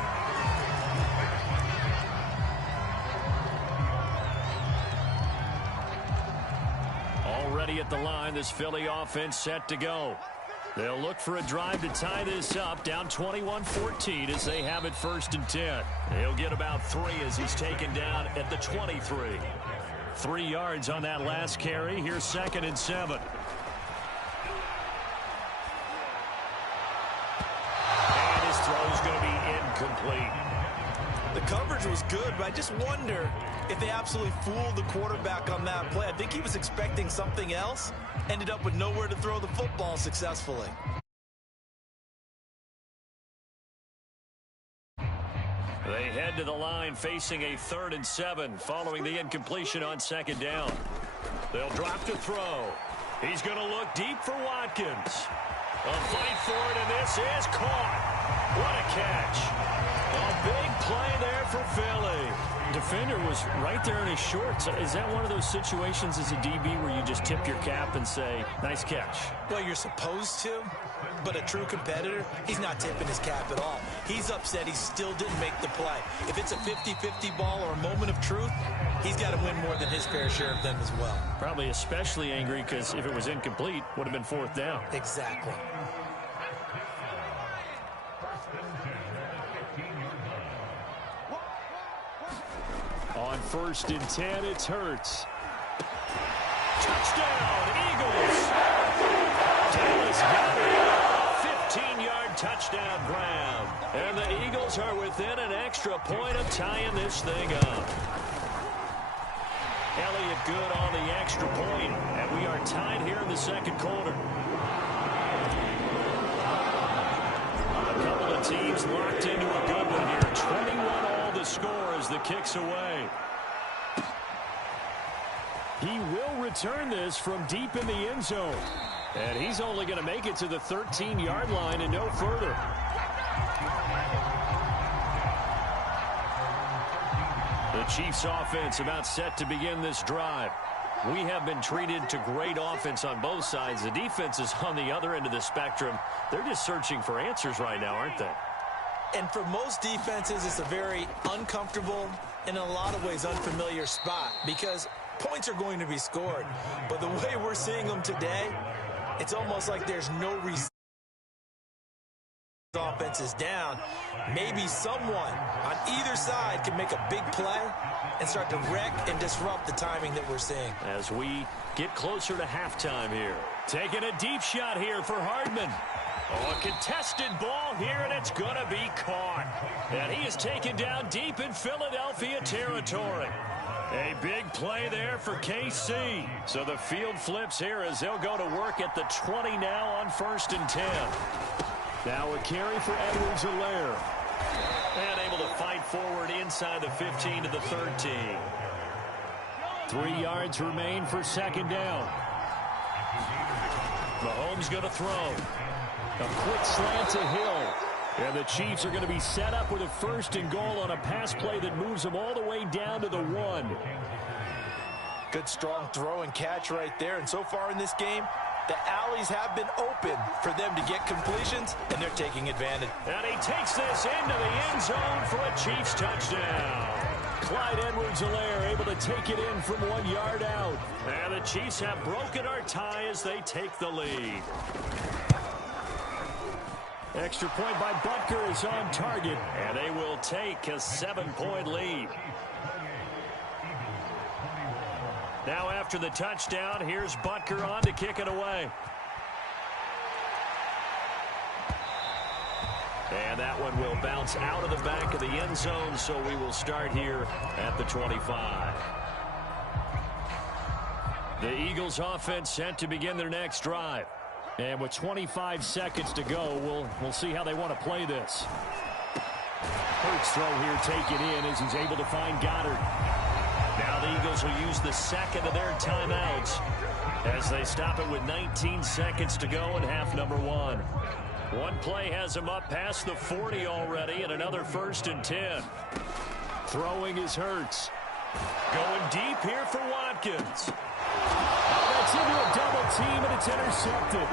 Already at the line, this Philly offense set to go. They'll look for a drive to tie this up, down 21-14 as they have it 1st and 10. He'll get about 3 as he's taken down at the 23. 3 yards on that last carry. Here's 2nd and 7. And his throw's going to be incomplete. The coverage was good, but I just wonder if they absolutely fooled the quarterback on that play. I think he was expecting something else. Ended up with nowhere to throw the football successfully. They head to the line facing a 3rd and 7 following the incompletion on 2nd down. They'll drop to throw. He's going to look deep for Watkins. A fight for it, and this is caught. What a catch. A big play there for Philly. Defender was right there in his shorts. Is that one of those situations as a DB where you just tip your cap and say, nice catch? Well, you're supposed to, but a true competitor, he's not tipping his cap at all. He's upset he still didn't make the play. If it's a 50-50 ball or a moment of truth, he's got to win more than his fair share of them as well. Probably especially angry because if it was incomplete, would have been 4th down. Exactly. On 1st and 10, it's Hurts. Touchdown, Eagles. Dallas got it. 15-yard touchdown grab. And the Eagles are within an extra point of tying this thing up. Elliott good on the extra point, and we are tied here in the second quarter. A couple of teams locked into a good one here. 21-all the score as the kick's away. He will return this from deep in the end zone. And he's only going to make it to the 13-yard line and no further. The Chiefs offense about set to begin this drive. We have been treated to great offense on both sides. The defense is on the other end of the spectrum. They're just searching for answers right now, aren't they? And for most defenses, it's a very uncomfortable and in a lot of ways unfamiliar spot because points are going to be scored. But the way we're seeing them today, It's almost like there's no reason offense is down. Maybe someone on either side can make a big play and start to wreck and disrupt the timing that we're seeing. As we get closer to halftime here. Taking a deep shot here for Hardman. Oh, a contested ball here, and it's going to be caught. And he is taken down deep in Philadelphia territory. A big play there for KC. So the field flips here as they'll go to work at the 20 now on 1st and 10. Now a carry for Edwards-Helaire. And able to fight forward inside the 15 to the 13. 3 yards remain for 2nd down. Mahomes going to throw. A quick slant to Hill. And the Chiefs are going to be set up with a 1st and goal on a pass play that moves them all the way down to the 1. Good strong throw and catch right there. And so far in this game, the alleys have been open for them to get completions, and they're taking advantage. And he takes this into the end zone for a Chiefs touchdown. Clyde Edwards-Helaire able to take it in from 1 yard out. And the Chiefs have broken our tie as they take the lead. Extra point by Butker is on target, and they will take a 7-point lead. Now after the touchdown, here's Butker on to kick it away. And that one will bounce out of the back of the end zone, so we will start here at the 25. The Eagles offense set to begin their next drive. And with 25 seconds to go, we'll see how they want to play this. Hurts throw here taken in as he's able to find Goddard. Now the Eagles will use the second of their timeouts as they stop it with 19 seconds to go in half number 1. One play has them up past the 40 already, and another 1st and 10. Throwing is Hurts. Going deep here for Watkins. That's into a double team, and it's intercepted.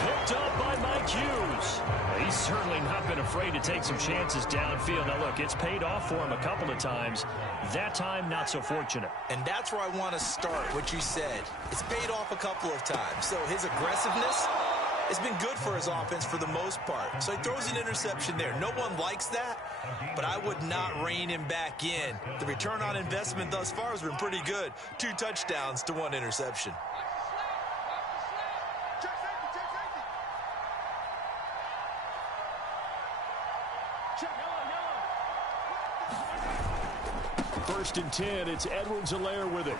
Picked up by Mike Hughes. He's certainly not been afraid to take some chances downfield. Now, look, it's paid off for him a couple of times. That time, not so fortunate. And that's where I want to start, what you said. It's paid off a couple of times. So his aggressiveness has been good for his offense for the most part. So he throws an interception there. No one likes that, but I would not rein him back in. The return on investment thus far has been pretty good. 2 touchdowns to 1 interception. First and 10, it's Edwards-Helaire with it.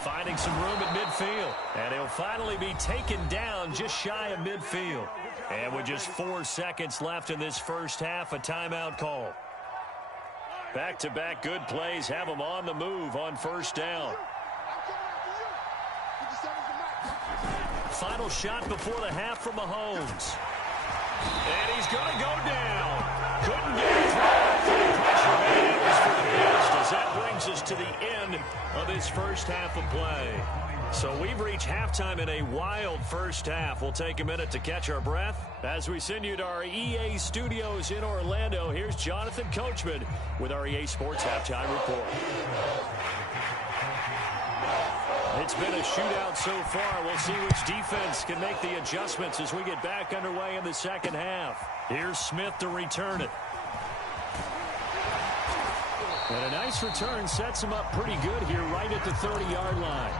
Finding some room at midfield. And he'll finally be taken down just shy of midfield. And with just 4 seconds left in this first half, a timeout call. Back-to-back good plays have them on the move on 1st down. Final shot before the half from Mahomes. And he's going to go down. Couldn't get it through. Pressure made. It was for the best as that brings us to the end of this first half of play. So we've reached halftime in a wild first half. We'll take a minute to catch our breath as we send you to our EA studios in Orlando. Here's Jonathan Coachman with our EA Sports Halftime Report. It's been a shootout so far. We'll see which defense can make the adjustments as we get back underway in the second half. Here's Smith to return it. And a nice return sets him up pretty good here right at the 30-yard line.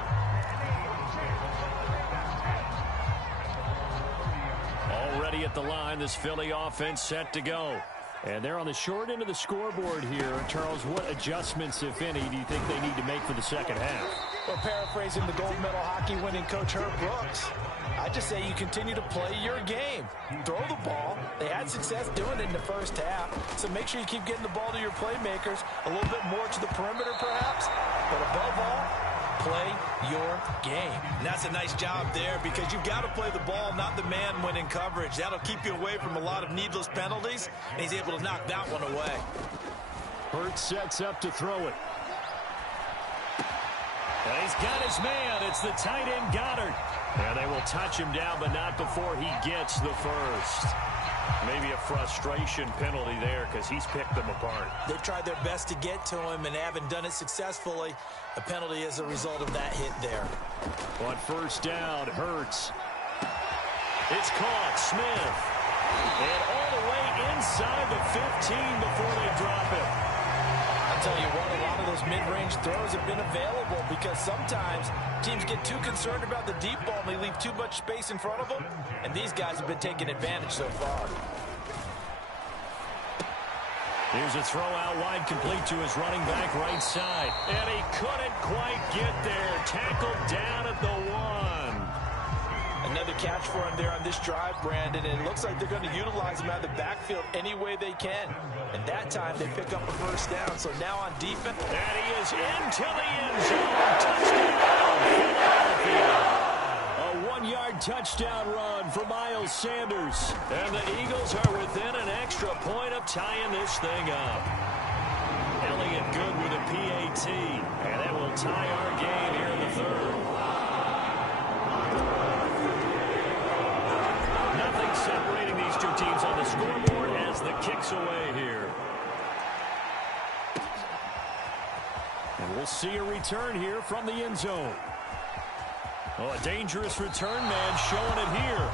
Already at the line, this Philly offense set to go. And they're on the short end of the scoreboard here. Charles, what adjustments, if any, do you think they need to make for the second half? Well, paraphrasing the gold medal hockey winning coach Herb Brooks, I just say you continue to play your game. Throw the ball. They had success doing it in the first half, so make sure you keep getting the ball to your playmakers, a little bit more to the perimeter perhaps, but above all, play your game. And that's a nice job there because you've got to play the ball, not the man when in coverage. That'll keep you away from a lot of needless penalties, and he's able to knock that one away. Hurts sets up to throw it. And he's got his man. It's the tight end Goddard. And they will touch him down, but not before he gets the first. Maybe a frustration penalty there because he's picked them apart. They've tried their best to get to him and haven't done it successfully. A penalty as a result of that hit there. On first down, Hurts. It's caught. Smith. And all the way inside the 15 before they drop it. I'll tell you what, a lot of those mid-range throws have been available because sometimes teams get too concerned about the deep ball and they leave too much space in front of them, and these guys have been taking advantage so far. Here's a throw out wide, complete to his running back right side. And he couldn't quite get there. Tackled down at the 1. Another catch for him there on this drive, Brandon, and it looks like they're going to utilize him out of the backfield any way they can. And that time they pick up a first down. So now on defense. And he is into the end zone. Touchdown, Philadelphia. A 1-yard touchdown run for Miles Sanders. And the Eagles are within an extra point of tying this thing up. Elliott good with a PAT. And that will tie our game here in the third. Nothing separating these two teams on the scoreboard as the kick's away here. And we'll see a return here from the end zone. Oh, a dangerous return man showing it here.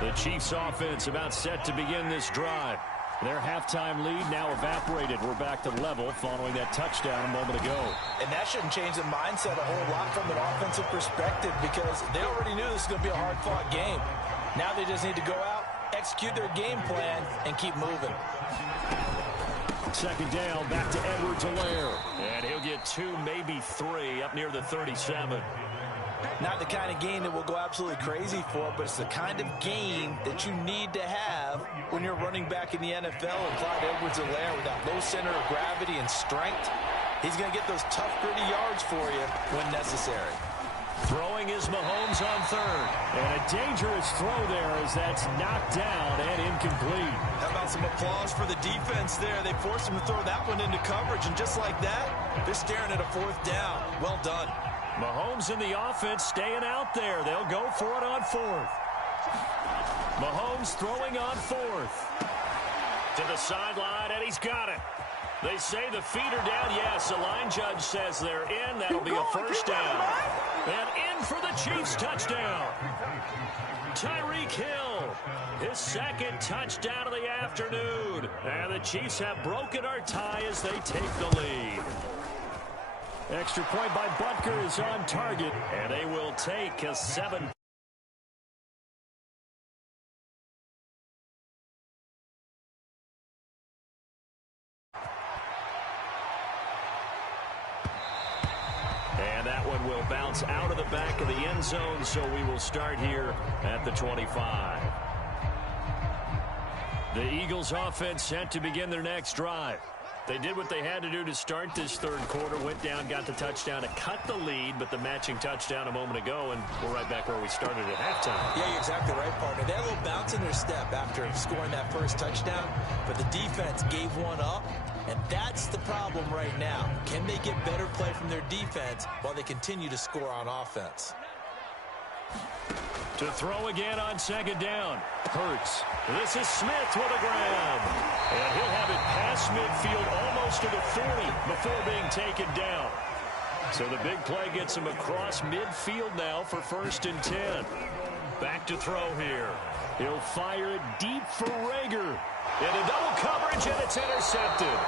The Chiefs offense about set to begin this drive. Their halftime lead now evaporated. We're back to level following that touchdown a moment ago. And that shouldn't change the mindset a whole lot from an offensive perspective because they already knew this was going to be a hard-fought game. Now they just need to go out, execute their game plan, and keep moving. Second down, back to Edwards-Helaire. And he'll get 2, maybe 3 up near the 37. Not the kind of gain that we'll go absolutely crazy for, but it's the kind of gain that you need to have when you're running back in the NFL. And Clyde Edwards-Helaire, with that low center of gravity and strength, he's going to get those tough, gritty yards for you when necessary. Throwing is Mahomes on third. And a dangerous throw there as that's knocked down and incomplete. How about some applause for the defense there? They forced him to throw that one into coverage, and just like that, they're staring at a 4th down. Well done. Mahomes and the offense staying out there. They'll go for it on 4th. Mahomes throwing on 4th. To the sideline, and he's got it. They say the feet are down. Yes, the line judge says they're in. That'll be a first down. And in for the Chiefs touchdown. Tyreek Hill, his 2nd touchdown of the afternoon. And the Chiefs have broken our tie as they take the lead. Extra point by Butker is on target. And they will take a 7. And that one will bounce out of the back of the end zone, so we will start here at the 25. The Eagles offense set to begin their next drive. They did what they had to do to start this third quarter, went down, got the touchdown to cut the lead, but the matching touchdown a moment ago, and we're right back where we started at halftime. Yeah, you're exactly right, partner. They had a little bounce in their step after scoring that first touchdown, but the defense gave one up, and that's the problem right now. Can they get better play from their defense while they continue to score on offense? To throw again on second down. Hurts. This is Smith with a grab. And he'll have it past midfield almost to the 40 before being taken down. So the big play gets him across midfield now for 1st and 10. Back to throw here. He'll fire it deep for Rager. Into double coverage, and it's intercepted.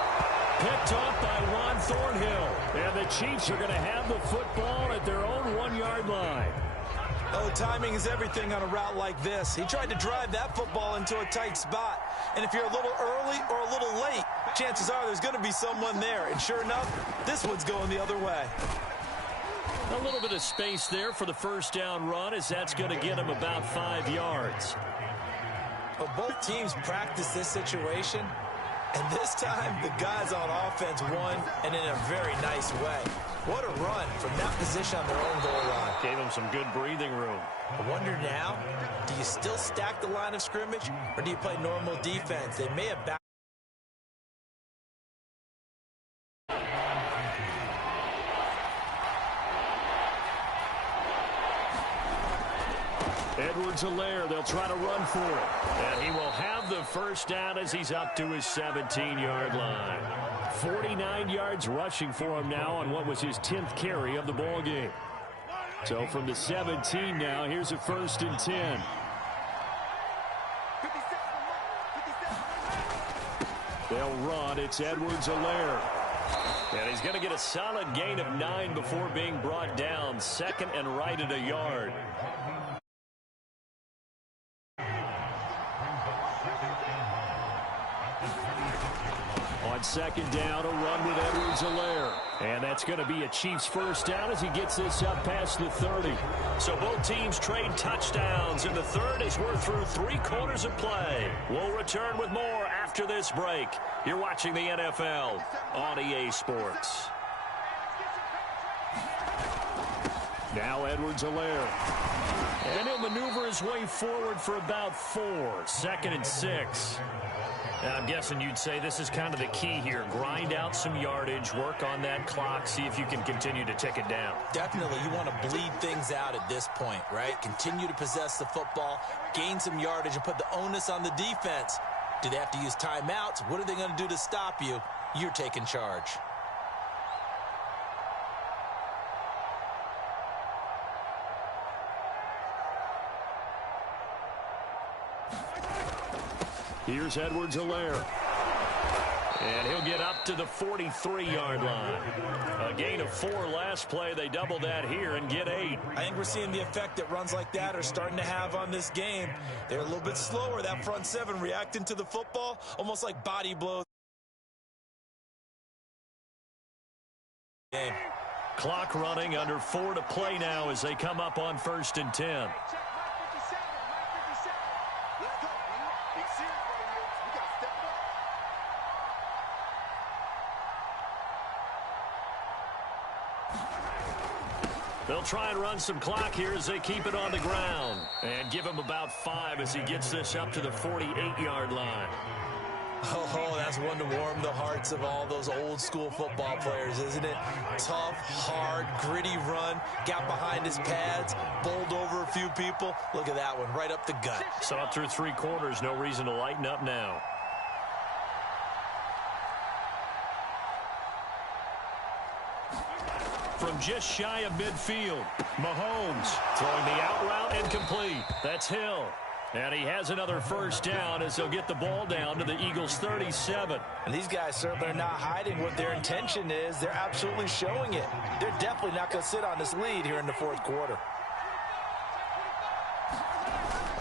Picked off by Juan Thornhill. And the Chiefs are going to have the football at their own 1-yard line. Oh, timing is everything on a route like this. He tried to drive that football into a tight spot. And if you're a little early or a little late, chances are there's going to be someone there. And sure enough, this one's going the other way. A little bit of space there for the first down run, as that's going to get him about 5 yards. Well, both teams practice this situation. And this time, the guys on offense won, and in a very nice way. What a run from that position on their own goal line. Gave them some good breathing room. I wonder now, do you still stack the line of scrimmage, or do you play normal defense? They may have backed. Edwards-Helaire, they'll try to run for it. And he will have the first down as he's up to his 17-yard line. 49 yards rushing for him now on what was his 10th carry of the ball game. So from the 17 now, here's a 1st and 10. They'll run. It's Edwards-Helaire. And he's going to get a solid gain of 9 before being brought down. 2nd and right at a yard. On 2nd down, a run with Edwards-Helaire. And that's going to be a Chiefs first down as he gets this up past the 30. So both teams trade touchdowns in the third as we're through 3 quarters of play. We'll return with more after this break. You're watching the NFL on EA Sports. Now Edwards-Helaire. And he'll maneuver his way forward for about 4. 2nd and 6. I'm guessing you'd say this is kind of the key here. Grind out some yardage, work on that clock, see if you can continue to tick it down. Definitely, you want to bleed things out at this point, right? Continue to possess the football, gain some yardage, and put the onus on the defense. Do they have to use timeouts? What are they going to do to stop you? You're taking charge. Here's Edwards-Helaire. And he'll get up to the 43-yard line. A gain of 4 last play. They double that here and get 8. I think we're seeing the effect that runs like that are starting to have on this game. They're a little bit slower, that front 7, reacting to the football, almost like body blows. Game. Clock running, under 4 to play now as they come up on 1st and 10. They'll try and run some clock here as they keep it on the ground. And give him about 5 as he gets this up to the 48-yard line. Oh, that's one to warm the hearts of all those old-school football players, isn't it? Tough, hard, gritty run. Got behind his pads, bowled over a few people. Look at that one, right up the gut. So up through 3 quarters, no reason to lighten up now. From just shy of midfield, Mahomes throwing the out route incomplete. That's Hill. And he has another first down as they'll get the ball down to the Eagles' 37. And these guys certainly are not hiding what their intention is. They're absolutely showing it. They're definitely not going to sit on this lead here in the 4th quarter.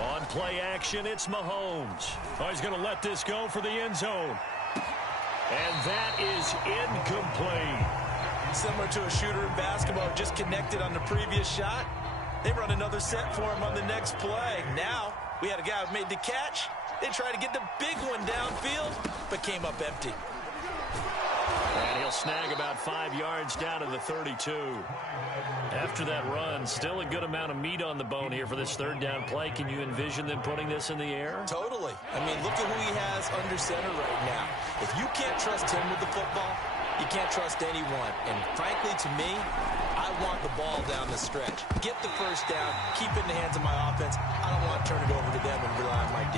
On play action, it's Mahomes. Oh, he's going to let this go for the end zone. And that is incomplete. Similar to a shooter in basketball, just connected on the previous shot. They run another set for him on the next play. Now, we had a guy who made the catch. They tried to get the big one downfield, but came up empty. And he'll snag about 5 yards down to the 32. After that run, still a good amount of meat on the bone here for this 3rd down play. Can you envision them putting this in the air? Totally. I mean, look at who he has under center right now. If you can't trust him with the football, you can't trust anyone. And frankly, to me, I want the ball down the stretch. Get the first down, keep it in the hands of my offense. I don't want to turn it over to them and rely on my D.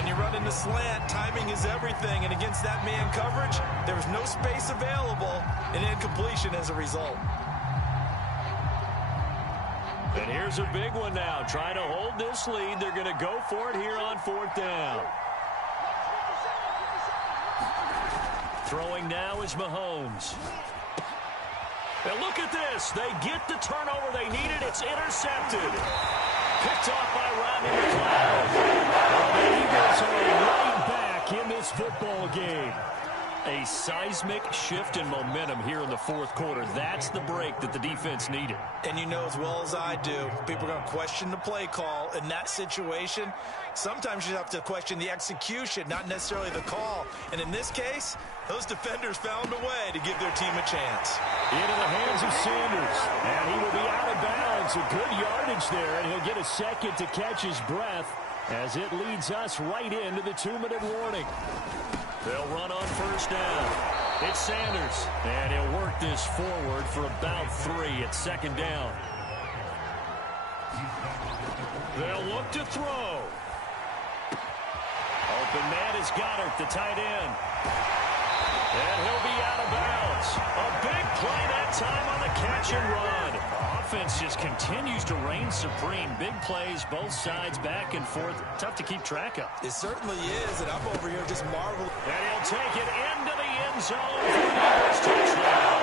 When you run in the slant, timing is everything. And against that man coverage, there was no space available, and incompletion as a result. And here's a big one now. Trying to hold this lead. They're going to go for it here on 4th down. Throwing now is Mahomes. And look at this. They get the turnover they needed. It's intercepted. Picked off by Rodney McLeod. The Eagles are right back in this football game. A seismic shift in momentum here in the 4th quarter. That's the break that the defense needed. And you know as well as I do, people are going to question the play call in that situation. Sometimes you have to question the execution, not necessarily the call. And in this case, those defenders found a way to give their team a chance. Into the hands of Sanders. And he will be out of bounds. A good yardage there, and he'll get a second to catch his breath as it leads us right into the 2-minute warning. They'll run on first down. It's Sanders. And he'll work this forward for about 3 at 2nd down. They'll look to throw. Open man is Goddard, the tight end. And he'll be out of bounds. A big play that time on the catch and run. Offense just continues to reign supreme. Big plays, both sides, back and forth. Tough to keep track of. It certainly is, and I'm over here just marveling. And he'll take it into the end zone for the Eagles touchdown.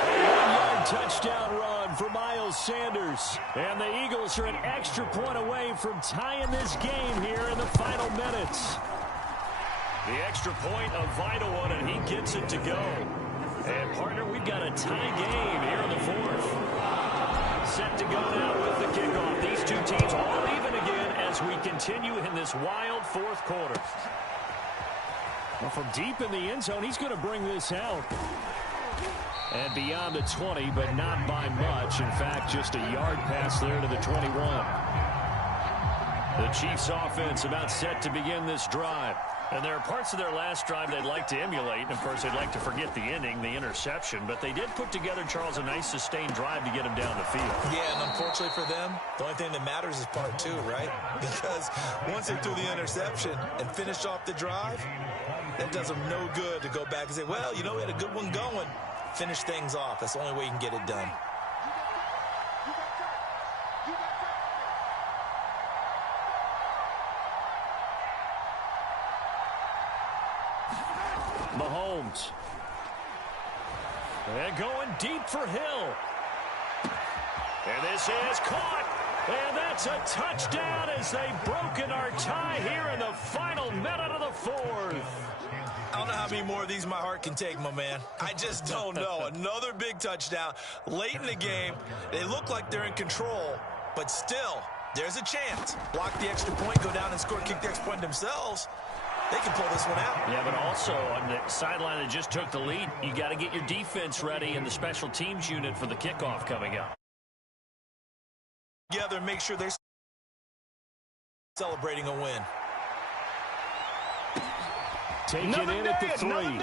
A 1-yard touchdown run for Miles Sanders. And the Eagles are an extra point away from tying this game here in the final minutes. The extra point, a vital one, and he gets it to go. And, partner, we've got a tie game here in the fourth. Set to go now with the kickoff. These two teams all even again as we continue in this wild fourth quarter. Well, from deep in the end zone, he's going to bring this out. And beyond the 20, but not by much. In fact, just a yard pass there to the 21. The Chiefs offense about set to begin this drive. And there are parts of their last drive they'd like to emulate. And, of course, they'd like to forget the ending, the interception. But they did put together, Charles, a nice sustained drive to get them down the field. Yeah, and unfortunately for them, the only thing that matters is part two, right? Because once they threw the interception and finished off the drive, that does them no good to go back and say, well, you know, we had a good one going. Finish things off. That's the only way you can get it done. Mahomes. And going deep for Hill. And this is caught. And that's a touchdown as they've broken our tie here in the final minute of the fourth. I don't know how many more of these my heart can take, my man. I just don't know. Another big touchdown late in the game. They look like they're in control, but still, there's a chance. Block the extra point, go down and score, kick the extra point themselves. They can pull this one out. Yeah, but also on the sideline that just took the lead, you got to get your defense ready and the special teams unit for the kickoff coming up. Together and make sure they're celebrating a win. Taking in at the 3. And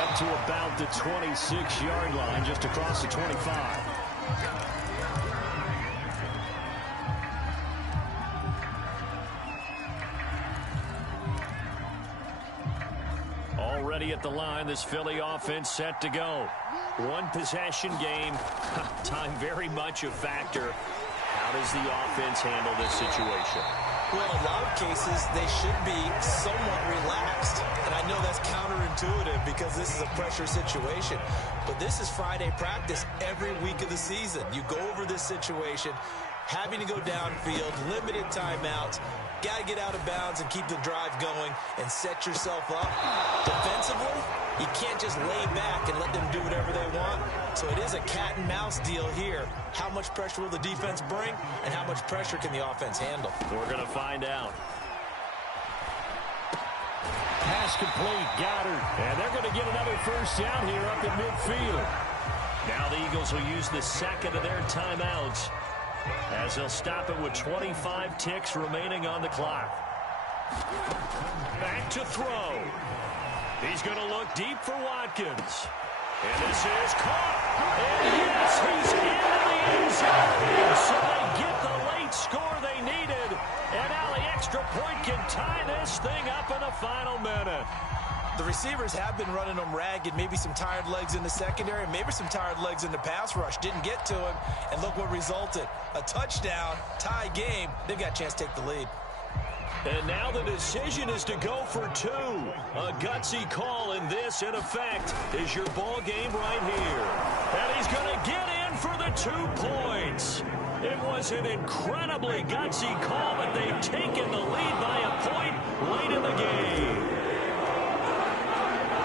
up to about the 26-yard line, just across the 25. Already at the line, this Philly offense set to go. One possession game. Time very much a factor. How does the offense handle this situation? Well, in a lot of cases, they should be somewhat relaxed. And I know that's counterintuitive because this is a pressure situation. But this is Friday practice every week of the season. You go over this situation, having to go downfield, limited timeouts, got to get out of bounds and keep the drive going and set yourself up. Defensively, you can't just lay back and let them do whatever they want. So it is a cat and mouse deal here. How much pressure will the defense bring and how much pressure can the offense handle? We're going to find out. Pass complete, Goddard. And they're going to get another first down here up in midfield. Now the Eagles will use the second of their timeouts as they'll stop it with 25 ticks remaining on the clock. Back to throw. He's going to look deep for Watkins. And this is caught. And yes, he's into the end zone. So they get the late score they needed. And now the extra point can tie this thing up in the final minute. The receivers have been running them ragged. Maybe some tired legs in the secondary, maybe some tired legs in the pass rush. Didn't get to him, and look what resulted. A touchdown, tie game. They've got a chance to take the lead. And now the decision is to go for 2. A gutsy call, and this, in effect, is your ball game right here. And he's going to get in for the 2 points. It was an incredibly gutsy call, but they've taken the lead by a point late in the game.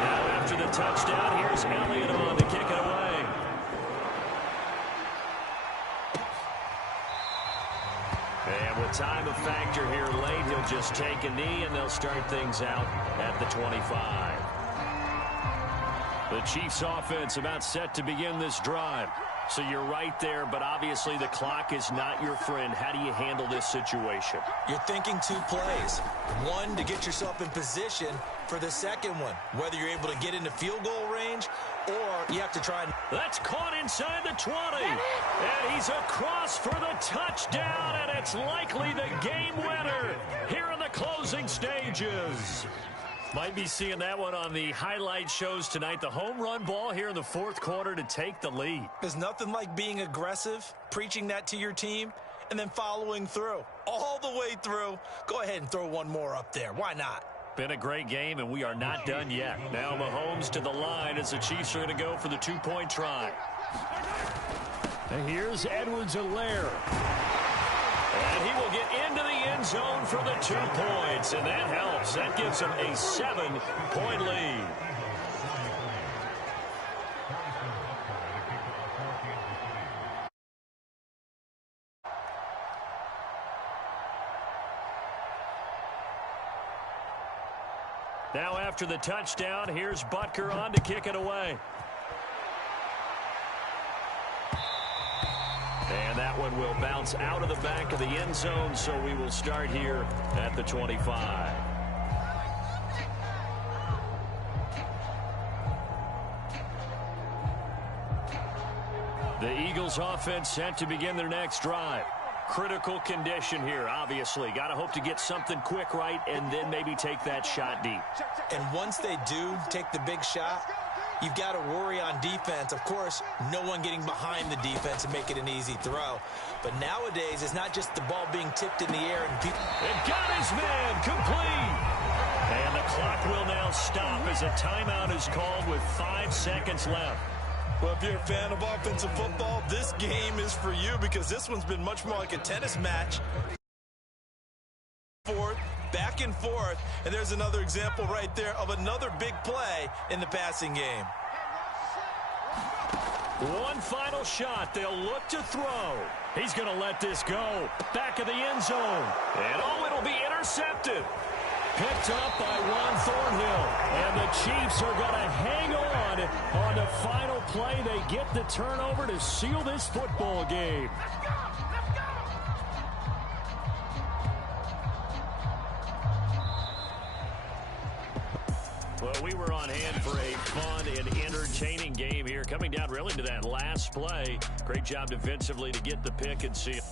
Now after the touchdown, here's Elliott on to kick it away. And with time a factor here late, he'll just take a knee, and they'll start things out at the 25. The Chiefs offense about set to begin this drive. So you're right there, but obviously the clock is not your friend. How do you handle this situation? You're thinking 2 plays. One, to get yourself in position for the second one, whether you're able to get into field goal range or you have to try. That's caught inside the 20. And he's across for the touchdown, and it's likely the game winner here in the closing stages. Might be seeing that one on the highlight shows tonight. The home run ball here in the 4th quarter to take the lead. There's nothing like being aggressive, preaching that to your team, and then following through. All the way through. Go ahead and throw one more up there. Why not? Been a great game, and we are not done yet. Now Mahomes to the line as the Chiefs are going to go for the 2-point try. And here's Edwards-Helaire. And he will get into the end zone for the 2 points, and that helps. That gives him a 7-point lead. Now after the touchdown, here's Butker on to kick it away. And that one will bounce out of the back of the end zone, so we will start here at the 25. The Eagles offense set to begin their next drive. Critical condition here, obviously. Got to hope to get something quick right and then maybe take that shot deep. And once they do take the big shot, you've got to worry on defense. Of course, no one getting behind the defense and make it an easy throw. But nowadays, it's not just the ball being tipped in the air. And got his man complete. And the clock will now stop as a timeout is called with 5 seconds left. Well, if you're a fan of offensive football, this game is for you because this one's been much more like a tennis match. Back and forth, and there's another example right there of another big play in the passing game. One final shot. They'll look to throw. He's going to let this go. Back of the end zone. And oh, it'll be intercepted. Picked up by Juan Thornhill. And the Chiefs are going to hang on the final play. They get the turnover to seal this football game. Well, we were on hand for a fun and entertaining game here. Coming down really to that last play. Great job defensively to get the pick and seal.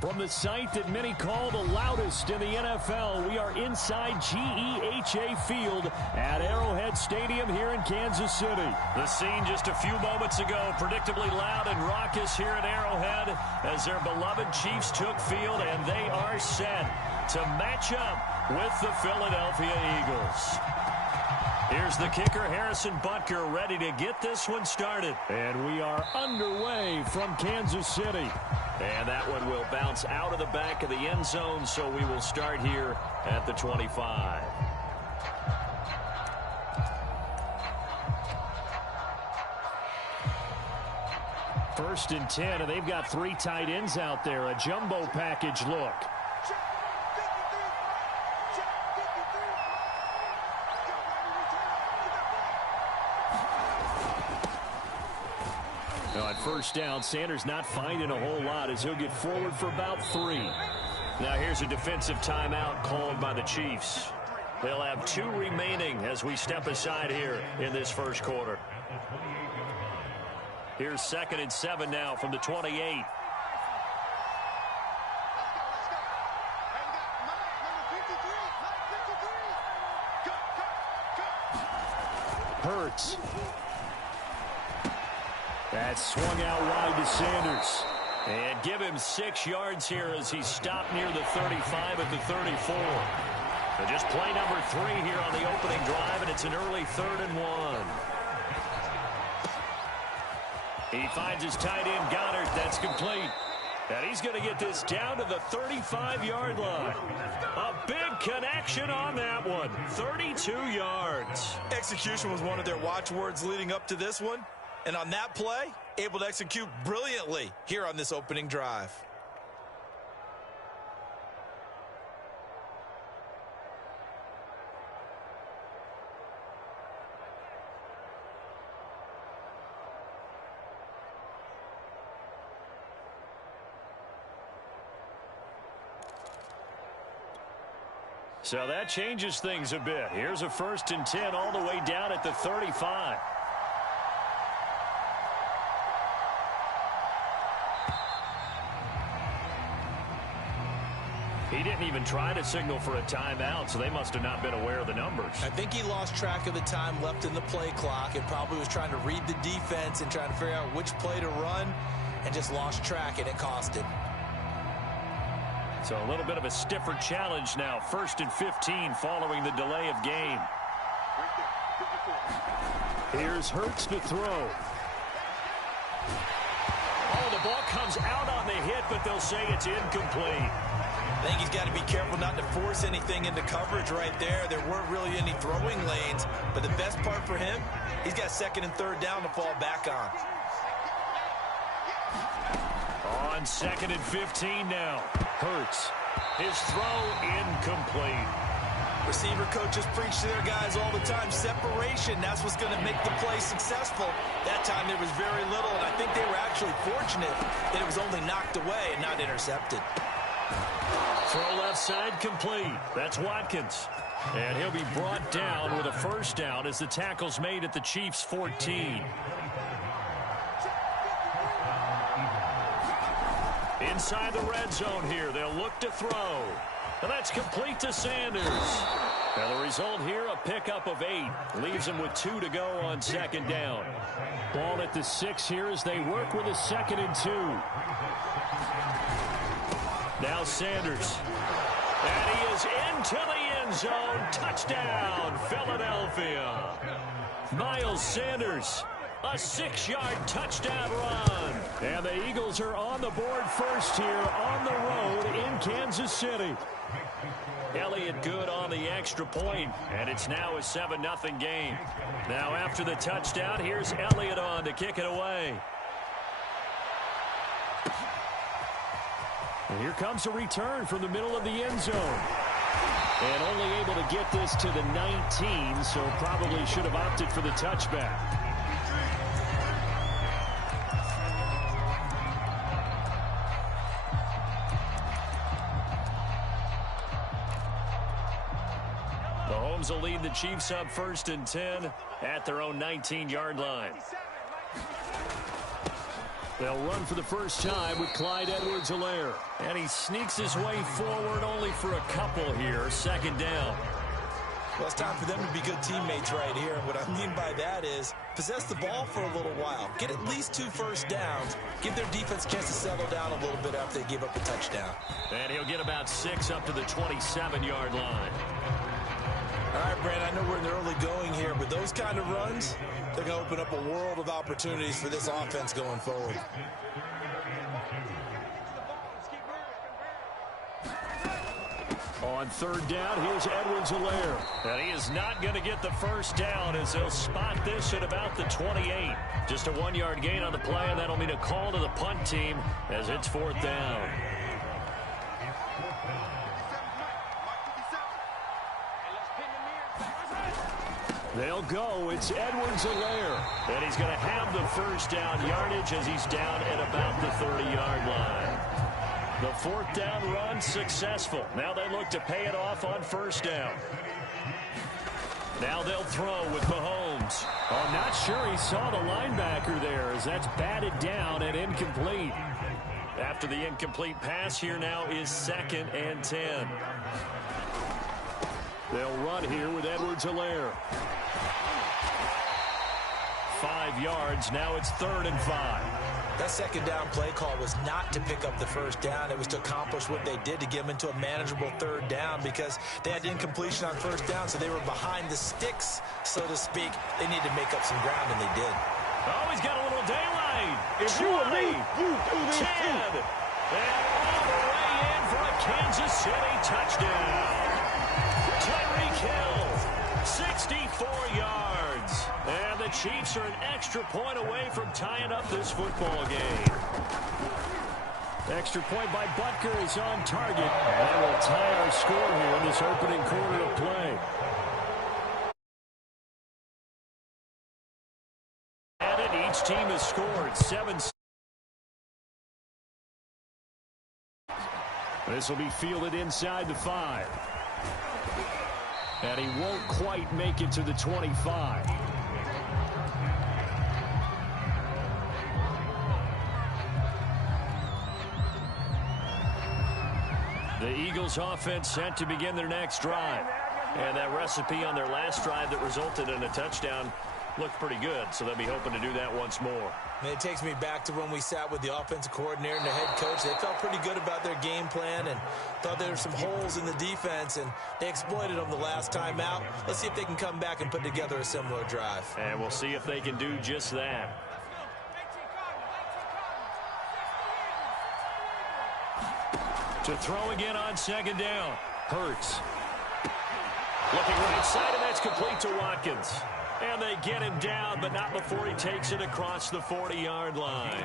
From the site that many call the loudest in the NFL, we are inside GEHA Field at Arrowhead Stadium here in Kansas City. The scene just a few moments ago, predictably loud and raucous here at Arrowhead as their beloved Chiefs took field, and they are set to match up with the Philadelphia Eagles. Here's the kicker, Harrison Butker, ready to get this one started. And we are underway from Kansas City. And that one will bounce out of the back of the end zone, so we will start here at the 25. First and 10, and they've got 3 tight ends out there. A jumbo package look. On first down, Sanders not finding a whole lot as he'll get forward for about 3. Now here's a defensive timeout called by the Chiefs. They'll have 2 remaining as we step aside here in this first quarter. Here's 2nd and 7 now from the 28. Hurts. That swung out wide to Sanders. And give him 6 yards here as he stopped near the 35 at the 34. So just play number 3 here on the opening drive, and it's an early 3rd and 1. He finds his tight end, Goddard. That's complete. And he's going to get this down to the 35-yard line. A big connection on that one. 32 yards. Execution was one of their watchwords leading up to this one. And on that play, able to execute brilliantly here on this opening drive. So that changes things a bit. Here's a 1st and 10 all the way down at the 35. He didn't even try to signal for a timeout, so they must have not been aware of the numbers. I think he lost track of the time left in the play clock and probably was trying to read the defense and trying to figure out which play to run and just lost track, and it cost him. So a little bit of a stiffer challenge now. 1st and 15 following the delay of game. Here's Hurts to throw. Oh, the ball comes out on the hit, but they'll say it's incomplete. I think he's got to be careful not to force anything into coverage right there. There weren't really any throwing lanes, but the best part for him, he's got 2nd and 3rd down to fall back on. On 2nd and 15 now. Hurts. His throw incomplete. Receiver coaches preach to their guys all the time. Separation, that's what's going to make the play successful. That time there was very little, and I think they were actually fortunate that it was only knocked away and not intercepted. Throw left side complete. That's Watkins. And he'll be brought down with a 1st down as the tackle's made at the Chiefs' 14. Inside the red zone here. They'll look to throw. And that's complete to Sanders. And the result here, a pickup of 8. Leaves him with 2 to go on 2nd down. Ball at the 6 here as they work with a 2nd and 2. Now Sanders. And he is into the end zone. Touchdown, Philadelphia. Miles Sanders, a 6-yard touchdown run. And the Eagles are on the board first here on the road in Kansas City. Elliott good on the extra point, and it's now a 7-0 game. Now after the touchdown, here's Elliott on to kick it away. And here comes a return from the middle of the end zone. And only able to get this to the 19, so probably should have opted for the touchback. The Holmes will lead the Chiefs up 1st and 10 at their own 19-yard line. They'll run for the first time with Clyde Edwards-Helaire. And he sneaks his way forward only for a couple here. Second down. Well, it's time for them to be good teammates right here. And what I mean by that is possess the ball for a little while. Get at least 2 first downs. Give their defense a chance to settle down a little bit after they give up a touchdown. And he'll get about 6 up to the 27-yard line. All right, Brand, I know we're in the early going here, but those kind of runs, they're going to open up a world of opportunities for this offense going forward. On third down, here's Edwards-Helaire. And he is not going to get the first down as they'll spot this at about the 28. Just a 1-yard gain on the play, and that'll mean a call to the punt team as it's 4th down. They'll go. It's Edwards-Helaire. And he's going to have the first down yardage as he's down at about the 30-yard line. The 4th down run successful. Now they look to pay it off on first down. Now they'll throw with Mahomes. I'm not sure he saw the linebacker there as that's batted down and incomplete. After the incomplete pass, here now is 2nd and 10. They'll run here with Edwards-Helaire. 5 yards. Now it's 3rd and 5. That second down play call was not to pick up the first down. It was to accomplish what they did to get them into a manageable 3rd down because they had incompletion on first down, so they were behind the sticks, so to speak. They needed to make up some ground, and they did. Oh, he's got a little daylight. If you were me, you do this 10. too. And all the way in for a Kansas City touchdown. Tyreek Hill, 64 yards. And the Chiefs are an extra point away from tying up this football game. Extra point by Butker is on target. That will tie our score here in this opening quarter of play. And each team has scored 7. This will be fielded inside the 5. And he won't quite make it to the 25. The Eagles offense set to begin their next drive. And that recipe on their last drive that resulted in a touchdown looked pretty good, so they'll be hoping to do that once more. And it takes me back to when we sat with the offensive coordinator and the head coach. They felt pretty good about their game plan and thought there were some holes in the defense, and they exploited them the last time out. Let's see if they can come back and put together a similar drive. And we'll see if they can do just that. To throw again on second down. Hurts. Looking right side, and that's complete to Watkins. And they get him down, but not before he takes it across the 40-yard line.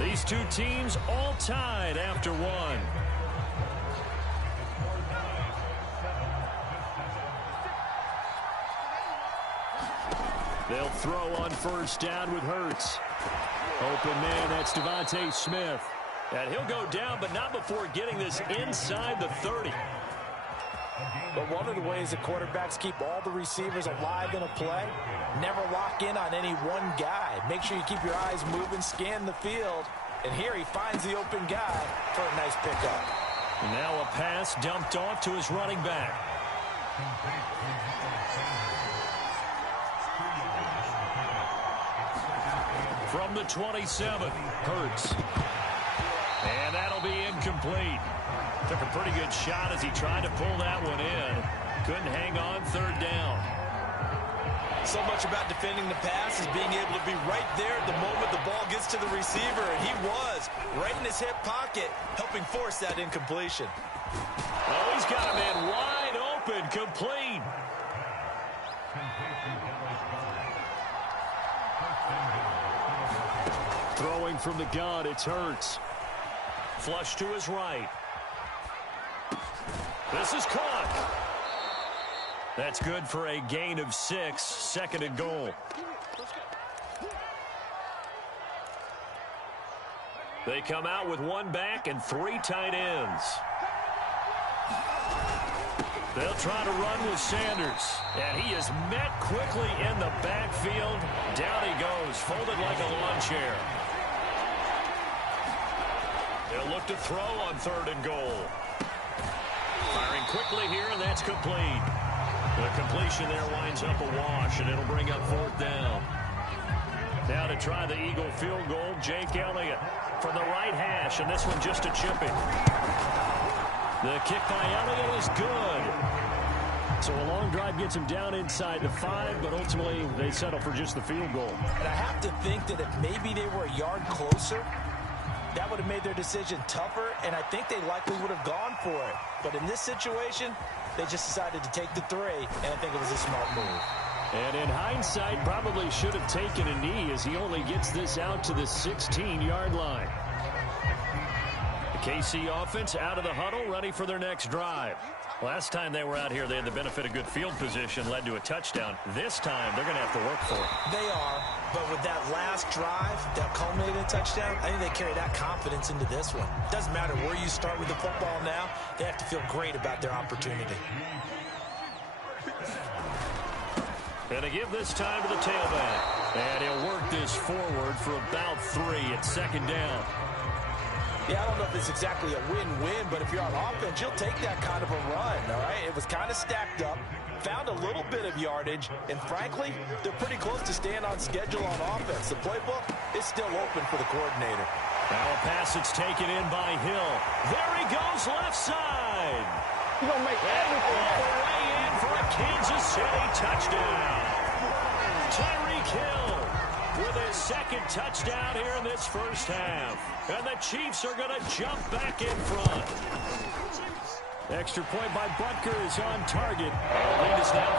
These two teams all tied after one. They'll throw on first down with Hurts. Open man, that's Devontae Smith. And he'll go down, but not before getting this inside the 30. But one of the ways that quarterbacks keep all the receivers alive in a play, never lock in on any one guy. Make sure you keep your eyes moving, scan the field. And here he finds the open guy for a nice pickup. Now a pass dumped off to his running back. From the 27, Hurts. And that'll be incomplete. Took a pretty good shot as he tried to pull that one in. Couldn't hang on third down. So much about defending the pass is being able to be right there at the moment the ball gets to the receiver, and he was right in his hip pocket, helping force that incompletion. Oh, he's got a man wide open, complete. Throwing from the gun, it's Hurts. Flush to his right. This is caught. That's good for a gain of 6, second and goal. They come out with one back and 3 tight ends. They'll try to run with Sanders. And he is met quickly in the backfield. Down he goes, folded like a lawn chair. They'll look to throw on 3rd and goal. Firing quickly here, and that's complete. The completion there winds up a wash, and it'll bring up 4th down. Now to try the Eagle field goal, Jake Elliott from the right hash, and this one just a chipping. The kick by Elliott is good. So a long drive gets him down inside the 5, but ultimately they settle for just the field goal. And I have to think that if maybe they were a yard closer, that would have made their decision tougher, and I think they likely would have gone for it. But in this situation, they just decided to take the 3, and I think it was a smart move. And in hindsight, probably should have taken a knee as he only gets this out to the 16-yard line. The KC offense out of the huddle, ready for their next drive. Last time they were out here, they had the benefit of good field position, led to a touchdown. This time, they're going to have to work for it. They are, but with that last drive that culminated in a touchdown, I think they carry that confidence into this one. Doesn't matter where you start with the football now, they have to feel great about their opportunity. And they give this time to the tailback. And he'll work this forward for about 3 at 2nd down. Yeah, I don't know if it's exactly a win-win, but if you're on offense, you'll take that kind of a run, all right? It was kind of stacked up, found a little bit of yardage, and frankly, they're pretty close to staying on schedule on offense. The playbook is still open for the coordinator. Now a pass that's taken in by Hill. There he goes, left side. He's going to make everything All the way in for a Kansas City touchdown. Tyreek Hill with his 2nd touchdown here in this first half. And the Chiefs are going to jump back in front. Extra point by Butker is on target. The lead is now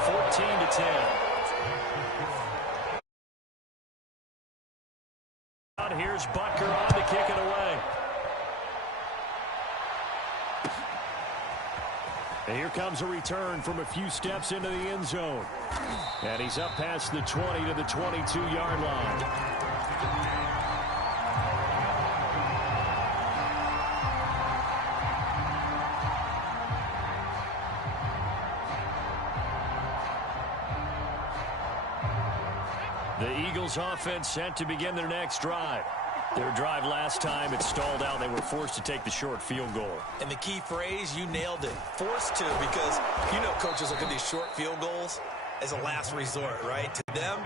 14-10. Here's Butker on to kick it away. And here comes a return from a few steps into the end zone. And he's up past the 20 to the 22-yard line. The Eagles offense set to begin their next drive. Their drive last time, it stalled out. They were forced to take the short field goal. And the key phrase, you nailed it. Forced to, because you know coaches look at these short field goals as a last resort, right? To them,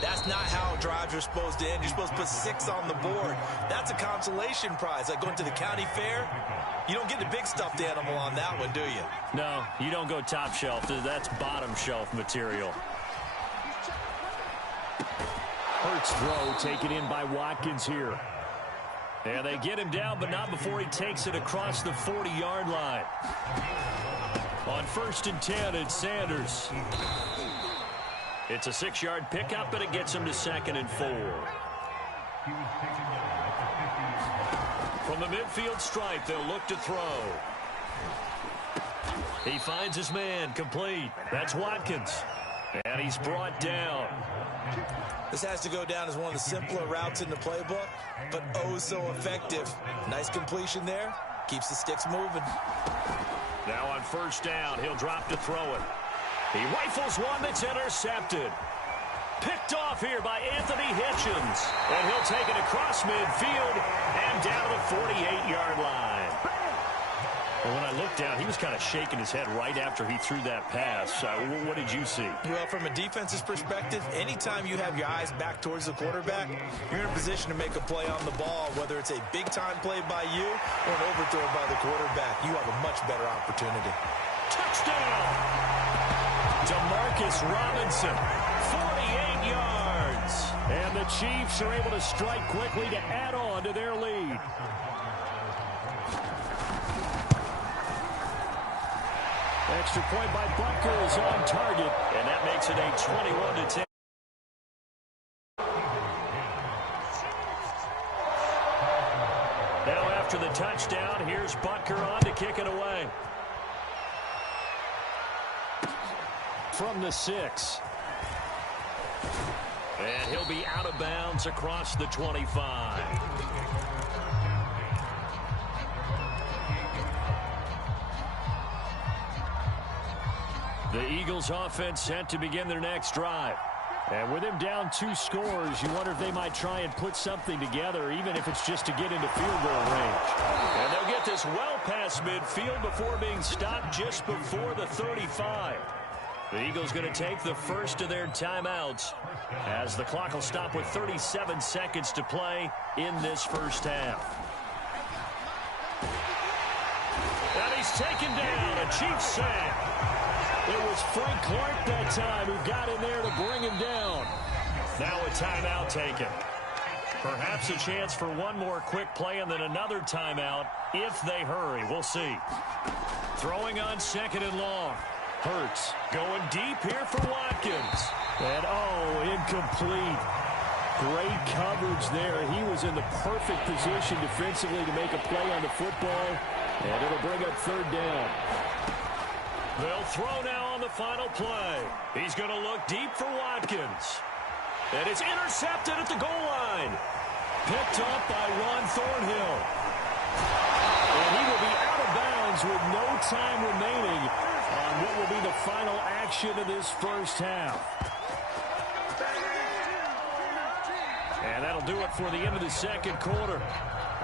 that's not how drives are supposed to end. You're supposed to put 6 on the board. That's a consolation prize. Like going to the county fair, you don't get the big stuffed animal on that one, do you? No, you don't go top shelf. That's bottom shelf material. Hurts throw taken in by Watkins here. And they get him down, but not before he takes it across the 40-yard line. On 1st and 10, it's Sanders. It's a 6-yard pickup, and it gets him to 2nd and 4. From the midfield stripe, they'll look to throw. He finds his man, complete. That's Watkins. And he's brought down. This has to go down as one of the simpler routes in the playbook, but oh so effective. Nice completion there. Keeps the sticks moving. Now on 1st down, he'll drop to throw it. He rifles one that's intercepted. Picked off here by Anthony Hitchens. And he'll take it across midfield and down to the 48-yard line. Well, when I looked down, he was kind of shaking his head right after he threw that pass. What did you see? Well, from a defense's perspective, anytime you have your eyes back towards the quarterback, you're in a position to make a play on the ball, whether it's a big-time play by you or an overthrow by the quarterback. You have a much better opportunity. Touchdown! Demarcus Robinson, 48 yards. And the Chiefs are able to strike quickly to add on to their lead. Extra point by Butker is on target. And that makes it a 21-10. Now after the touchdown, here's Butker on to kick it away. From the 6. And he'll be out of bounds across the 25. The Eagles offense set to begin their next drive. And with him down 2 scores, you wonder if they might try and put something together, even if it's just to get into field goal range. And they'll get this well past midfield before being stopped just before the 35. The Eagles going to take the first of their timeouts as the clock will stop with 37 seconds to play in this first half. And he's taken down, a Chiefs sack. It was Frank Clark that time who got in there to bring him down. Now a timeout taken. Perhaps a chance for one more quick play and then another timeout if they hurry. We'll see. Throwing on 2nd and long. Hurts going deep here for Watkins. And incomplete. Great coverage there. He was in the perfect position defensively to make a play on the football. And it'll bring up 3rd down. They'll throw now on the final play. He's going to look deep for Watkins. And it's intercepted at the goal line. Picked up by Ron Thornhill. And he will be out of bounds with no time remaining on what will be the final action of this first half. And that'll do it for the end of the 2nd quarter.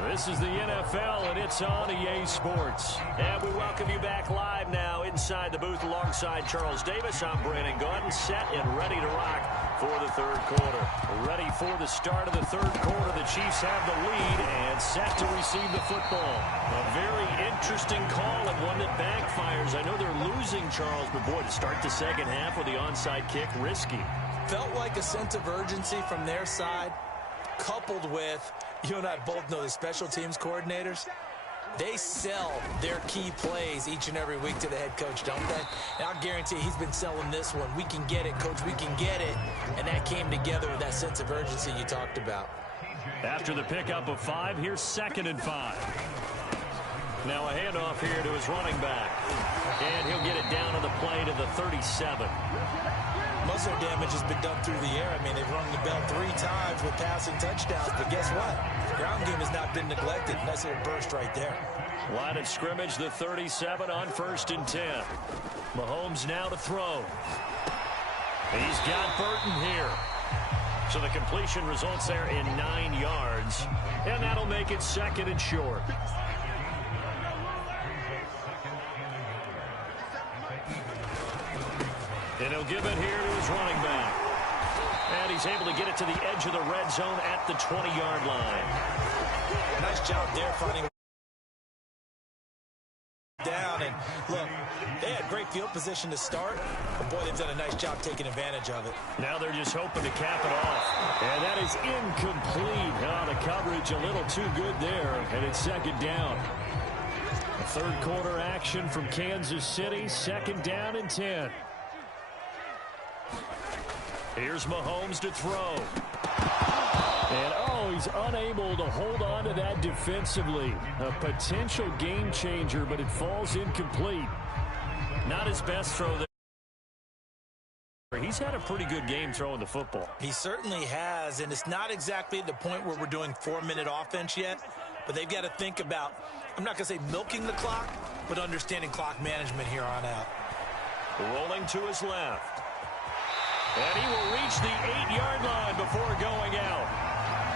This is the NFL, and it's on EA Sports. And we welcome you back live now inside the booth alongside Charles Davis. I'm Brandon Gaudin, set and ready to rock for the 3rd quarter. Ready for the start of the 3rd quarter. The Chiefs have the lead and set to receive the football. A very interesting call and one that backfires. I know they're losing, Charles, but boy, to start the 2nd half with the onside kick, risky. Felt like a sense of urgency from their side, coupled with, you and I both know the special teams coordinators, they sell their key plays each and every week to the head coach, don't they? And I'll guarantee he's been selling this one. We can get it, coach, we can get it. And that came together with that sense of urgency you talked about. After the pickup of 5, here's 2nd and 5. Now a handoff here to his running back. And he'll get it down on the play to the 37. Most of their damage has been done through the air. I mean, they've rung the bell 3 times with passing touchdowns. But guess what? The ground game has not been neglected. Nice little burst right there. Line of scrimmage, the 37 on 1st and 10. Mahomes now to throw. He's got Burton here. So the completion results there in 9 yards. And that'll make it 2nd and short. And he'll give it here to his running back. And he's able to get it to the edge of the red zone at the 20-yard line. Nice job there finding down. And look, they had great field position to start. But boy, they've done a nice job taking advantage of it. Now they're just hoping to cap it off. And that is incomplete. The coverage a little too good there. And it's 2nd down. The 3rd quarter action from Kansas City. 2nd down and 10. Here's Mahomes to throw. And, he's unable to hold on to that defensively. A potential game changer, but it falls incomplete. Not his best throw there. He's had a pretty good game throwing the football. He certainly has, and it's not exactly at the point where we're doing 4-minute offense yet, but they've got to think about, I'm not going to say milking the clock, but understanding clock management here on out. Rolling to his left. And he will reach the 8-yard line before going out.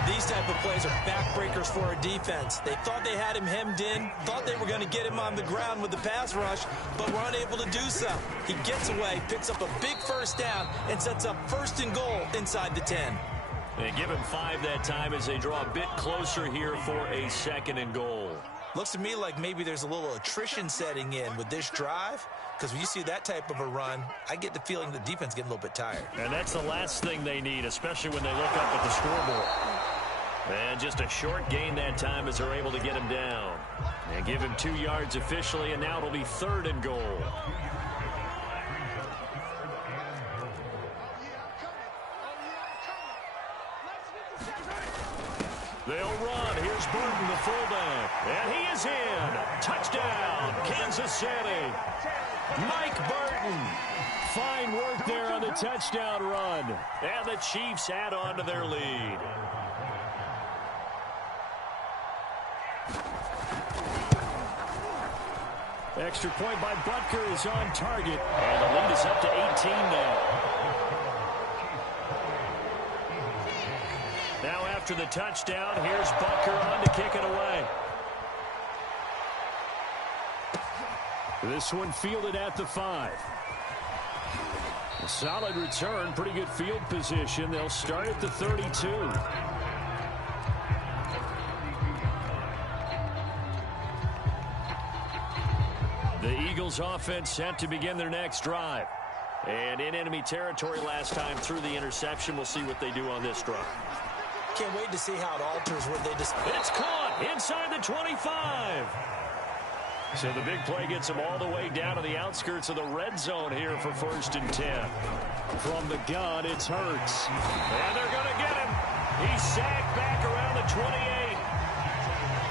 These type of plays are backbreakers for a defense. They thought they had him hemmed in, thought they were going to get him on the ground with the pass rush, but were unable to do so. He gets away, picks up a big 1st down, and sets up 1st and goal inside the 10. They give him 5 that time as they draw a bit closer here for a 2nd and goal. Looks to me like maybe there's a little attrition setting in with this drive. Because when you see that type of a run, I get the feeling the defense getting a little bit tired. And that's the last thing they need, especially when they look up at the scoreboard. And just a short gain that time as they're able to get him down. And give him 2 yards officially, and now it'll be 3rd and goal. They'll run. Here's Burton, the fullback. And he is in. Touchdown, Kansas City. Mike Burton. Fine work there on the touchdown run. And the Chiefs add on to their lead. Extra point by Butker is on target. And the lead is up to 18 now. Now after the touchdown, here's Butker on to kick it away. This one fielded at the 5. A solid return, pretty good field position. They'll start at the 32. The Eagles offense set to begin their next drive. And in enemy territory last time through the interception. We'll see what they do on this drive. Can't wait to see how it alters what they just... It's caught inside the 25. So the big play gets them all the way down to the outskirts of the red zone here for 1st and 10. From the gun, it's Hurts. And they're going to get him. He's sacked back around the 28.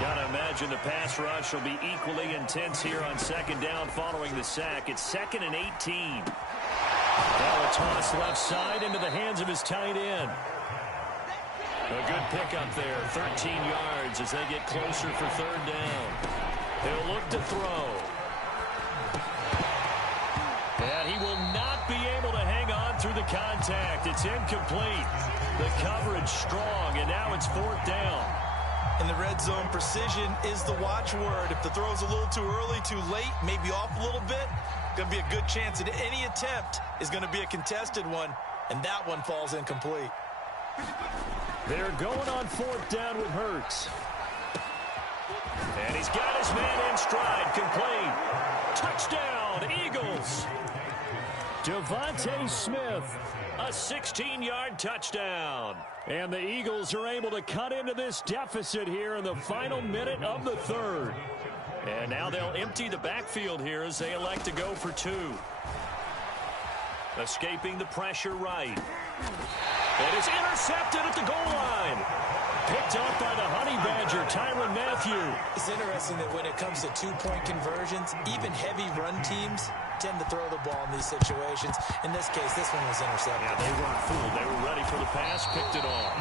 Got to imagine the pass rush will be equally intense here on 2nd down following the sack. It's 2nd and 18. Now a toss left side into the hands of his tight end. A good pickup there, 13 yards as they get closer for 3rd down. He'll look to throw. And he will not be able to hang on through the contact. It's incomplete. The coverage strong, and now it's 4th down. In the red zone, precision is the watchword. If the throw's a little too early, too late, maybe off a little bit, going to be a good chance that any attempt is going to be a contested one, and that one falls incomplete. They're going on 4th down with Hurts. And he's got his man in stride, complete. Touchdown, Eagles. Devontae Smith, a 16-yard touchdown. And the Eagles are able to cut into this deficit here in the final minute of the 3rd. And now they'll empty the backfield here as they elect to go for 2. Escaping the pressure right. It is intercepted at the goal line. Picked up by the Honey Badger, Tyrann Mathieu. It's interesting that when it comes to 2-point conversions, even heavy run teams tend to throw the ball in these situations. In this case, this one was intercepted. Yeah, they weren't fooled. They were ready for the pass, picked it off.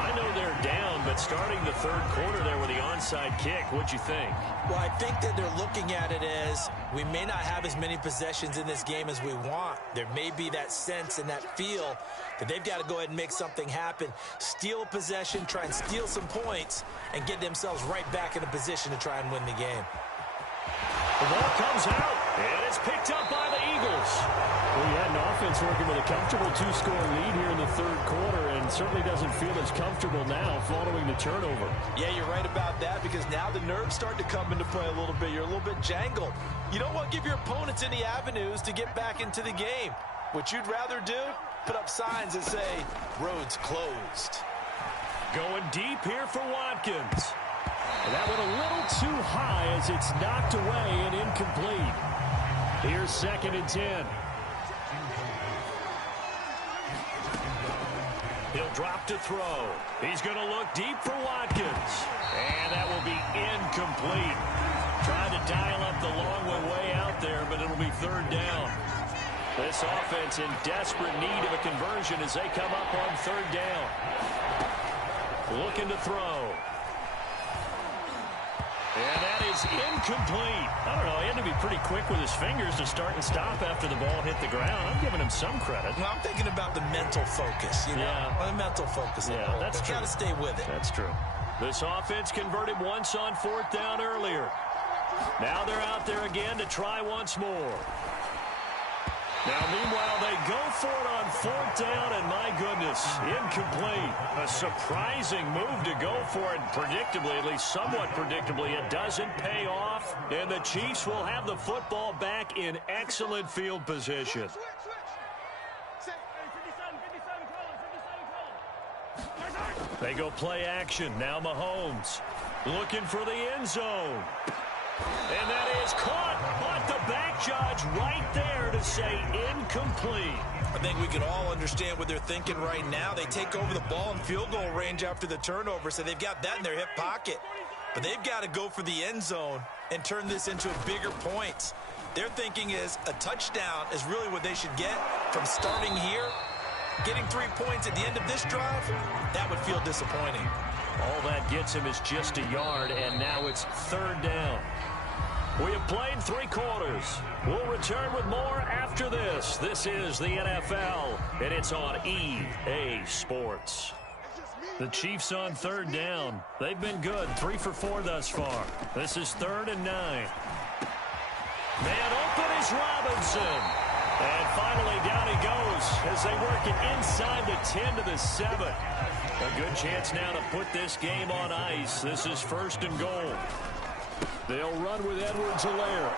I know they're down, but starting the 3rd quarter there with the onside kick, what'd you think? Well, I think that they're looking at it as we may not have as many possessions in this game as we want. There may be that sense and that feel that they've got to go ahead and make something happen, steal a possession, try and steal some points, and get themselves right back in a position to try and win the game. The ball comes out, and it's picked up by the Eagles. Well, you had an offense working with a comfortable 2-score lead here in the 3rd quarter, and certainly doesn't feel as comfortable now following the turnover. Yeah, you're right about that, because now the nerves start to come into play a little bit. You're a little bit jangled. You don't want to give your opponents any avenues to get back into the game. What you'd rather do, put up signs that say, roads closed. Going deep here for Watkins. And that went a little too high as it's knocked away and incomplete. Here's 2nd and 10. He'll drop to throw. He's going to look deep for Watkins. And that will be incomplete. Trying to dial up the long way out there, but it'll be 3rd down. This offense in desperate need of a conversion as they come up on 3rd down. Looking to throw. And that is incomplete. I don't know, he had to be pretty quick with his fingers to start and stop after the ball hit the ground. I'm giving him some credit. Well, I'm thinking about the mental focus, you know? Yeah. The mental focus. Yeah, that's true. Got to stay with it. That's true. This offense converted once on 4th down earlier. Now they're out there again to try once more. Now, meanwhile, they go for it on 4th down, and my goodness, incomplete. A surprising move to go for it, predictably, at least somewhat predictably. It doesn't pay off, and the Chiefs will have the football back in excellent field position. They go play action. Now Mahomes looking for the end zone. And that is caught, but the back judge right there to say incomplete. I think we can all understand what they're thinking right now. They take over the ball in field goal range after the turnover, so they've got that in their hip pocket. But they've got to go for the end zone and turn this into a bigger point. Their thinking is a touchdown is really what they should get from starting here. Getting 3 points at the end of this drive, that would feel disappointing. All that gets him is just a yard, and now it's 3rd down. We have played 3 quarters. We'll return with more after this. This is the NFL, and it's on EA Sports. The Chiefs on 3rd down. They've been good, 3 for 4 thus far. This is 3rd and 9. Man open is Robinson. And finally down he goes as they work it inside the 10 to the 7. A good chance now to put this game on ice. This is 1st and goal. They'll run with Edwards-Helaire.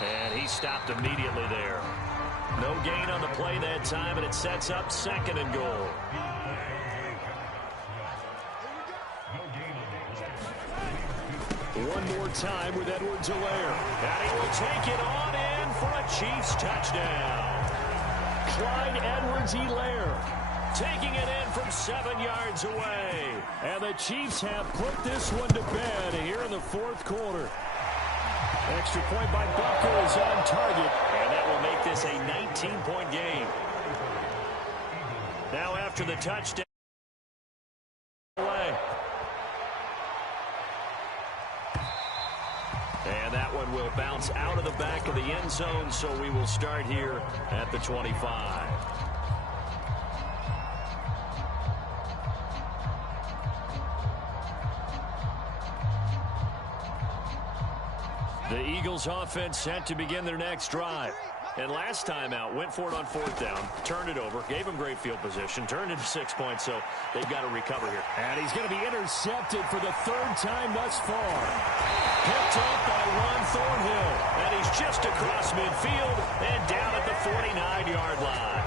And he stopped immediately there. No gain on the play that time, and it sets up 2nd and goal. One more time with Edwards-Helaire. And he will take it on in for a Chiefs touchdown. Clyde Edwards-Helaire taking it in from 7 yards away. And the Chiefs have put this one to bed here in the 4th quarter. Extra point by Butker is on target. And that will make this a 19-point game. Now after the touchdown. And that one will bounce out of the back of the end zone, so we will start here at the 25. The Eagles offense set to begin their next drive. And last time out, went for it on 4th down, turned it over, gave him great field position, turned into 6 points, so they've got to recover here. And he's going to be intercepted for the 3rd time thus far. Picked up by Ron Thornhill, and he's just across midfield and down at the 49-yard line.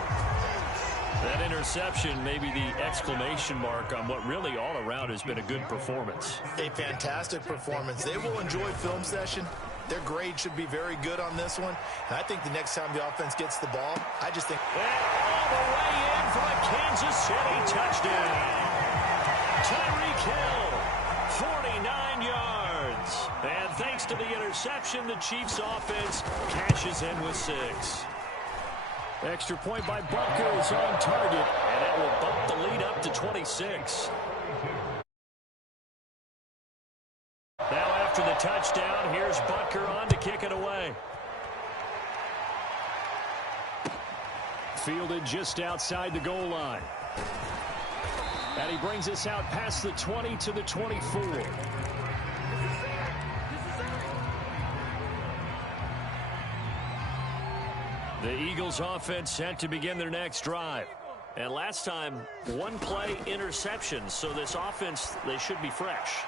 That interception may be the exclamation mark on what really all around has been a good performance. A fantastic performance. They will enjoy film session. Their grade should be very good on this one. And I think the next time the offense gets the ball, I just think... And all the way in for a Kansas City touchdown. Tyreek Hill, 49 yards. And thanks to the interception, the Chiefs offense cashes in with 6. Extra point by Butker is on target, and that will bump the lead up to 26. Now after the touchdown, here's Butker on to kick it away. Fielded just outside the goal line. And he brings us out past the 20 to the 24. The Eagles offense set to begin their next drive. And last time, 1 play interception. So this offense, they should be fresh.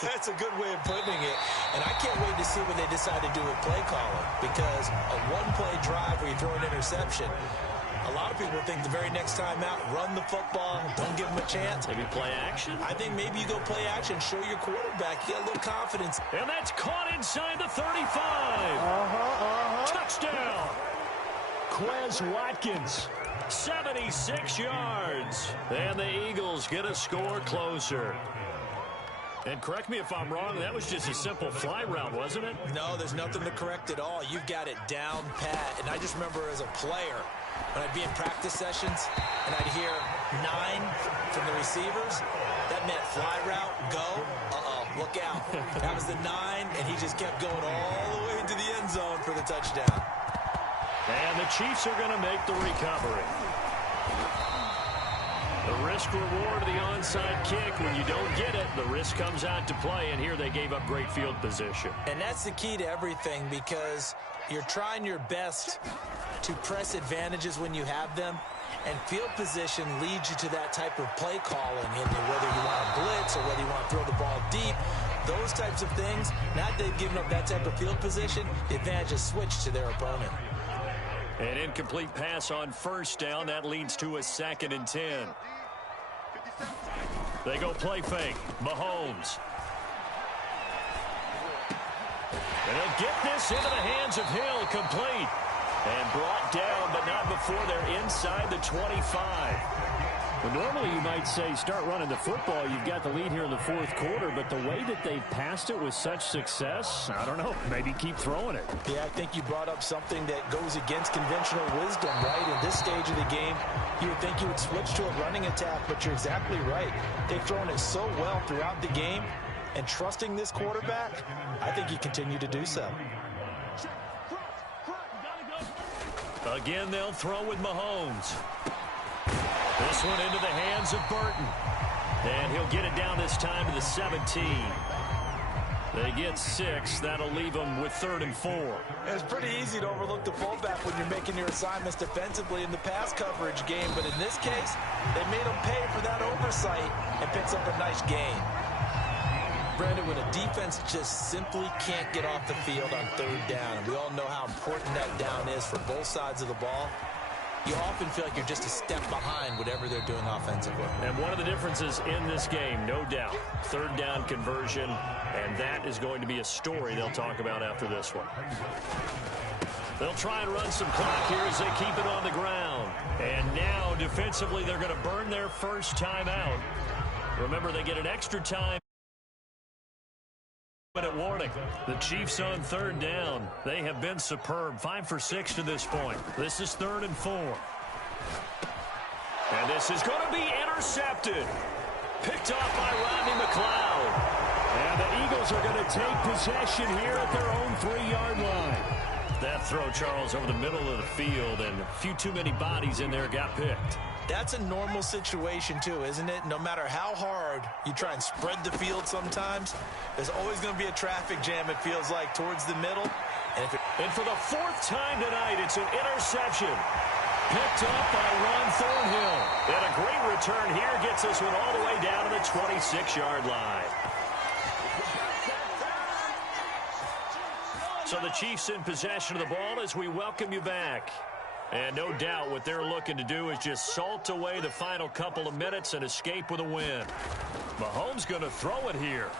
That's a good way of putting it. And I can't wait to see what they decide to do with play calling. Because a 1-play drive where you throw an interception, a lot of people think the very next time out, run the football, don't give them a chance. Maybe play action? I think maybe you go play action, show your quarterback. You got a little confidence. And that's caught inside the 35. Touchdown. Quez Watkins, 76 yards. And the Eagles get a score closer. And correct me if I'm wrong, that was just a simple fly route, wasn't it? No, there's nothing to correct at all. You've got it down pat. And I just remember as a player, when I'd be in practice sessions and I'd hear 9 from the receivers, that meant fly route, go, look out. That was the 9, and he just kept going all the way into the end zone for the touchdown. And the Chiefs are going to make the recovery. The risk-reward of the onside kick, when you don't get it, the risk comes out to play, and here they gave up great field position. And that's the key to everything, because you're trying your best to press advantages when you have them, and field position leads you to that type of play calling, and whether you want to blitz or whether you want to throw the ball deep, those types of things. Now that they've given up that type of field position, the advantage is switched to their opponent. An incomplete pass on 1st down. That leads to a 2nd and 10. They go play fake. Mahomes. And he'll get this into the hands of Hill, complete. And brought down, but not before they're inside the 25. Well, normally you might say start running the football. You've got the lead here in the 4th quarter, but the way that they've passed it with such success, I don't know, maybe keep throwing it. Yeah, I think you brought up something that goes against conventional wisdom, right? In this stage of the game, you would think you would switch to a running attack, but you're exactly right. They've thrown it so well throughout the game. And trusting this quarterback, I think you continue to do so. Again, they'll throw with Mahomes. This one into the hands of Burton. And he'll get it down this time to the 17. They get 6. That'll leave them with 3rd and 4. It's pretty easy to overlook the fullback when you're making your assignments defensively in the pass coverage game. But in this case, they made him pay for that oversight and picks up a nice gain. Brandon, when a defense just simply can't get off the field on 3rd down, and we all know how important that down is for both sides of the ball, you often feel like you're just a step behind whatever they're doing offensively. And one of the differences in this game, no doubt, 3rd down conversion, and that is going to be a story they'll talk about after this one. They'll try and run some clock here as they keep it on the ground. And now, defensively, they're going to burn their first time out. Remember, they get an extra time. Minute warning. The Chiefs on 3rd down. They have been superb. 5 for 6 to this point. This is 3rd and 4. And this is going to be intercepted. Picked off by Rodney McLeod. And the Eagles are going to take possession here at their own 3-yard line. That throw, Charles, over the middle of the field, and a few too many bodies in there got picked. That's a normal situation, too, isn't it? No matter how hard you try and spread the field sometimes, there's always going to be a traffic jam, it feels like, towards the middle. And for the 4th time tonight, it's an interception. Picked up by Ron Thornhill. And a great return here gets this one all the way down to the 26-yard line. So the Chiefs in possession of the ball as we welcome you back. And no doubt what they're looking to do is just salt away the final couple of minutes and escape with a win. Mahomes going to throw it here.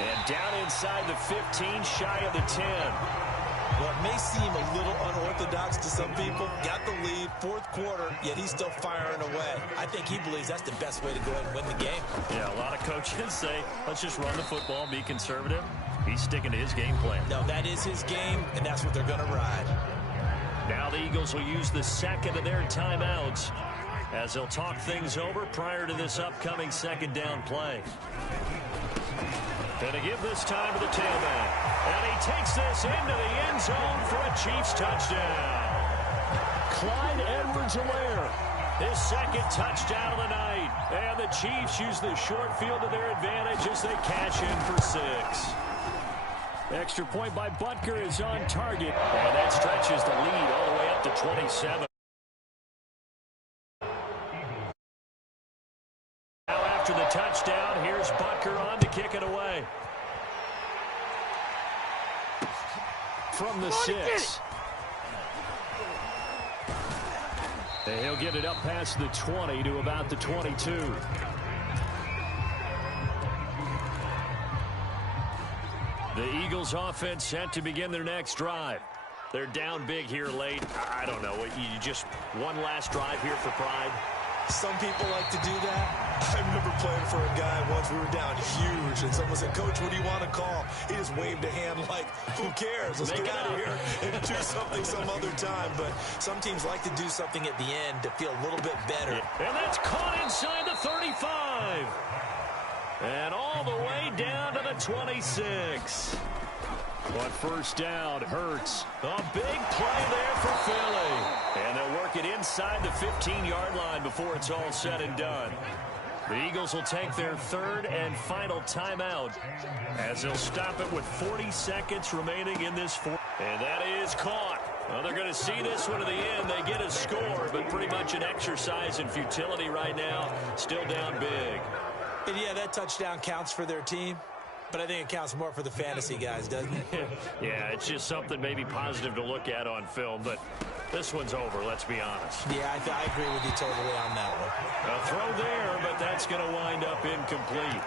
And down inside the 15, shy of the 10. Well, it may seem a little unorthodox to some people. Got the lead, 4th quarter, yet he's still firing away. I think he believes that's the best way to go ahead and win the game. Yeah, a lot of coaches say, let's just run the football, be conservative. He's sticking to his game plan. No, that is his game, and that's what they're going to ride. Now the Eagles will use the 2nd of their timeouts as they'll talk things over prior to this upcoming 2nd down play. And to give this time to the tailback. And he takes this into the end zone for a Chiefs touchdown. Clyde Edwards-Helaire, his 2nd touchdown of the night. And the Chiefs use the short field to their advantage as they cash in for 6. Extra point by Butker is on target. And that stretches the lead all the way up to 27. Now after the touchdown, here's Butker on to kick it away. From the 6. And he'll get it up past the 20 to about the 22. The Eagles offense set to begin their next drive. They're down big here late. I don't know. You just one last drive here for pride. Some people like to do that. I remember playing for a guy once. We were down huge, and someone said, "Coach, what do you want to call?" He just waved a hand like, who cares? Let's get out of here and do something some other time. But some teams like to do something at the end to feel a little bit better. And that's caught inside the 35. And all the way down to the 26. But first down, Hurts. A big play there for Philly. And they'll work it inside the 15-yard line before it's all said and done. The Eagles will take their 3rd and final timeout as they'll stop it with 40 seconds remaining in this 4th. And that is caught. Well, they're going to see this one to the end. They get a score, but pretty much an exercise in futility right now. Still down big. And yeah, that touchdown counts for their team, but I think it counts more for the fantasy guys, doesn't it? Yeah, it's just something maybe positive to look at on film, but this one's over, let's be honest. Yeah, I agree with you totally on that one. A throw there, but that's going to wind up incomplete.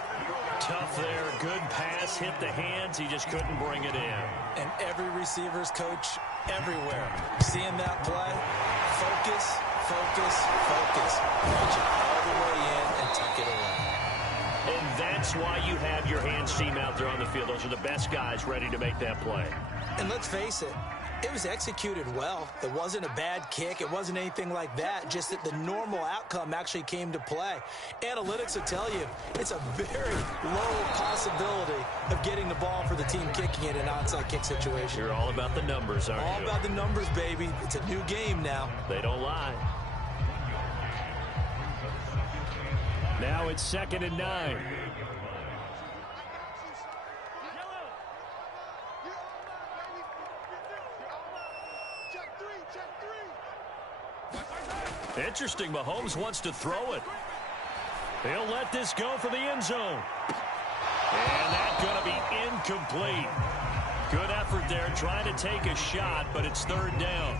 Tough there, good pass, hit the hands, he just couldn't bring it in. And every receiver's coach everywhere, seeing that play, focus, focus, focus. Punch it all the way in and tuck it away. And that's why you have your hands team out there on the field. Those are the best guys ready to make that play. And let's face it, It was executed well. It wasn't a bad kick. It wasn't anything like that. Just that the normal outcome actually came to play. Analytics will tell you it's a very low possibility of getting the ball for the team kicking it in an onside kick situation. You're all about the numbers, aren't you? All about the numbers, baby. It's a new game now. They don't lie. Now it's 2nd and 9. Interesting, Mahomes wants to throw it. He'll let this go for the end zone. And that's going to be incomplete. Good effort there trying to take a shot, but it's 3rd down.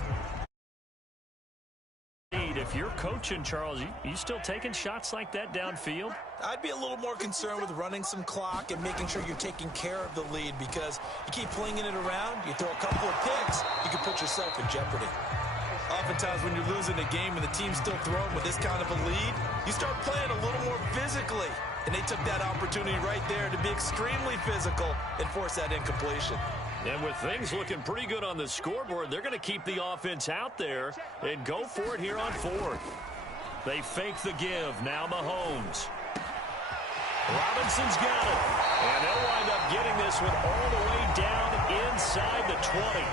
If you're coaching, Charles, you still taking shots like that downfield? I'd be a little more concerned with running some clock and making sure you're taking care of the lead, because you keep flinging it around, you throw a couple of picks, you can put yourself in jeopardy. Oftentimes when you're losing a game and the team's still throwing with this kind of a lead, you start playing a little more physically. And they took that opportunity right there to be extremely physical and force that incompletion. And with things looking pretty good on the scoreboard, they're going to keep the offense out there and go for it here on 4th. They fake the give. Now Mahomes. Robinson's got it. And they'll wind up getting this one all the way down inside the 20.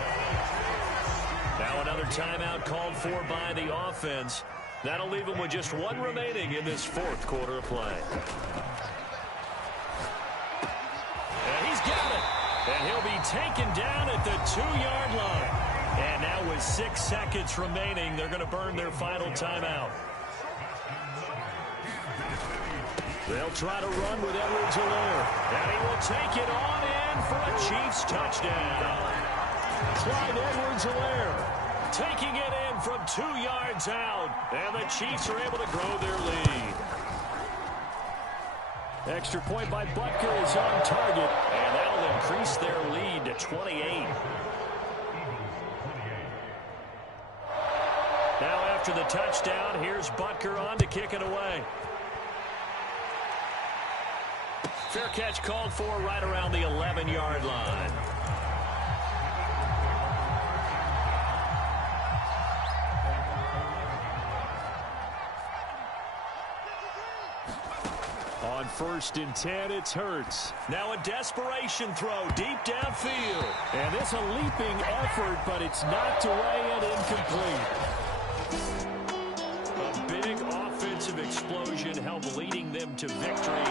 Now another timeout called for by the offense. That'll leave them with just 1 remaining in this 4th quarter of play. And he's got it. And he'll be taken down at the 2-yard line. And now with 6 seconds remaining, they're going to burn their final timeout. They'll try to run with Edwards-Helaire. And he will take it on in for a Chiefs touchdown. Clyde Edwards-Helaire taking it in from 2 yards out. And the Chiefs are able to grow their lead. Extra point by Butker is on target. And that'll increase their lead to 28. Now after the touchdown, here's Butker on to kick it away. Fair catch called for right around the 11-yard line. On 1st and 10, it's Hurts. Now a desperation throw deep downfield. And it's a leaping effort, but it's knocked away and incomplete. A big offensive explosion helped leading them to victory.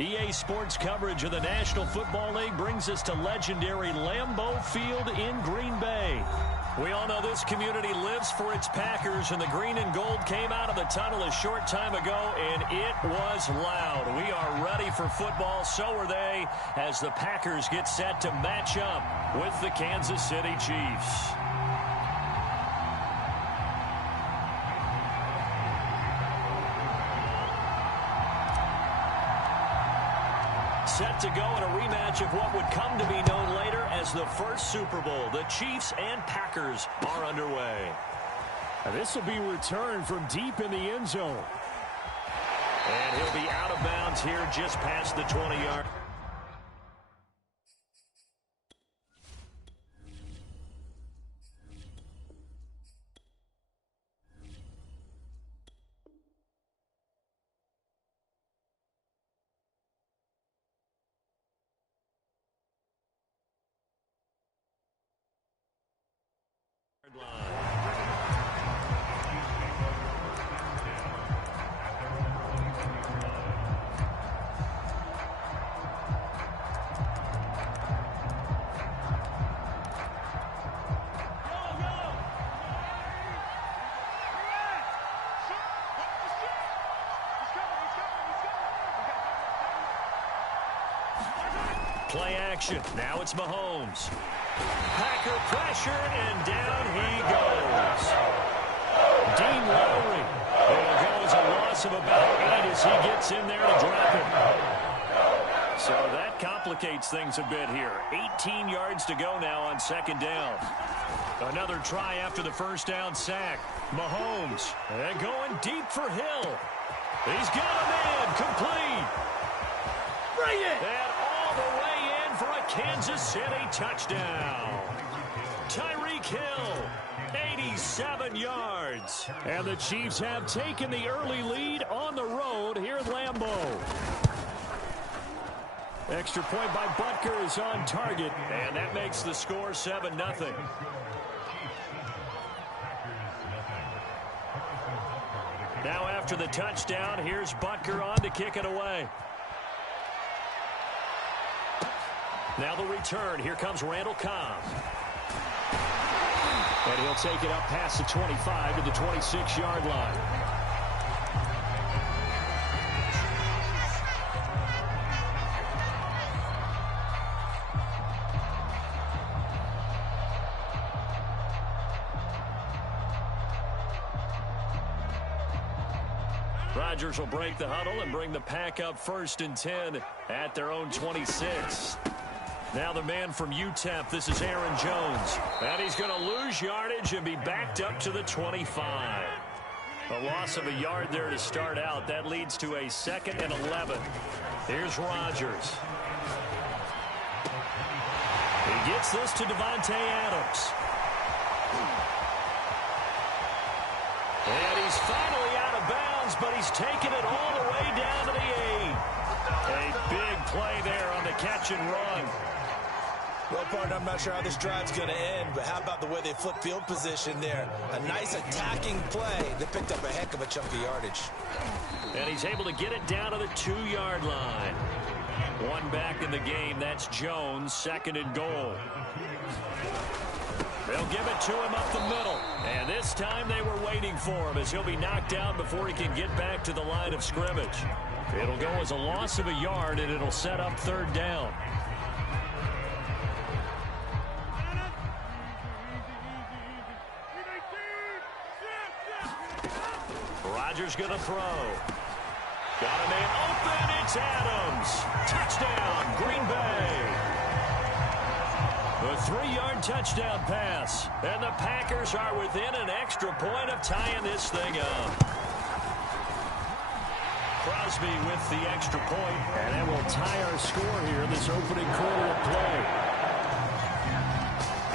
EA Sports coverage of the National Football League brings us to legendary Lambeau Field in Green Bay. We all know this community lives for its Packers, and the green and gold came out of the tunnel a short time ago, and it was loud. We are ready for football, so are they, as the Packers get set to match up with the Kansas City Chiefs. Set to go in a rematch of what would come to be known later as the first Super Bowl. The Chiefs and Packers are underway. This will be returned from deep in the end zone. And he'll be out of bounds here just past the 20-yard. Play action. Now it's Mahomes. Packer pressure, and down he goes. Dean Lowry. It'll go as a loss of about 8 as he gets in there to drop it. So that complicates things a bit here. 18 yards to go now on second down. Another try after the first down sack. Mahomes going deep for Hill. He's got a man complete. Bring it! And all the way in for a Kansas City touchdown. Tyreek Hill, 87 yards. And the Chiefs have taken the early lead on the road here at Lambeau. Extra point by Butker is on target. And that makes the score 7-0. Now after the touchdown, here's Butker on to kick it away. Now the return. Here comes Randall Cobb. And he'll take it up past the 25 to the 26-yard line. Rodgers will break the huddle and bring the Pack up 1st and 10 at their own 26. Now the man from UTEP, this is Aaron Jones. And he's going to lose yardage and be backed up to the 25. A loss of a yard there to start out. That leads to a 2nd and 11. Here's Rodgers. He gets this to Devontae Adams. And he's finally out of bounds, but he's taken it all the way down to the 8. A big play there on the catch and run. Well, partner, I'm not sure how this drive's going to end, but how about the way they flip field position there? A nice attacking play. They picked up a heck of a chunk of yardage. And he's able to get it down to the 2-yard line. One back in the game. That's Jones, 2nd and goal. They'll give it to him up the middle. And this time they were waiting for him as he'll be knocked down before he can get back to the line of scrimmage. It'll go as a loss of a yard, and it'll set up 3rd down. Rodgers going to throw. Got a man open. It's Adams. Touchdown, Green Bay. A 3-yard touchdown pass. And the Packers are within an extra point of tying this thing up. Crosby with the extra point. And that will tie our score here in this opening quarter of play.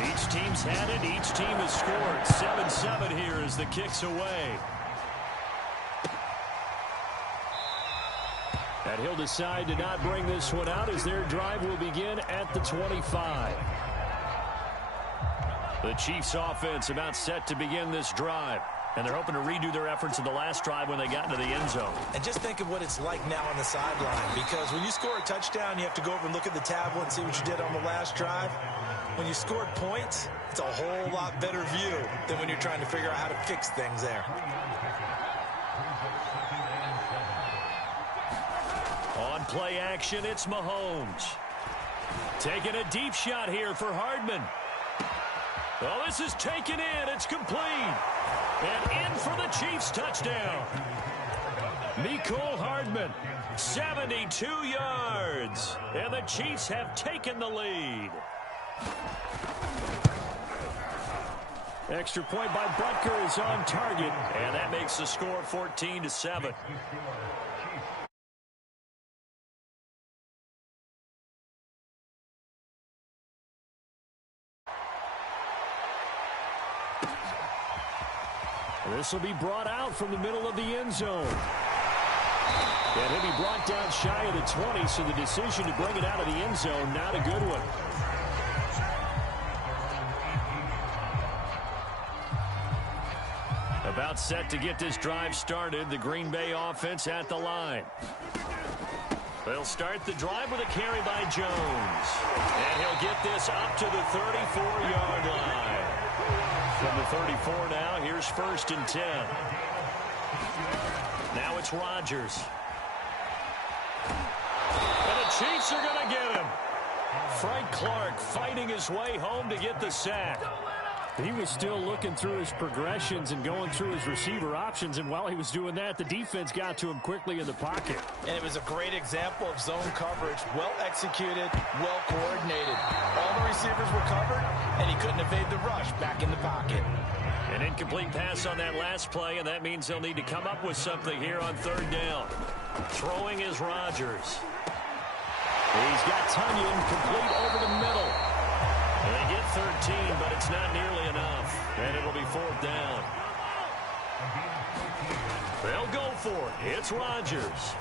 Each team's had it. Each team has scored. 7-7 here as the kick's away. And he'll decide to not bring this one out as their drive will begin at the 25. The Chiefs offense about set to begin this drive. And they're hoping to redo their efforts in the last drive when they got into the end zone. And just think of what it's like now on the sideline, because when you score a touchdown, you have to go over and look at the tablet and see what you did on the last drive. When you scored points, it's a whole lot better view than when you're trying to figure out how to fix things there. On play action, it's Mahomes. Taking a deep shot here for Hardman. Oh, this is taken in. It's complete. And in for the Chiefs touchdown. Mecole Hardman, 72 yards. And the Chiefs have taken the lead. Extra point by Butker is on target. And that makes the score 14-7. This will be brought out from the middle of the end zone. And he'll be brought down shy of the 20, so the decision to bring it out of the end zone, not a good one. About set to get this drive started, the Green Bay offense at the line. They'll start the drive with a carry by Jones. And he'll get this up to the 34-yard line. From the 34 now, here's 1st and 10. Now it's Rodgers. And the Chiefs are going to get him. Frank Clark fighting his way home to get the sack. He was still looking through his progressions and going through his receiver options, and while he was doing that, the defense got to him quickly in the pocket. And it was a great example of zone coverage, well executed, well coordinated. All the receivers were covered, and he couldn't evade the rush back in the pocket. An incomplete pass on that last play, and that means they'll need to come up with something here on 3rd down. Throwing is Rodgers. He's got Tunyon complete over the middle. And they get 13, but it's not nearly enough. And it'll be 4th down. They'll go for it. It's Rodgers.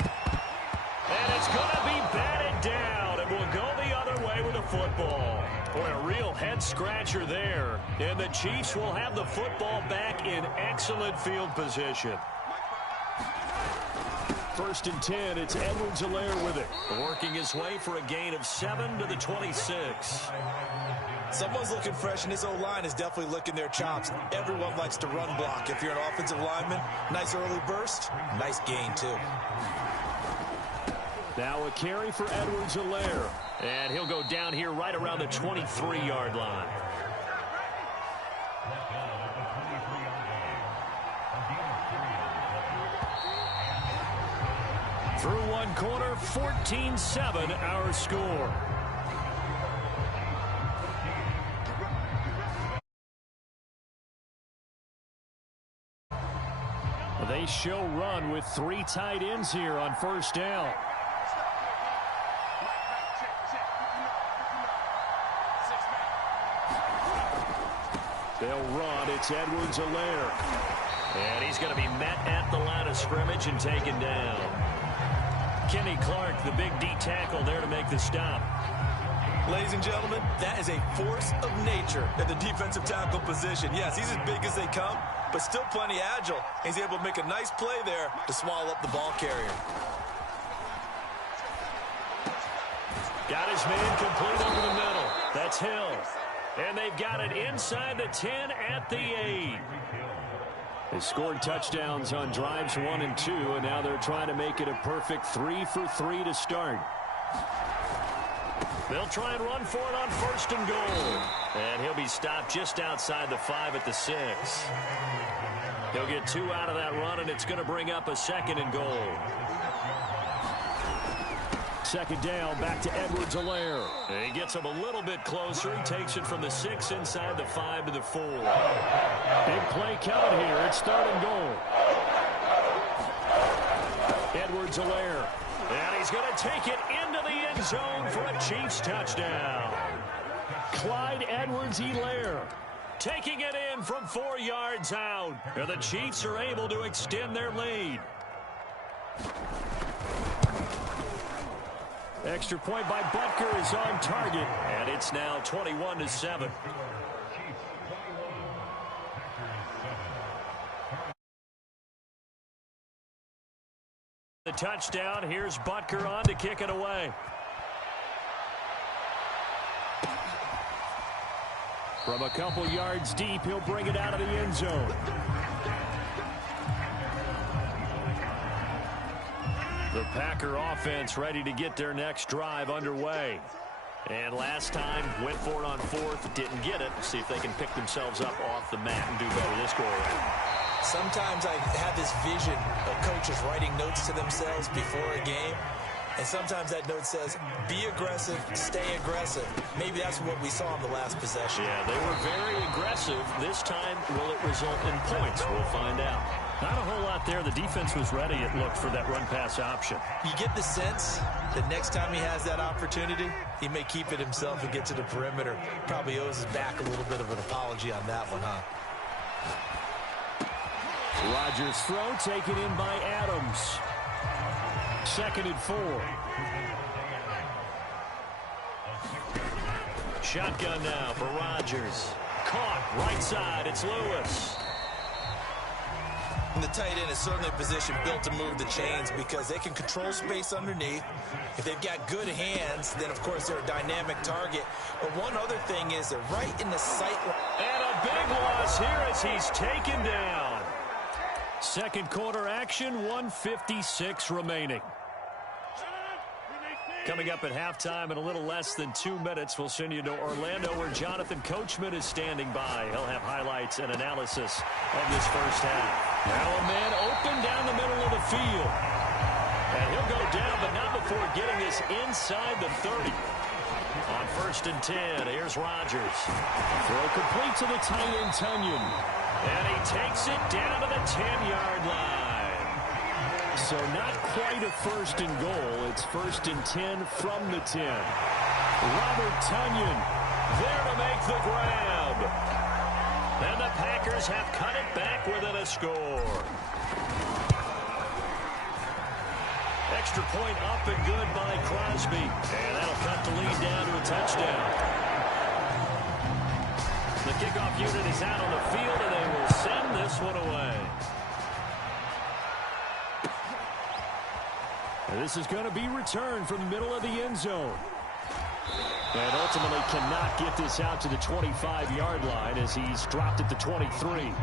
And it's going to be batted down, and will go the other way with the football. Boy, a real head-scratcher there. And the Chiefs will have the football back in excellent field position. 1st and 10, it's Edwards-Helaire with it. Working his way for a gain of 7 to the 26. Someone's looking fresh, and his O-line is definitely licking their chops. Everyone likes to run block. If you're an offensive lineman, nice early burst, nice gain, too. Now a carry for Edwards-Helaire. And he'll go down here right around the 23-yard line. Through one quarter, 14-7 our score. They show run with 3 tight ends here on 1st down. They'll run. It's Edwards-Helaire. And he's going to be met at the line of scrimmage and taken down. Kenny Clark, the big D tackle, there to make the stop. Ladies and gentlemen, that is a force of nature at the defensive tackle position. Yes, he's as big as they come, but still plenty agile. He's able to make a nice play there to swallow up the ball carrier. Got his man complete over the middle. That's Hill. And they've got it inside the 10 at the 8. They scored touchdowns on drives 1 and 2, and now they're trying to make it a perfect 3 for 3 to start. They'll try and run for it on 1st and goal. And he'll be stopped just outside the 5 at the 6. He'll get 2 out of that run, and it's going to bring up a 2nd and goal. 2nd down, back to Edwards-Helaire. He gets him a little bit closer. He takes it from the 6 inside the 5 to the 4. Big play coming here. It's 3rd and goal. Edwards-Helaire. And he's going to take it into the end zone for a Chiefs touchdown. Clyde Edwards-Helaire taking it in from 4 yards out. And the Chiefs are able to extend their lead. Extra point by Butker is on target, and it's now 21-7. The touchdown. Here's Butker on to kick it away. From a couple yards deep, he'll bring it out of the end zone. The Packer offense ready to get their next drive underway. And last time, went for it on fourth, didn't get it. See if they can pick themselves up off the mat and do better this go around. Sometimes I have this vision of coaches writing notes to themselves before a game. And sometimes that note says, be aggressive, stay aggressive. Maybe that's what we saw in the last possession. Yeah, they were very aggressive. This time, will it result in points? We'll find out. Not a whole lot there. The defense was ready, it looked, for that run-pass option. You get the sense that next time he has that opportunity, he may keep it himself and get to the perimeter. Probably owes his back a little bit of an apology on that one, huh? Rodgers' throw taken in by Adams. 2nd and 4. Shotgun now for Rodgers. Caught right side. It's Lewis. And the tight end is certainly a position built to move the chains because they can control space underneath. If they've got good hands, then, of course, they're a dynamic target. But one other thing is they're right in the sight line. And a big loss here as he's taken down. Second quarter action, 1:56 remaining. Coming up at halftime in a little less than 2 minutes, we'll send you to Orlando where Jonathan Coachman is standing by. He'll have highlights and analysis of this first half. Now a man open down the middle of the field. And he'll go down, but not before getting this inside the 30. On 1st and 10, here's Rodgers. Throw complete to the tight end, Tunyon. And he takes it down to the 10-yard line. So not quite a 1st and goal. It's 1st and 10 from the 10. Robert Tunyon there to make the grab. And the Packers have cut it back within a score. Extra point up and good by Crosby. And that'll cut the lead down to a touchdown. The kickoff unit is out on the field, and they will send this one away. And this is going to be returned from the middle of the end zone. And ultimately cannot get this out to the 25-yard line as he's dropped at the 23.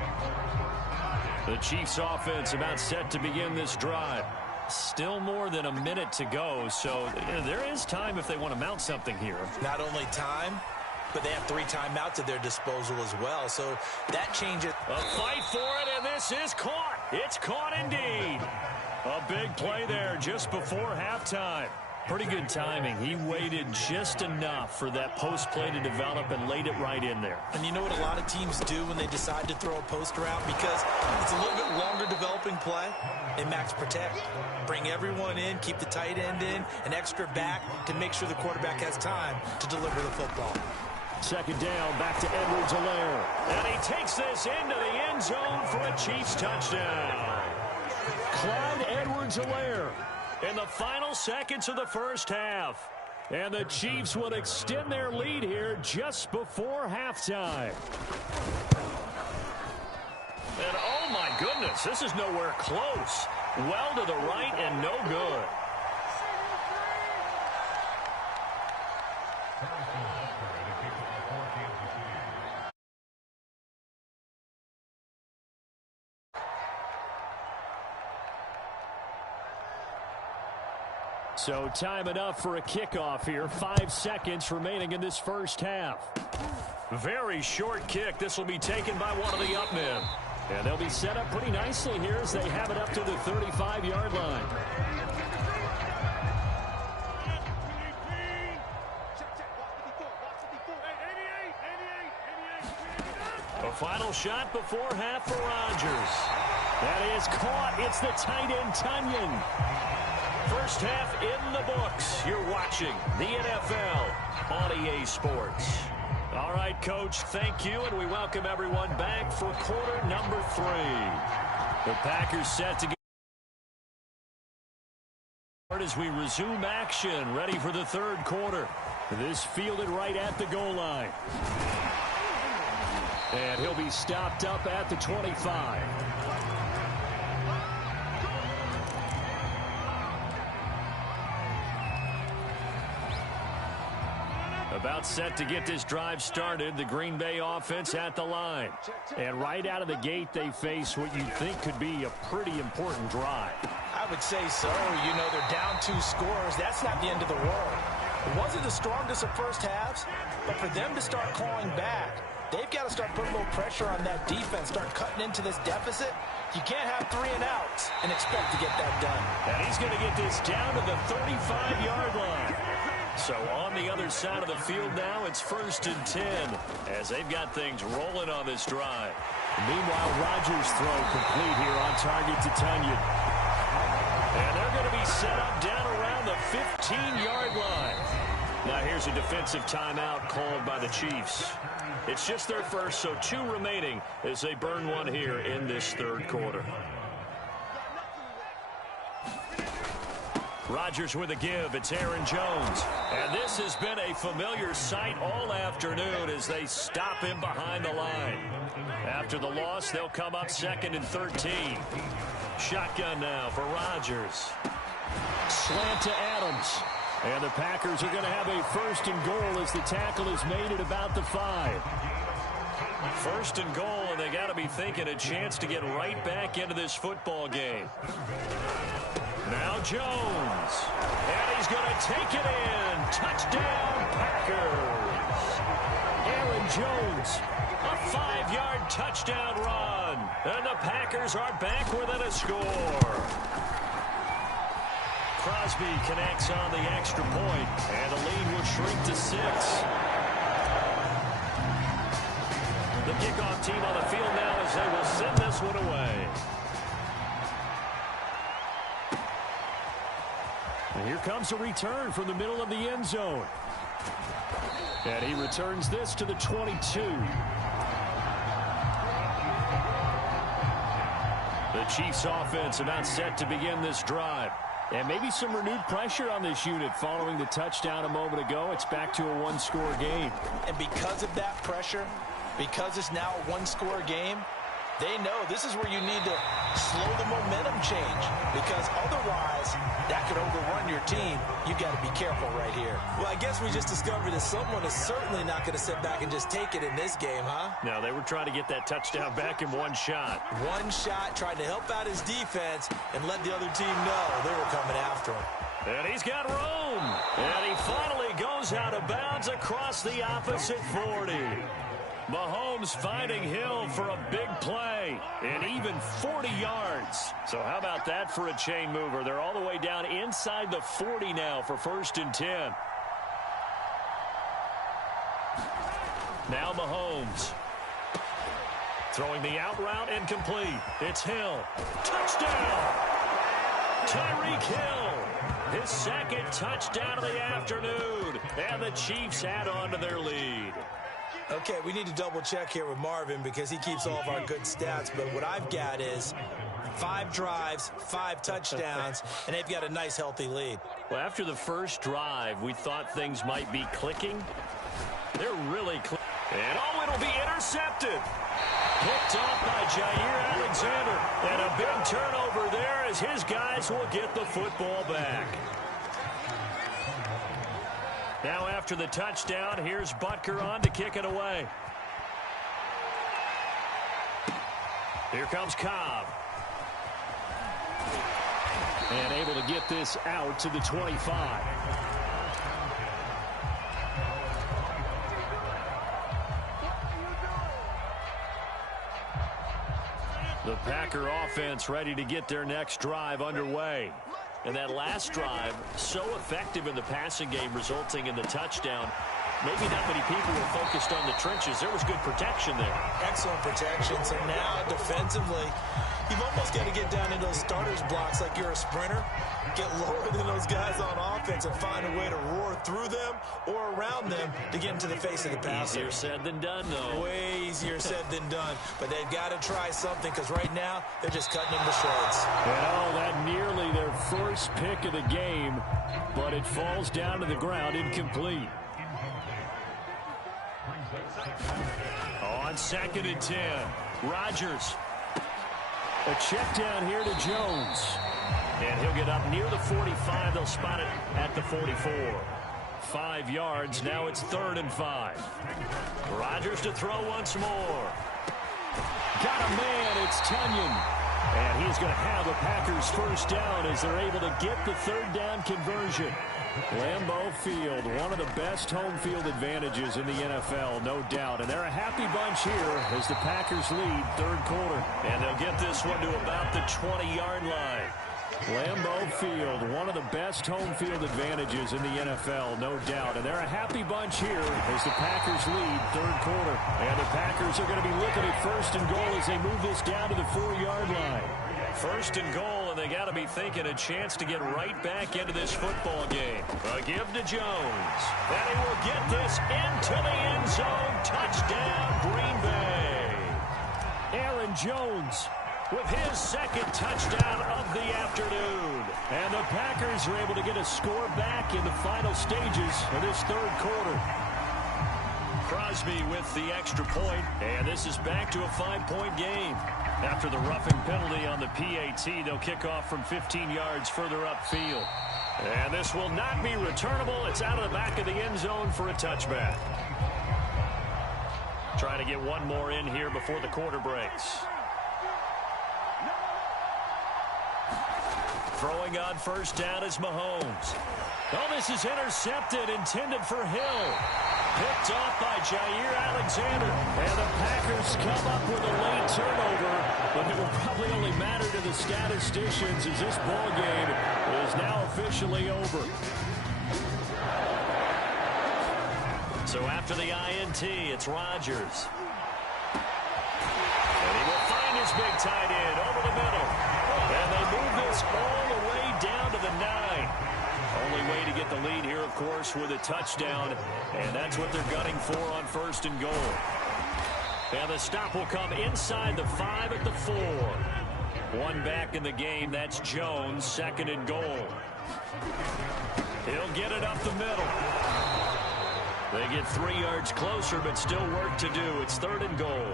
The Chiefs offense about set to begin this drive. Still more than a minute to go, so there is time if they want to mount something here. Not only time, but they have 3 timeouts at their disposal as well, so that changes. A fight for it, and this is caught. It's caught indeed. A big play there just before halftime. Pretty good timing. He waited just enough for that post play to develop and laid it right in there. And you know what a lot of teams do when they decide to throw a post route? Because it's a little bit longer developing play. They max protect. Bring everyone in, keep the tight end in, an extra back to make sure the quarterback has time to deliver the football. 2nd down, back to Edwards-Helaire. And he takes this into the end zone for a Chiefs touchdown. Clyde Edwards-Helaire in the final seconds of the first half. And the Chiefs will extend their lead here just before halftime. And oh my goodness, this is nowhere close. Well to the right and no good. So time enough for a kickoff here. 5 seconds remaining in this first half. Very short kick. This will be taken by one of the up men. And they'll be set up pretty nicely here as they have it up to the 35-yard line. A final shot before half for Rodgers. That is caught. It's the tight end, Tunyon. First half in the books. You're watching the NFL on EA Sports. All right, Coach, thank you, and we welcome everyone back for quarter number 3. The Packers set to get as we resume action, ready for the 3rd quarter. This fielded right at the goal line. And he'll be stopped up at the 25. About set to get this drive started, the Green Bay offense at the line. And right out of the gate, they face what you think could be a pretty important drive. I would say so. You know, they're down 2 scores. That's not the end of the world. It wasn't the strongest of first halves, but for them to start clawing back, they've got to start putting a little pressure on that defense, start cutting into this deficit. You can't have 3 and outs and expect to get that done. And he's going to get this down to the 35-yard line. So on the other side of the field now, it's 1st and 10 as they've got things rolling on this drive. Meanwhile, Rodgers' throw complete here on target to Tunyon. And they're going to be set up down around the 15-yard line. Now here's a defensive timeout called by the Chiefs. It's just their first, so 2 remaining as they burn one here in this 3rd quarter. Rodgers with a give. It's Aaron Jones. And this has been a familiar sight all afternoon as they stop him behind the line. After the loss, they'll come up 2nd and 13. Shotgun now for Rodgers. Slant to Adams. And the Packers are going to have a 1st and goal as the tackle is made at about the 5. 1st and goal, and they got to be thinking a chance to get right back into this football game. Now Jones. And he's going to take it in. Touchdown, Packers. Aaron Jones. A 5-yard touchdown run. And the Packers are back within a score. Crosby connects on the extra point, and the lead will shrink to 6. The kickoff team on the field now as they will send this one away. And here comes a return from the middle of the end zone. And he returns this to the 22. The Chiefs offense about set to begin this drive. And maybe some renewed pressure on this unit following the touchdown a moment ago. It's back to a 1-score game. And because of that pressure, because it's now a 1-score game, they know this is where you need to slow the momentum change, because otherwise that could overrun your team. You got to be careful right here. Well, I guess we just discovered that someone is certainly not going to sit back and just take it in this game, huh? No, they were trying to get that touchdown back in one shot. One shot, tried to help out his defense and let the other team know they were coming after him. And he's got room. And he finally goes out of bounds across the opposite 40. Mahomes finding Hill for a big play, and even 40 yards. So how about that for a chain mover? They're all the way down inside the 40 now for 1st and 10. Now Mahomes. Throwing the out route incomplete. It's Hill. Touchdown! Tyreek Hill. His 2nd touchdown of the afternoon. And the Chiefs add on to their lead. Okay, we need to double-check here with Marvin because he keeps all of our good stats. But what I've got is 5 drives, 5 touchdowns, and they've got a nice, healthy lead. Well, after the first drive, we thought things might be clicking. They're really clicking. And, oh, it'll be intercepted. Picked off by Jair Alexander. And a big turnover there as his guys will get the football back. Now after the touchdown, here's Butker on to kick it away. Here comes Cobb. And able to get this out to the 25. The Packer offense ready to get their next drive underway. And that last drive, so effective in the passing game, resulting in the touchdown. Maybe not many people were focused on the trenches. There was good protection there. Excellent protection. So now defensively, you've almost got to get down in those starters blocks like you're a sprinter. Get lower than those guys on offense and find a way to roar through them or around them to get into the face of the passer. Easier said than done, though. Way easier said than done. But they've got to try something because right now they're just cutting them to shreds. And oh, that nearly their first pick of the game, but it falls down to the ground incomplete. On 2nd and 10, Rodgers. A check down here to Jones. And he'll get up near the 45. They'll spot it at the 44. 5 yards. Now it's 3rd and 5. Rodgers to throw once more. Got a man. It's Tunyon. And he's going to have the Packers first down as they're able to get the 3rd down conversion. Lambeau Field, one of the best home field advantages in the NFL, no doubt. And they're a happy bunch here as the Packers lead 3rd quarter. And they'll get this one to about the 20-yard line. Lambeau Field, one of the best home field advantages in the NFL, no doubt. And they're a happy bunch here as the Packers lead 3rd quarter. And the Packers are going to be looking at 1st and goal as they move this down to the 4-yard line. 1st and goal, and they got to be thinking a chance to get right back into this football game. A give to Jones. And he will get this into the end zone. Touchdown, Green Bay. Aaron Jones with his 2nd touchdown of the afternoon. And the Packers are able to get a score back in the final stages of this 3rd quarter. Crosby with the extra point, and this is back to a 5-point game. After the roughing penalty on the PAT, they'll kick off from 15 yards further upfield. And this will not be returnable. It's out of the back of the end zone for a touchback. Trying to get one more in here before the quarter breaks. Throwing on 1st down is Mahomes. Oh, this is intercepted, intended for Hill. Picked off by Jair Alexander. And the Packers come up with a late turnover, but it will probably only matter to the statisticians as this ball game is now officially over. So after the INT, it's Rodgers. And he will find his big tight end over the middle. And they move this all the way down to the 9. Only way to get the lead here, of course, with a touchdown. And that's what they're gunning for on 1st and goal. And the stop will come inside the 5 at the 4. One back in the game. That's Jones, 2nd and goal. He'll get it up the middle. They get 3 yards closer, but still work to do. It's 3rd and goal.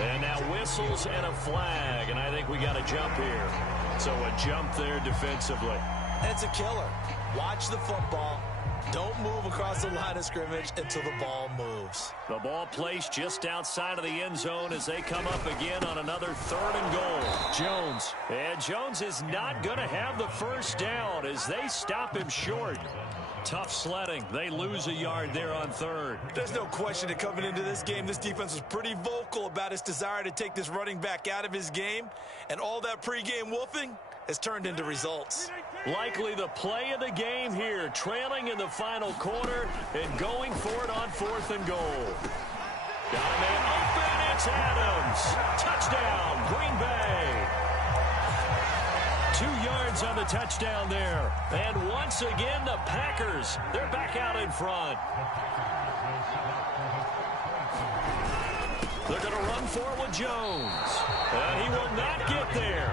And now whistles and a flag, and I think we got a jump here. So a jump there defensively. It's a killer. Watch the football. Don't move across the line of scrimmage until the ball moves. The ball placed just outside of the end zone as they come up again on another 3rd and goal. Jones. And Jones is not going to have the first down as they stop him short. Tough sledding. They lose a yard there on 3rd. There's no question that coming into this game, this defense was pretty vocal about its desire to take this running back out of his game. And all that pregame wolfing has turned into results. Likely the play of the game here, trailing in the final quarter and going for it on 4th and goal. Got a man open. It's Adams. Touchdown, Green Bay. 2 yards on the touchdown there. And once again, the Packers, they're back out in front. They're going to run for it with Jones. And he will not get there.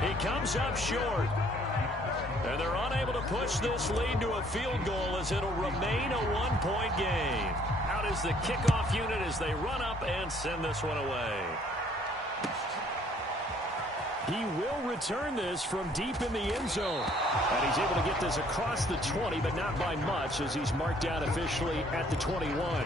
He comes up short. And they're unable to push this lead to a field goal as it'll remain a 1-point game. Out is the kickoff unit as they run up and send this one away. He will return this from deep in the end zone. And he's able to get this across the 20, but not by much as he's marked down officially at the 21.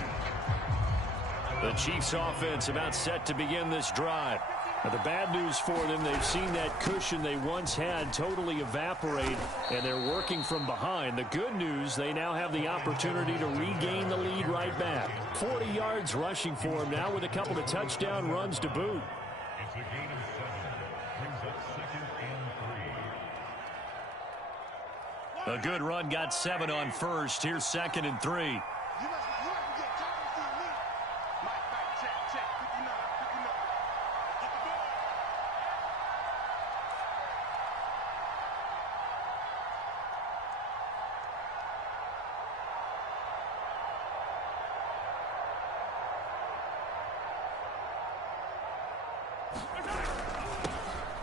The Chiefs offense about set to begin this drive. Now, the bad news for them, they've seen that cushion they once had totally evaporate, and they're working from behind. The good news, they now have the opportunity to regain the lead right back. 40 yards rushing for him now with a couple of touchdown runs to boot. A good run, got 7 on 1st. Here's 2nd and 3.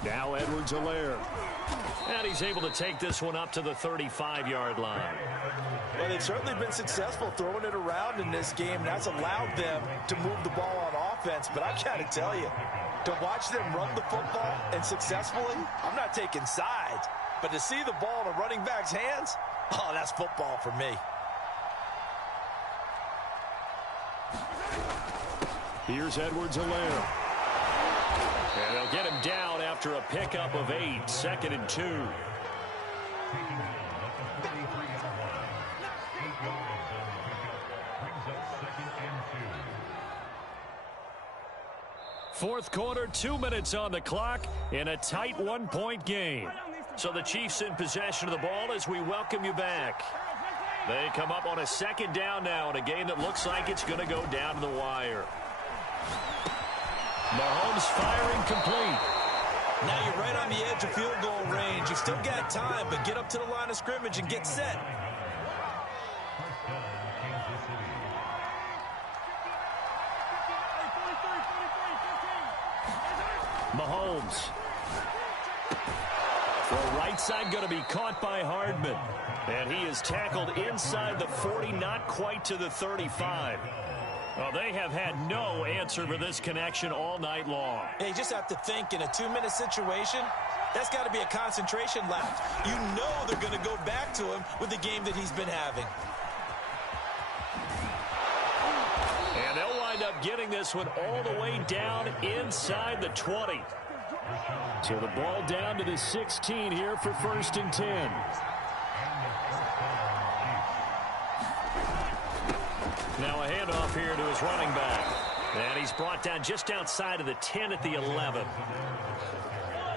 Now Edwards-Helaire. And he's able to take this one up to the 35-yard line. Well, they've certainly been successful throwing it around in this game. And that's allowed them to move the ball on offense. But I've got to tell you, to watch them run the football and successfully, I'm not taking sides. but to see the ball in a running back's hands, oh, that's football for me. Here's Edwards-Helaire. And they'll get him down after a pickup of 8, 2nd and 2. Fourth quarter, 2 minutes on the clock in a tight 1-point game. So the Chiefs in possession of the ball as we welcome you back. They come up on a 2nd down now in a game that looks like it's going to go down to the wire. Mahomes firing complete. Now you're right on the edge of field goal range. You've still got time, but get up to the line of scrimmage and get set. Mahomes. The right side going to be caught by Hardman. And he is tackled inside the 40, not quite to the 35. Well, they have had no answer for this connection all night long. Yeah, you just have to think in a 2-minute situation, that's got to be a concentration lapse. You know they're going to go back to him with the game that he's been having. And they'll wind up getting this one all the way down inside the 20. So the ball down to the 16 here for 1st and 10. Now a handoff here to his running back. And he's brought down just outside of the 10 at the 11.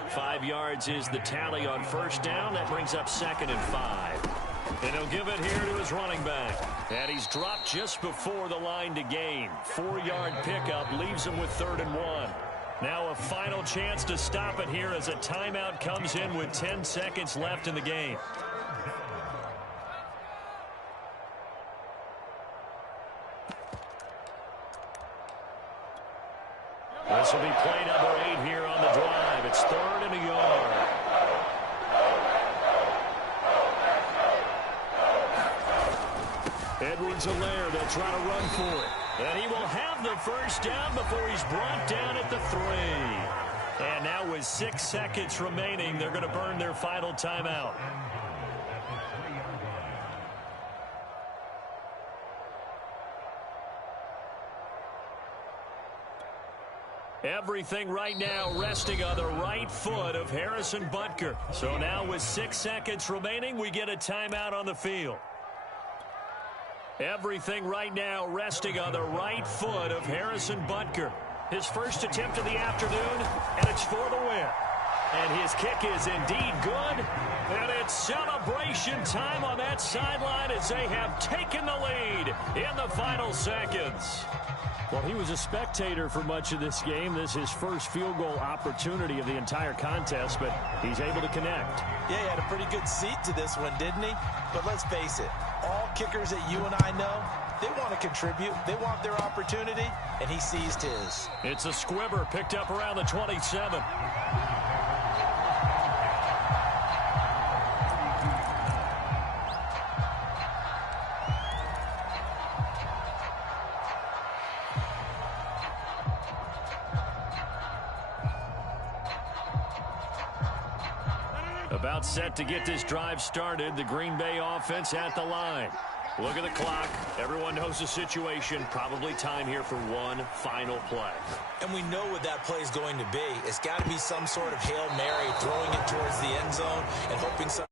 5 yards is the tally on 1st down. That brings up 2nd and 5. And he'll give it here to his running back. And he's dropped just before the line to gain. 4-yard pickup leaves him with 3rd and 1. Now a final chance to stop it here as a timeout comes in with 10 seconds left in the game. This will be play number 8 here on the drive. It's 3rd and a yard. Edwards-Helaire, they'll try to run for it. And he will have the 1st down before he's brought down at the 3. And now with 6 seconds remaining, they're going to burn their final timeout. Everything right now resting on the right foot of Harrison Butker. So now with 6 seconds remaining, we get a timeout on the field. Everything right now resting on the right foot of Harrison Butker. His first attempt of the afternoon, and it's for the win. And his kick is indeed good. And it's celebration time on that sideline as they have taken the lead in the final seconds. Well, he was a spectator for much of this game. This is his first field goal opportunity of the entire contest, but he's able to connect. Yeah, he had a pretty good seat to this one, didn't he? But let's face it, all kickers that you and I know, they want to contribute. They want their opportunity, and he seized his. It's a squibber picked up around the 27. About set to get this drive started. The Green Bay offense at the line. Look at the clock. Everyone knows the situation. Probably time here for one final play. And we know what that play is going to be. It's got to be some sort of Hail Mary, throwing it towards the end zone and hoping some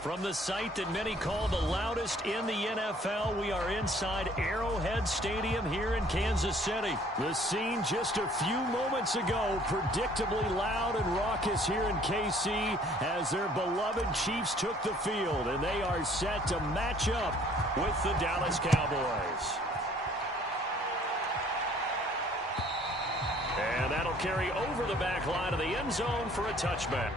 From the site that many call the loudest in the NFL, we are inside Arrowhead Stadium here in Kansas City. The scene just a few moments ago, predictably loud and raucous here in KC as their beloved Chiefs took the field, and they are set to match up with the Dallas Cowboys. And that'll carry over the back line of the end zone for a touchback.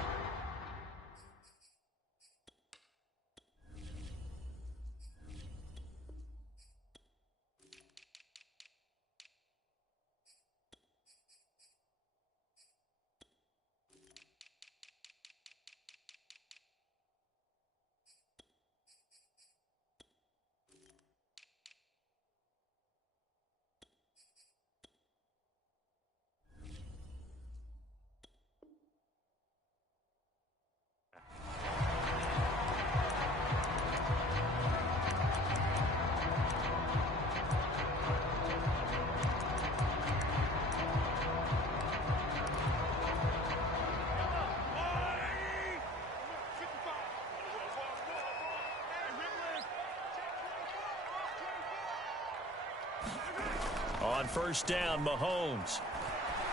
On first down, Mahomes.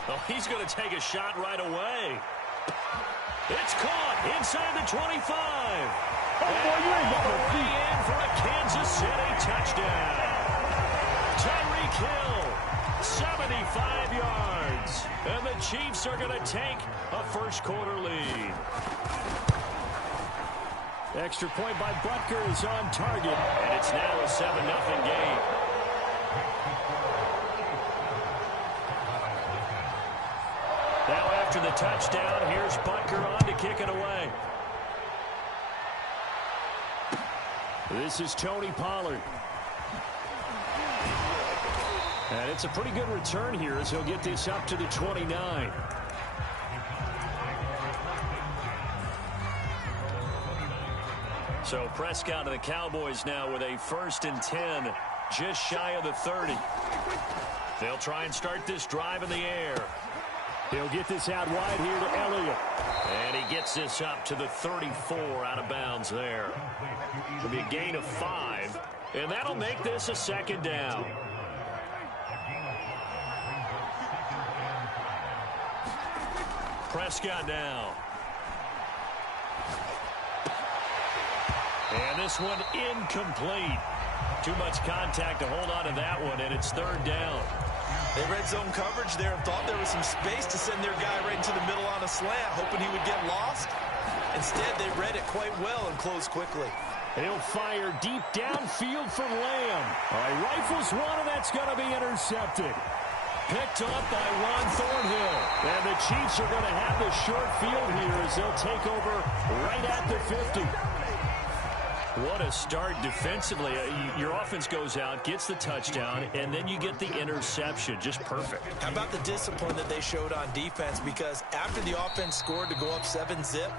Oh, he's going to take a shot right away. It's caught inside the 25. Oh, boy, you ain't got no feet. In for a Kansas City touchdown. Tyreek Hill, 75 yards. And the Chiefs are going to take a first-quarter lead. Extra point by Butker is on target. And it's now a 7-0 game. Now after the touchdown, here's Butker on to kick it away. This is Tony Pollard. And it's a pretty good return here as he'll get this up to the 29. So Prescott of the Cowboys now with a 1st and 10, just shy of the 30. They'll try and start this drive in the air. He'll get this out wide here to Elliott. And he gets this up to the 34 out of bounds there. It'll be a gain of 5, and that'll make this a 2nd down. Prescott now. And this one incomplete. Too much contact to hold on to that one, and it's 3rd down. They red zone coverage there and thought there was some space to send their guy right into the middle on a slant, hoping he would get lost. Instead, they read it quite well and closed quickly. He'll fire deep downfield for Lamb. Rifles one, and that's going to be intercepted. Picked up by Ron Thornhill. And the Chiefs are going to have the short field here as they'll take over right at the 50. What a start defensively. Your offense goes out, gets the touchdown, and then you get the interception. Just perfect. How about the discipline that they showed on defense? Because after the offense scored to go up 7-zip,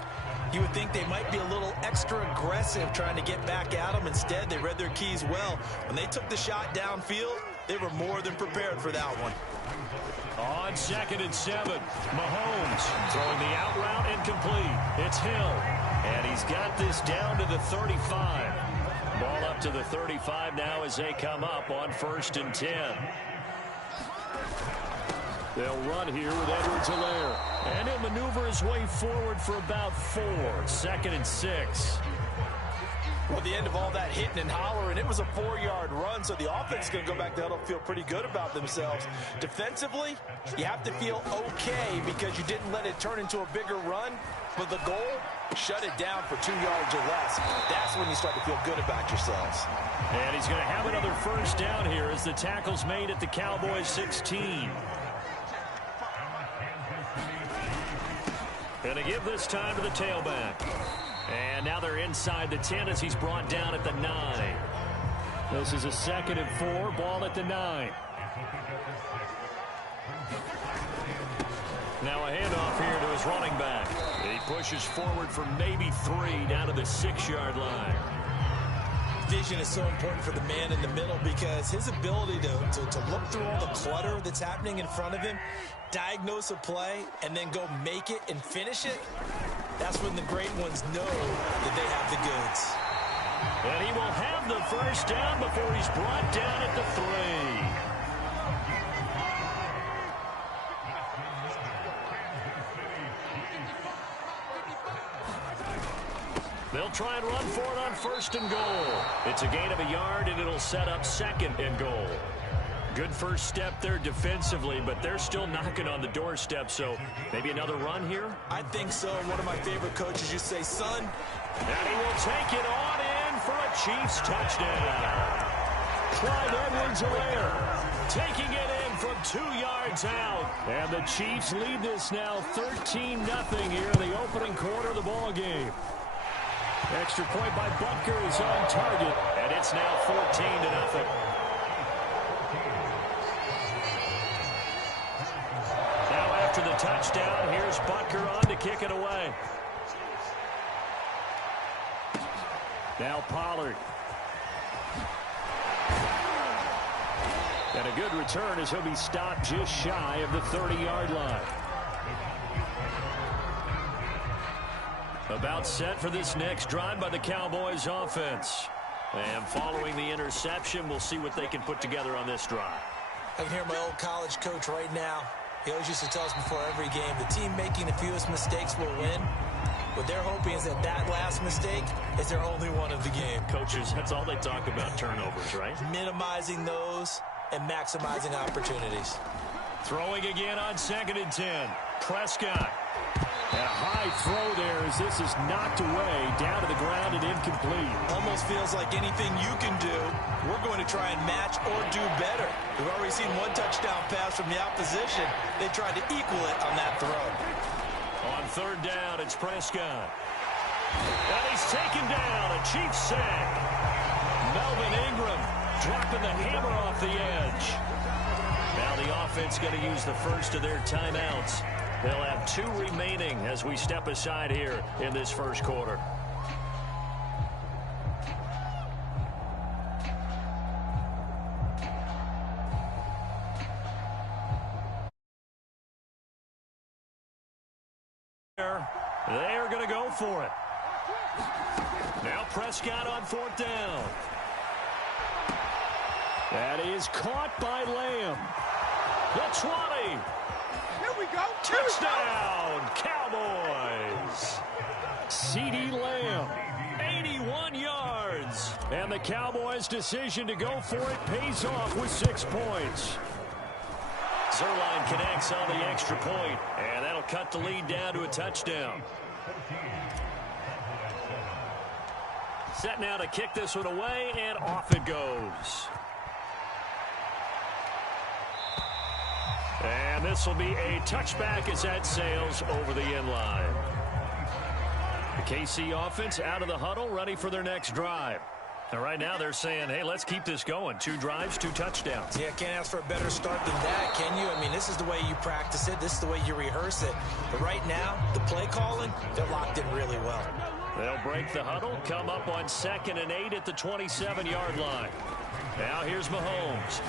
you would think they might be a little extra aggressive trying to get back at them. Instead, they read their keys well. When they took the shot downfield, they were more than prepared for that one. On 2nd and 7, Mahomes throwing the out route incomplete. It's Hill. And he's got this down to the 35. Ball up to the 35 now as they come up on 1st and 10. They'll run here with Edwards-Helaire. And he'll maneuver his way forward for about 4. 2nd and 6. Well, at the end of all that hitting and hollering, it was a 4-yard run, so the offense is going to go back to huddle, feel pretty good about themselves. Defensively, you have to feel okay because you didn't let it turn into a bigger run, but the goal, shut it down for 2 yards or less. That's when you start to feel good about yourselves. And he's going to have another 1st down here as the tackle's made at the Cowboys 16. Going to give this time to the tailback. And now they're inside the 10 as he's brought down at the 9. This is a 2nd and 4, ball at the 9. Now a handoff here to his running back. He pushes forward for maybe 3 down to the 6-yard line. Vision is so important for the man in the middle because his ability to look through all the clutter that's happening in front of him, diagnose a play, and then go make it and finish it, That's when the great ones know that they have the goods. And he will have the first down before he's brought down at the 3. They'll try and run for it on 1st and goal. It's a gain of a yard, and it'll set up 2nd and goal. Good first step there defensively, but they're still knocking on the doorstep, so maybe another run here? I think so. One of my favorite coaches used to say, son. And he will take it on in for a Chiefs touchdown. Clyde Edwards-Helaire taking it in from 2 yards out. And the Chiefs lead this now 13-0 here in the opening quarter of the ball game. Extra point by Butker is on target, and it's now 14-0. Now after the touchdown, here's Butker on to kick it away. Now Pollard. And a good return as he'll be stopped just shy of the 30-yard line. About set for this next drive by the Cowboys offense. And following the interception, we'll see what they can put together on this drive. I can hear my old college coach right now. He always used to tell us before every game, the team making the fewest mistakes will win. What they're hoping is that that last mistake is their only one of the game. Coaches, that's all they talk about, turnovers, right? Minimizing those and maximizing opportunities. Throwing again on 2nd and 10. Prescott. And a high throw there as this is knocked away, down to the ground and incomplete. Almost feels like anything you can do, we're going to try and match or do better. We've already seen one touchdown pass from the opposition. They tried to equal it on that throw. On 3rd down, it's Prescott. And he's taken down, a Chiefs sack. Melvin Ingram dropping the hammer off the edge. Now the offense going to use the first of their timeouts. They'll have 2 remaining as we step aside here in this first quarter. They're going to go for it. Now Prescott on 4th down. That is caught by Lamb. The 20. Here we go. Touchdown, Cowboys. CeeDee Lamb, 81 yards. And the Cowboys' decision to go for it pays off with 6 points. Zerline connects on the extra point, and that'll cut the lead down to a touchdown. Set now to kick this one away, and off it goes. And this will be a touchback as that sails over the end line. The KC offense out of the huddle, ready for their next drive. And right now they're saying, hey, let's keep this going. 2 drives, 2 touchdowns. Yeah, can't ask for a better start than that, can you? I mean, this is the way you practice it. This is the way you rehearse it. But right now, the play calling, they're locked in really well. They'll break the huddle, come up on 2nd and 8 at the 27-yard line. Now here's Mahomes.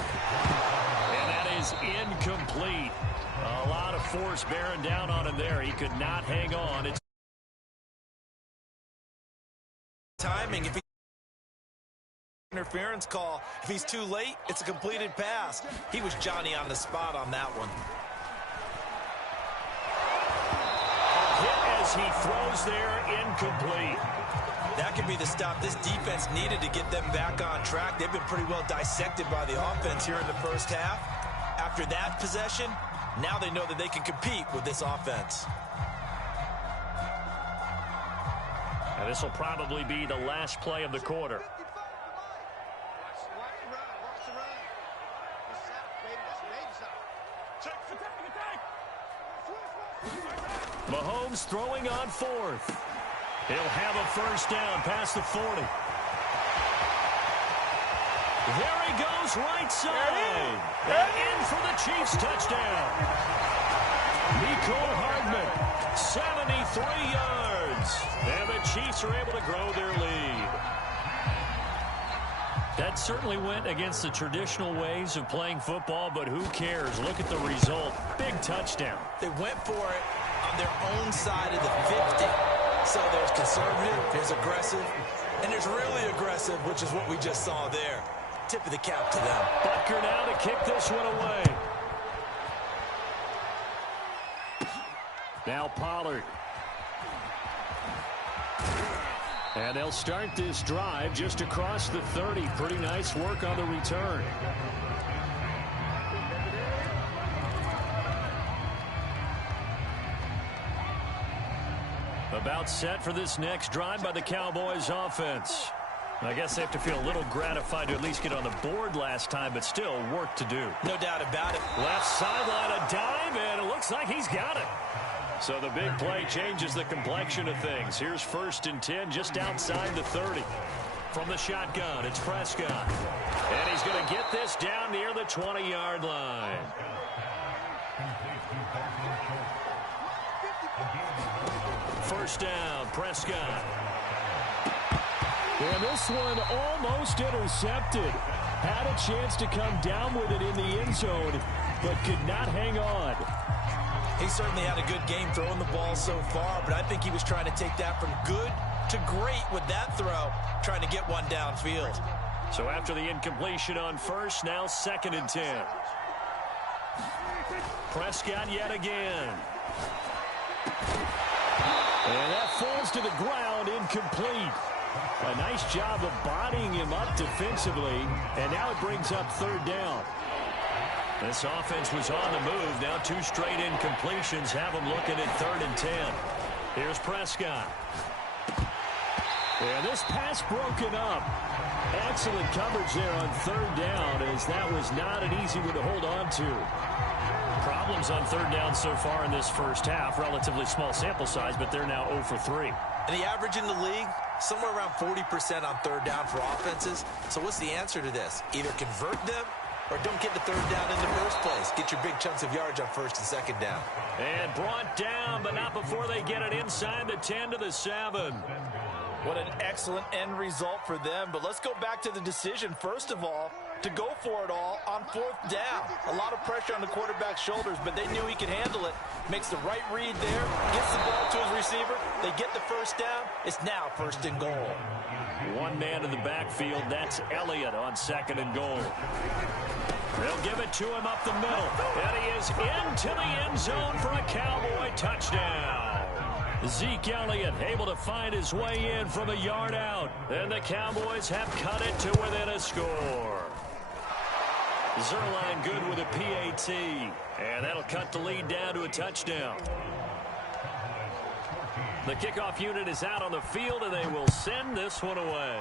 And that is incomplete. A lot of force bearing down on him there. He could not hang on. It's timing. If he interference call, if he's too late, it's a completed pass. He was Johnny on the spot on that one. Hit as he throws there, incomplete. That could be the stop this defense needed to get them back on track. They've been pretty well dissected by the offense here in the first half. After that possession, now they know that they can compete with this offense. And this will probably be the last play of the quarter. Mahomes throwing on 4th. He'll have a first down past the 40. There he goes, right side. And in for the Chiefs touchdown. Mecole Hardman, 73 yards. And the Chiefs are able to grow their lead. That certainly went against the traditional ways of playing football, but who cares? Look at the result. Big touchdown. They went for it on their own side of the 50. So there's conservative, there's aggressive, and there's really aggressive, which is what we just saw there. Tip of the cap to them. Butker now to kick this one away. Now Pollard. And they'll start this drive just across the 30. Pretty nice work on the return. About set for this next drive by the Cowboys offense. I guess they have to feel a little gratified to at least get on the board last time, but still work to do. No doubt about it. Left sideline, a dive, and it looks like he's got it. So the big play changes the complexion of things. Here's 1st and 10 just outside the 30. From the shotgun, it's Prescott. And he's going to get this down near the 20-yard line. First down, Prescott. And this one almost intercepted. Had a chance to come down with it in the end zone, but could not hang on. He certainly had a good game throwing the ball so far, but I think he was trying to take that from good to great with that throw, trying to get one downfield. So after the incompletion on first, now 2nd and 10. Prescott yet again. And that falls to the ground, incomplete. A nice job of bodying him up defensively, and now it brings up 3rd down. This offense was on the move. Now 2 straight incompletions have them looking at 3rd and 10. Here's Prescott. And this pass broken up. Excellent coverage there on 3rd down, as that was not an easy one to hold on to. Problems on 3rd down so far in this first half. Relatively small sample size, but they're now 0 for 3. And the average in the league, somewhere around 40% on 3rd down for offenses. So what's the answer to this? Either convert them or don't get the 3rd down in the first place. Get your big chunks of yards on 1st and 2nd down. And brought down, but not before they get it inside the 10 to the 7. What an excellent end result for them. But let's go back to the decision, first of all, to go for it all on 4th down. A lot of pressure on the quarterback's shoulders, but they knew he could handle it. Makes the right read there, gets the ball to his receiver. They get the 1st down. It's now 1st and goal. One man in the backfield. That's Elliott on 2nd and goal. They'll give it to him up the middle. And he is into the end zone for a Cowboy touchdown. Zeke Elliott able to find his way in from a yard out. And the Cowboys have cut it to within a score. Zerline good with a PAT. And that'll cut the lead down to a touchdown. The kickoff unit is out on the field, and they will send this one away.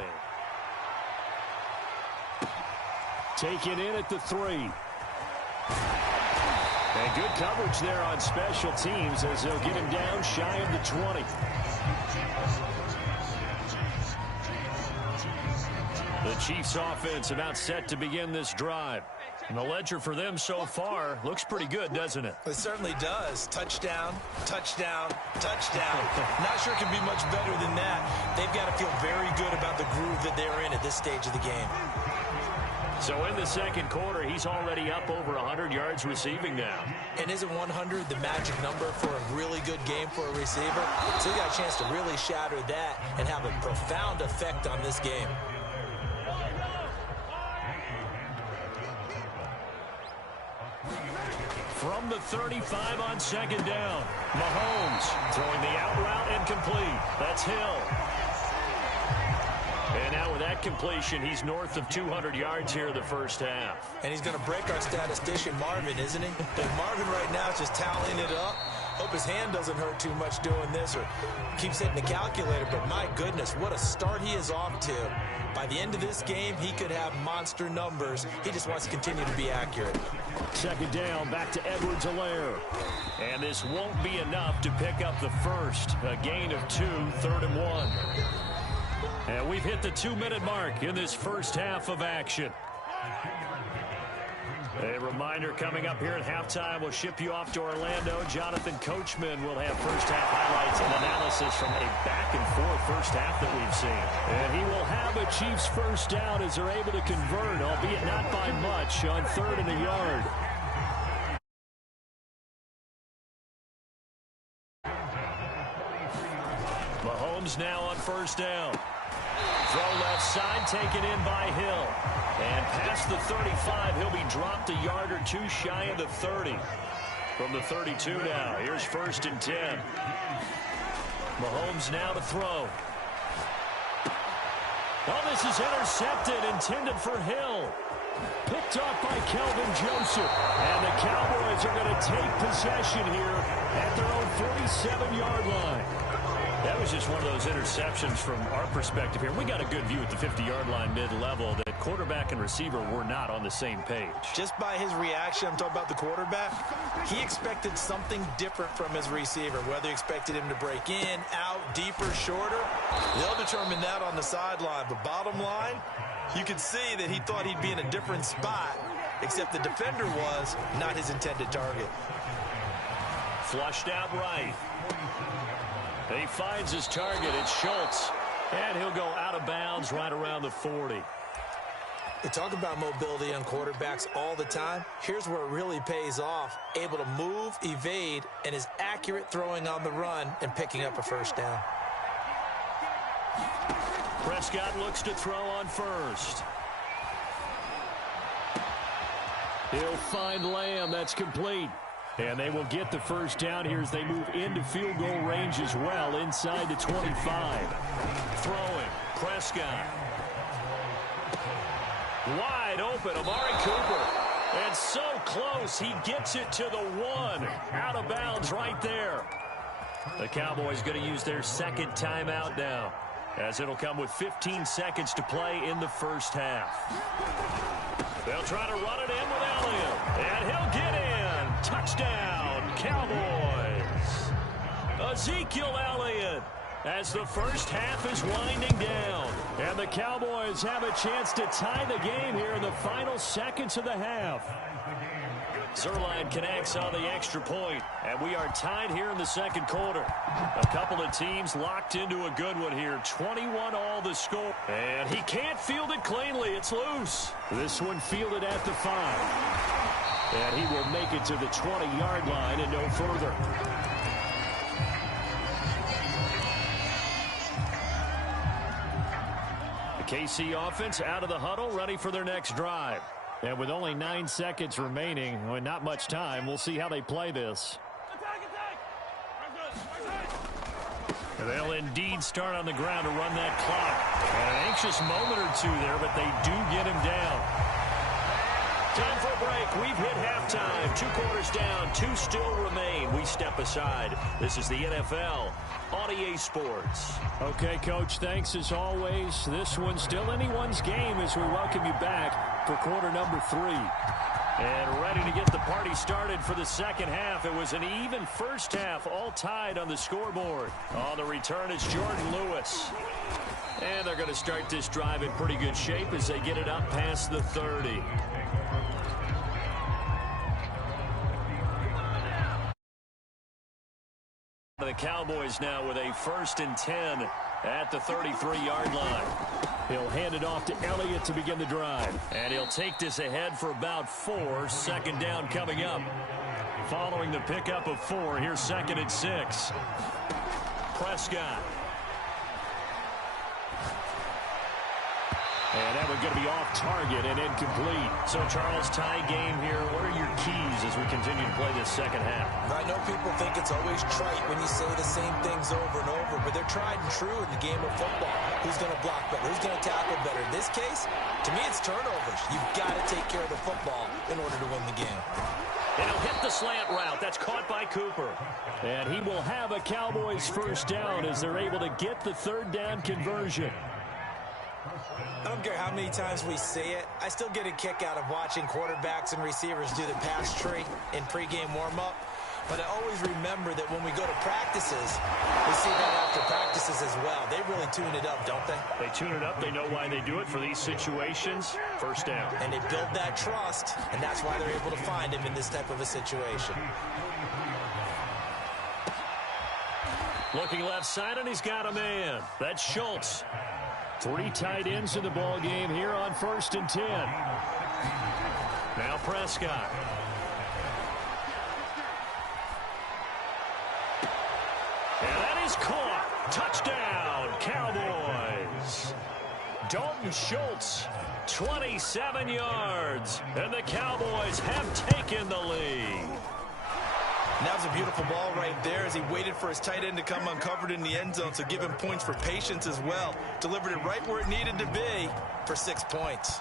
Taken in at the 3. And good coverage there on special teams as they'll get him down shy of the 20. The Chiefs offense about set to begin this drive. And the ledger for them so far looks pretty good, doesn't it? It certainly does. Touchdown, touchdown, touchdown. Not sure it can be much better than that. They've got to feel very good about the groove that they're in at this stage of the game. So in the 2nd quarter, he's already up over 100 yards receiving now. And isn't 100 the magic number for a really good game for a receiver? So he got a chance to really shatter that and have a profound effect on this game. From the 35 on 2nd down, Mahomes throwing the out route incomplete. That's Hill. And now with that completion, he's north of 200 yards here in the first half. And he's going to break our statistician, Marvin, isn't he? And Marvin right now is just tallying it up. Hope his hand doesn't hurt too much doing this or keeps hitting the calculator. But my goodness, what a start he is off to. By the end of this game, he could have monster numbers. He just wants to continue to be accurate. 2nd down, back to Edwards-Helaire. And this won't be enough to pick up the first. A gain of 2, 3rd and 1. And we've hit the 2-minute mark in this first half of action. A reminder coming up here at halftime, we'll ship you off to Orlando. Jonathan Coachman will have first half highlights and analysis from a back-and-forth first half that we've seen. And he will have a Chiefs first down as they're able to convert, albeit not by much, on 3rd and a yard. Mahomes now on first down. Throw left side, taken in by Hill. And past the 35, he'll be dropped a yard or two shy of the 30. From the 32 now, here's 1st and 10. Mahomes now to throw. Oh, this is intercepted, intended for Hill. Picked off by Kelvin Joseph. And the Cowboys are going to take possession here at their own 47-yard line. That was just one of those interceptions from our perspective here. We got a good view at the 50-yard line mid-level that quarterback and receiver were not on the same page. Just by his reaction, I'm talking about the quarterback, he expected something different from his receiver, whether he expected him to break in, out, deeper, shorter. They'll determine that on the sideline. But bottom line, you can see that he thought he'd be in a different spot, except the defender was not his intended target. Flushed out right. He finds his target. It's Schultz. And he'll go out of bounds right around the 40. We talk about mobility on quarterbacks all the time. Here's where it really pays off. Able to move, evade, and is accurate throwing on the run and picking up a first down. Prescott looks to throw on first. He'll find Lamb. That's complete. And they will get the first down here as they move into field goal range as well, inside the 25. Throwing, Prescott. Wide open, Amari Cooper. And so close, he gets it to the 1. Out of bounds right there. The Cowboys going to use their second timeout now, as it'll come with 15 seconds to play in the first half. They'll try to run it in with Elliott. And he'll get in. Touchdown, Cowboys. Ezekiel Elliott as the first half is winding down. And the Cowboys have a chance to tie the game here in the final seconds of the half. Zerline connects on the extra point, and we are tied here in the second quarter. A couple of teams locked into a good one here. 21-all the score. And he can't field it cleanly. It's loose. This one fielded at the 5. And he will make it to the 20-yard line and no further. The KC offense out of the huddle, ready for their next drive. And with only 9 seconds remaining, well, not much time, we'll see how they play this. They'll indeed start on the ground to run that clock. And an anxious moment or two there, but they do get him down. Time for a break. We've hit halftime. 2 quarters down. 2 still remain. We step aside. This is the NFL on EA Sports. Okay, Coach, thanks as always. This one's still anyone's game as we welcome you back for quarter number 3. And ready to get the party started for the second half. It was an even first half, all tied on the scoreboard. On the return, it's Jordan Lewis. And they're going to start this drive in pretty good shape as they get it up past the 30. The Cowboys now with a 1st and 10 at the 33-yard line. He'll hand it off to Elliott to begin the drive. And he'll take this ahead for about 4. Second down coming up. Following the pickup of 4, here's 2nd and 6. Prescott. And that one's going to be off target and incomplete. So, Charles, tie game here. What are your keys as we continue to play this second half? I know people think it's always trite when you say the same things over and over, but they're tried and true in the game of football. Who's going to block better? Who's going to tackle better? In this case, to me, it's turnovers. You've got to take care of the football in order to win the game. And he'll hit the slant route. That's caught by Cooper. And he will have a Cowboys first down as they're able to get the 3rd down conversion. I don't care how many times we say it, I still get a kick out of watching quarterbacks and receivers do the pass tree in pregame warm-up. But I always remember that when we go to practices, we see that after practices as well. They really tune it up, don't they? They tune it up. They know why they do it for these situations. First down. And they build that trust, and that's why they're able to find him in this type of a situation. Looking left side, and he's got a man. That's Schultz. 3 tight ends in the ball game here on 1st and 10. Now Prescott. And that is caught. Touchdown, Cowboys. Dalton Schultz, 27 yards, and the Cowboys have taken the lead. That was a beautiful ball right there as he waited for his tight end to come uncovered in the end zone, so give him points for patience as well. Delivered it right where it needed to be for 6 points.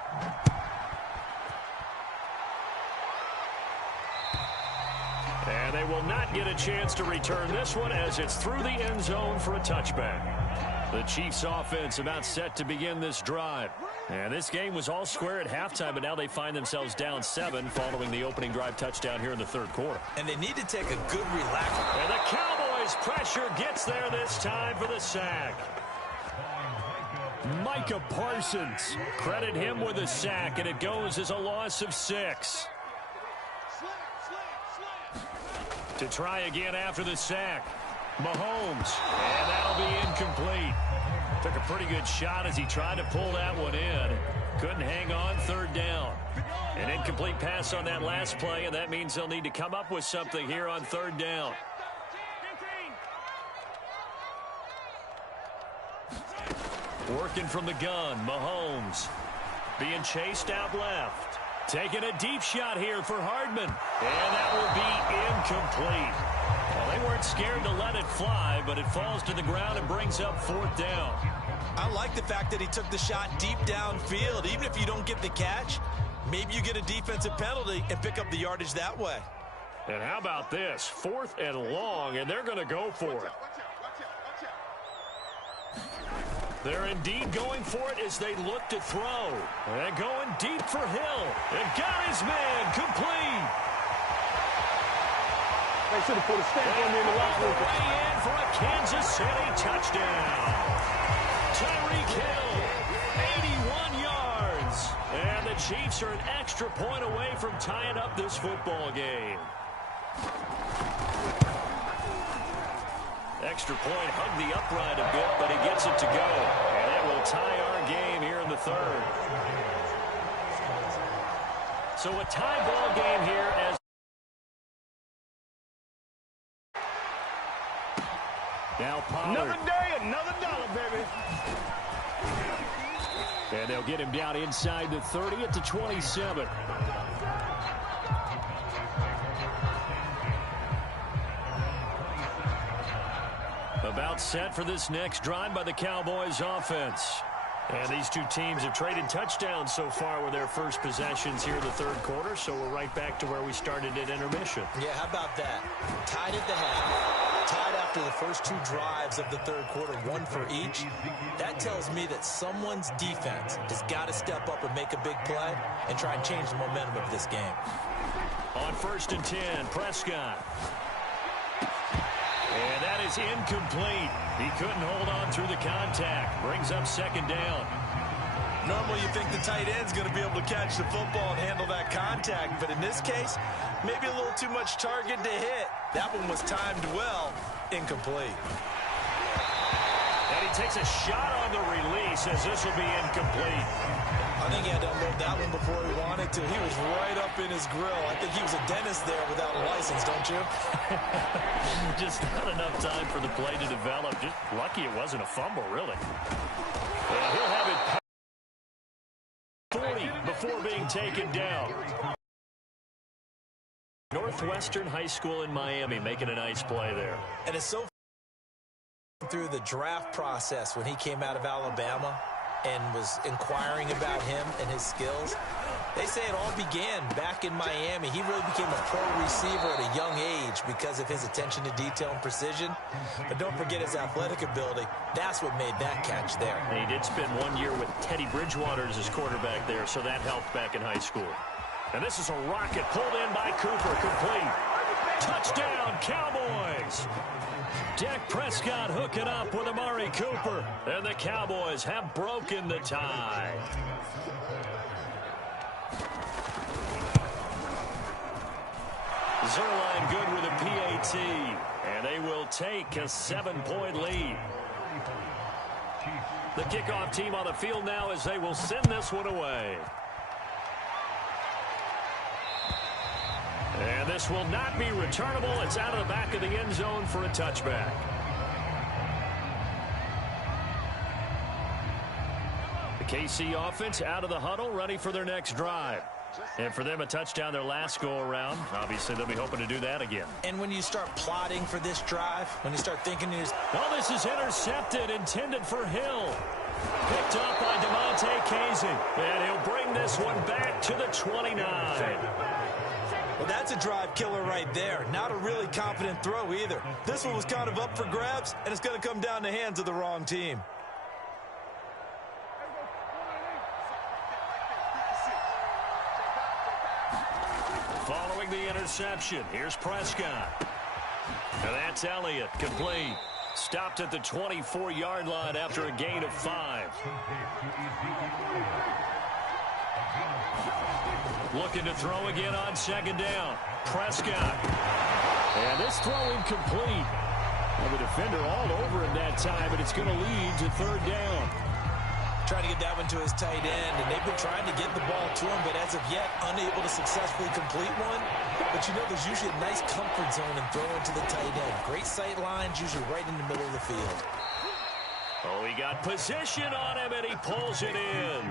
And they will not get a chance to return this one as it's through the end zone for a touchback. The Chiefs offense about set to begin this drive. And this game was all square at halftime, but now they find themselves down 7 following the opening drive touchdown here in the third quarter. And they need to take a good relax. And the Cowboys pressure gets there this time for the sack. Micah Parsons, credit him with a sack, and it goes as a loss of 6. To try again after the sack. Mahomes, and that'll be incomplete. Took a pretty good shot as he tried to pull that one in. Couldn't hang on, third down. An incomplete pass on that last play, and that means they'll need to come up with something here on third down. Working from the gun, Mahomes. Being chased out left. Taking a deep shot here for Hardman. And that will be incomplete. Well, they weren't scared to let it fly, but it falls to the ground and brings up fourth down. I like the fact that he took the shot deep downfield. Even if you don't get the catch, maybe you get a defensive penalty and pick up the yardage that way. And how about this? 4th and long, and they're going to go for it. They're indeed going for it as they look to throw. And going deep for Hill. And got his man complete. They should have put a stamp on me in the locker room. Way in for a Kansas City touchdown. Tyreek Hill, 81 yards. And the Chiefs are an extra point away from tying up this football game. Extra point hugged the upright a bit, but he gets it to go. And it will tie our game here in the third. So a tie ball game here as now Pollard. Another day, another dollar, baby. And they'll get him down inside the 30 at the 27. About set for this next drive by the Cowboys offense. And these two teams have traded touchdowns so far with their first possessions here in the third quarter, so we're right back to where we started at intermission. Yeah, how about that? Tied at the half, tied after the first 2 drives of the third quarter, 1 for each. That tells me that someone's defense has got to step up and make a big play and try and change the momentum of this game. On 1st and 10, Prescott. And that is incomplete. He couldn't hold on through the contact. Brings up 2nd down. Normally you think the tight end's going to be able to catch the football and handle that contact, but in this case, maybe a little too much target to hit. That one was timed well. Incomplete. And he takes a shot on the release as this will be incomplete. I think he had to unload that one before he wanted to. He was right up in his grill. I think he was a dentist there without a license, don't you? Just not enough time for the play to develop. Just lucky it wasn't a fumble, really. And he'll have it 40 before being taken down. Northwestern High School in Miami making a nice play there. And it's so through the draft process when he came out of Alabama and was inquiring about him and his skills. They say it all began back in Miami. He really became a pro receiver at a young age because of his attention to detail and precision. But don't forget his athletic ability. That's what made that catch there. And he did spend 1 year with Teddy Bridgewater as his quarterback there, so that helped back in high school. And this is a rocket pulled in by Cooper, complete. Touchdown, Cowboys! Dak Prescott hooking up with Amari Cooper. And the Cowboys have broken the tie. Zerline good with a PAT. And they will take a 7-point lead. The kickoff team on the field now as they will send this one away. And this will not be returnable. It's out of the back of the end zone for a touchback. KC offense out of the huddle, ready for their next drive. And for them, a touchdown their last go-around. Obviously, they'll be hoping to do that again. And when you start plotting for this drive, when you start thinking, well, this is intercepted, intended for Hill. Picked up by DeMonte Casey. And he'll bring this one back to the 29. Well, that's a drive killer right there. Not a really confident throw either. This one was kind of up for grabs, and it's going to come down the hands of the wrong team. Following the interception, here's Prescott. And that's Elliott, complete. Stopped at the 24-yard line after a gain of 5. Looking to throw again on second down. Prescott. And this throw incomplete. Well, the defender all over him that time, and it's going to lead to third down. Trying to get that one to his tight end, and they've been trying to get the ball to him, but as of yet, unable to successfully complete one. But you know, there's usually a nice comfort zone in throwing to the tight end. Great sight lines, usually right in the middle of the field. Oh, he got position on him, and he pulls it in.